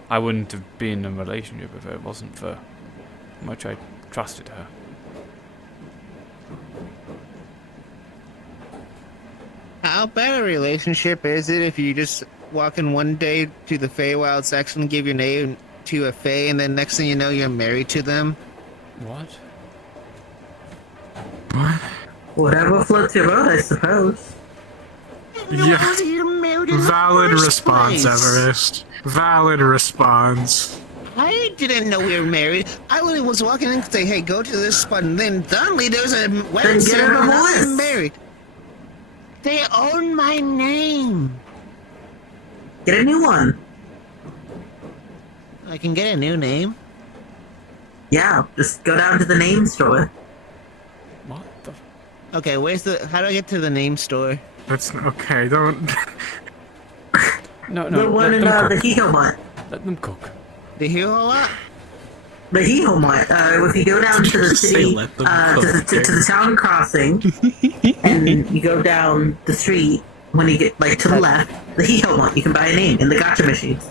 I wouldn't have been in a relationship if it wasn't for how much I trusted her. How bad a relationship is it if you just walk in one day to the Feywild section, give your name to a Fey, and then next thing you know, you're married to them? What? What? Whatever floats your boat, I suppose. Yeah. Valid first response, place? Everest. Valid response. I didn't know we were married. I literally was walking in to say, hey, go to this spot, and then suddenly there's a wedding get a ceremony. divorce. I'm married. They own my name. Get a new one. I can get a new name. Yeah, just go down to the name store. What the? Okay, how do I get to the name store? That's okay. Don't. No, The one in the Hee-Ho Mart. Let them cook. The Hee-Ho lot? The Hee-Ho Mart. If you go down to the city, to the town crossing, and you go down the street, when you get to the left, the Hee-Ho Mart, you can buy a name in the gacha machines.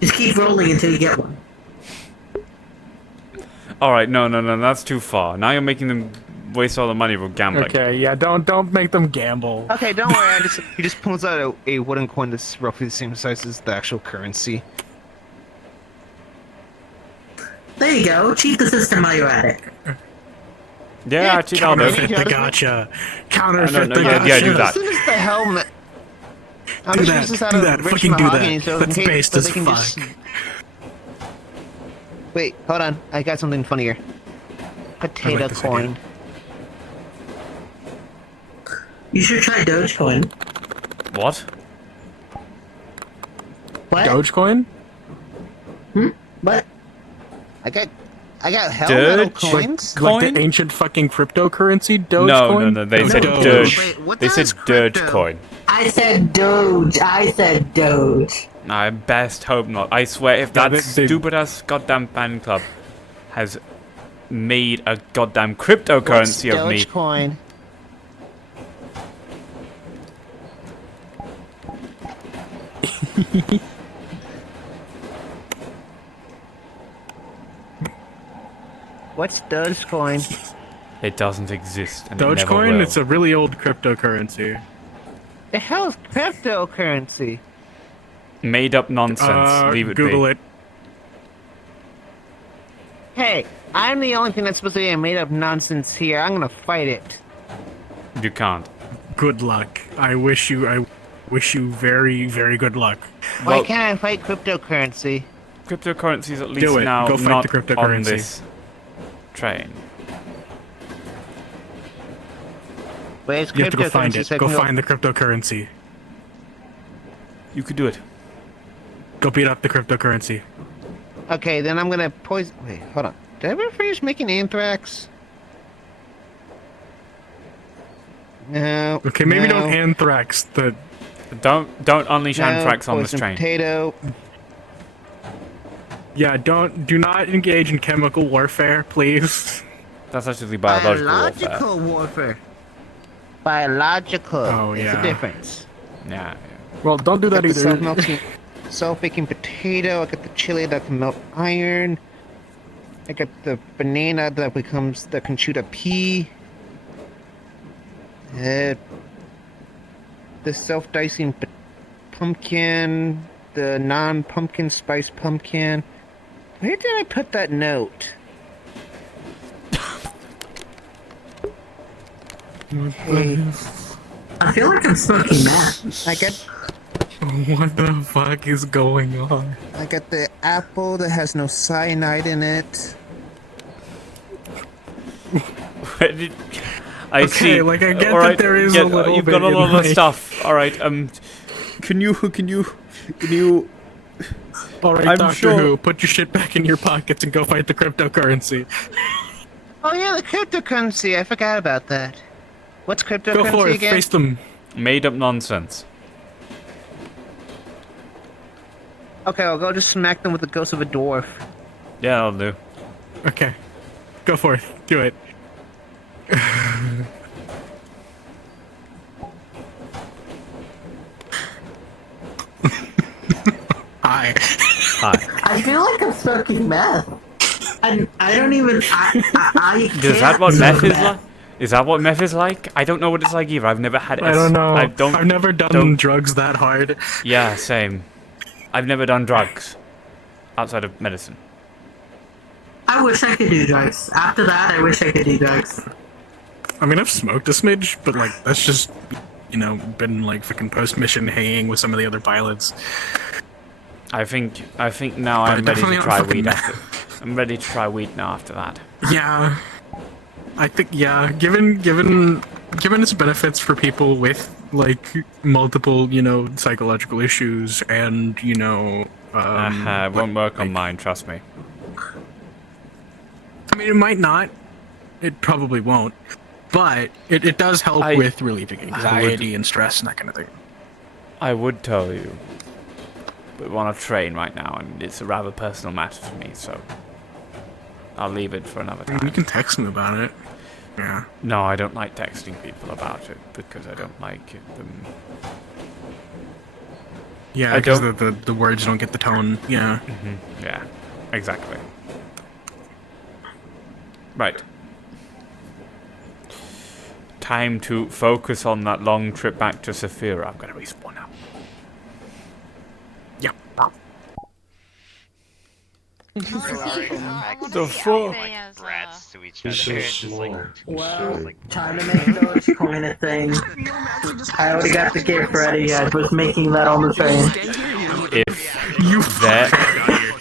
Just keep rolling until you get one. Alright, no, that's too far. Now you're making them waste all the money for gambling. Okay, yeah, don't make them gamble. Okay, don't worry. He just pulls out a wooden coin that's roughly the same size as the actual currency. There you go. Cheat the system while you're at it. Yeah, cheat all those. Counterfeit the gacha. Counterfeit the yeah, gacha. yeah, do that. As soon as the helmet. Do that, fucking do that. That's based as fuck. Wait, hold on. I got something funnier. Potato this coin. You should try Dogecoin. What? What? Dogecoin? What? I got hell metal coins. Like the ancient fucking cryptocurrency Dogecoin? No. They said Doge. Doge. They said Dogecoin. I said Doge. I best hope not. I swear, if that stupid ass goddamn fan club has made a goddamn cryptocurrency of me. Dogecoin? What's Dogecoin? It doesn't exist. And it never Dogecoin? will. It's a really old cryptocurrency. The hell's cryptocurrency? Made up nonsense. Leave it Google be. it. Hey, I'm the only thing that's supposed to be a made up nonsense here. I'm gonna fight it. You can't. Good luck. I wish you very, very good luck. Why can't I fight cryptocurrency? Cryptocurrency is at least Do it. now Go fight not the cryptocurrency. on this train. Where's You have to go find cryptocurrency it. so I Go can find the cryptocurrency. You could do it. Go beat up the cryptocurrency. Okay, then I'm gonna poison. Wait, hold on. Did I ever finish making anthrax? No. Okay, maybe no, don't anthrax the. Don't unleash no, anthrax on this poison train. Potato. Yeah, do not engage in chemical warfare, please. That's actually biological warfare. Biological warfare. Biological. Oh, There's yeah. a difference. Yeah. Well, don't do that I got the either. self-melting, self-baking potato. I got the chili that can melt iron. I got the banana that can shoot a pea. The self-dicing pumpkin. The non-pumpkin spice pumpkin. Where did I put that note? Hey, I feel like I'm smoking meth. I got What the fuck is going on? I got the apple that has no cyanide in it. I Okay, see. like, I get that Alright, there is a little You've bit got a in lot of my- stuff. Alright, can you Alright, I'm Doctor sure- Who, put your shit back in your pockets and go fight the cryptocurrency. Oh yeah, the cryptocurrency. I forgot about that. What's Go cryptocurrency forth, again? face them. Made up nonsense. Okay, I'll go just smack them with the ghost of a dwarf. Yeah, I'll do. Okay. Go forth. Do it. Hi. Hi. I feel like I'm smoking meth. I don't even. I Is that can't what meth smoke is like? Is that what meth is like? I don't know what it's like either. I've never had it. I don't know. I've never done drugs that hard. Yeah, same. I've never done drugs outside of medicine. I wish I could do drugs. After that, I wish I could do drugs. I mean, I've smoked a smidge, but like that's just, been like fucking post-mission hanging with some of the other pilots. I think now But I'm ready definitely to not try fucking weed meth. after. I'm ready to try weed now after that. Yeah, I think given its benefits for people with like multiple psychological issues and It won't work on mine, trust me. I mean, it might not. It probably won't. But it does help with relieving anxiety and stress and that kind of thing. I would tell you, but we're on a train right now, and it's a rather personal matter to me, so I'll leave it for another I mean, time. you can text me about it. Yeah. No, I don't like texting people about it because I don't like them. Yeah, I because don't- the words don't get the tone. Yeah. Yeah, exactly. Right. Time to focus on that long trip back to Saphira. I'm gonna respawn now. Yeah. What the fuck? Brats to each He's so other. small. Well, time to make Dogecoin a thing. I already got the gift ready. I was making that on the train. If there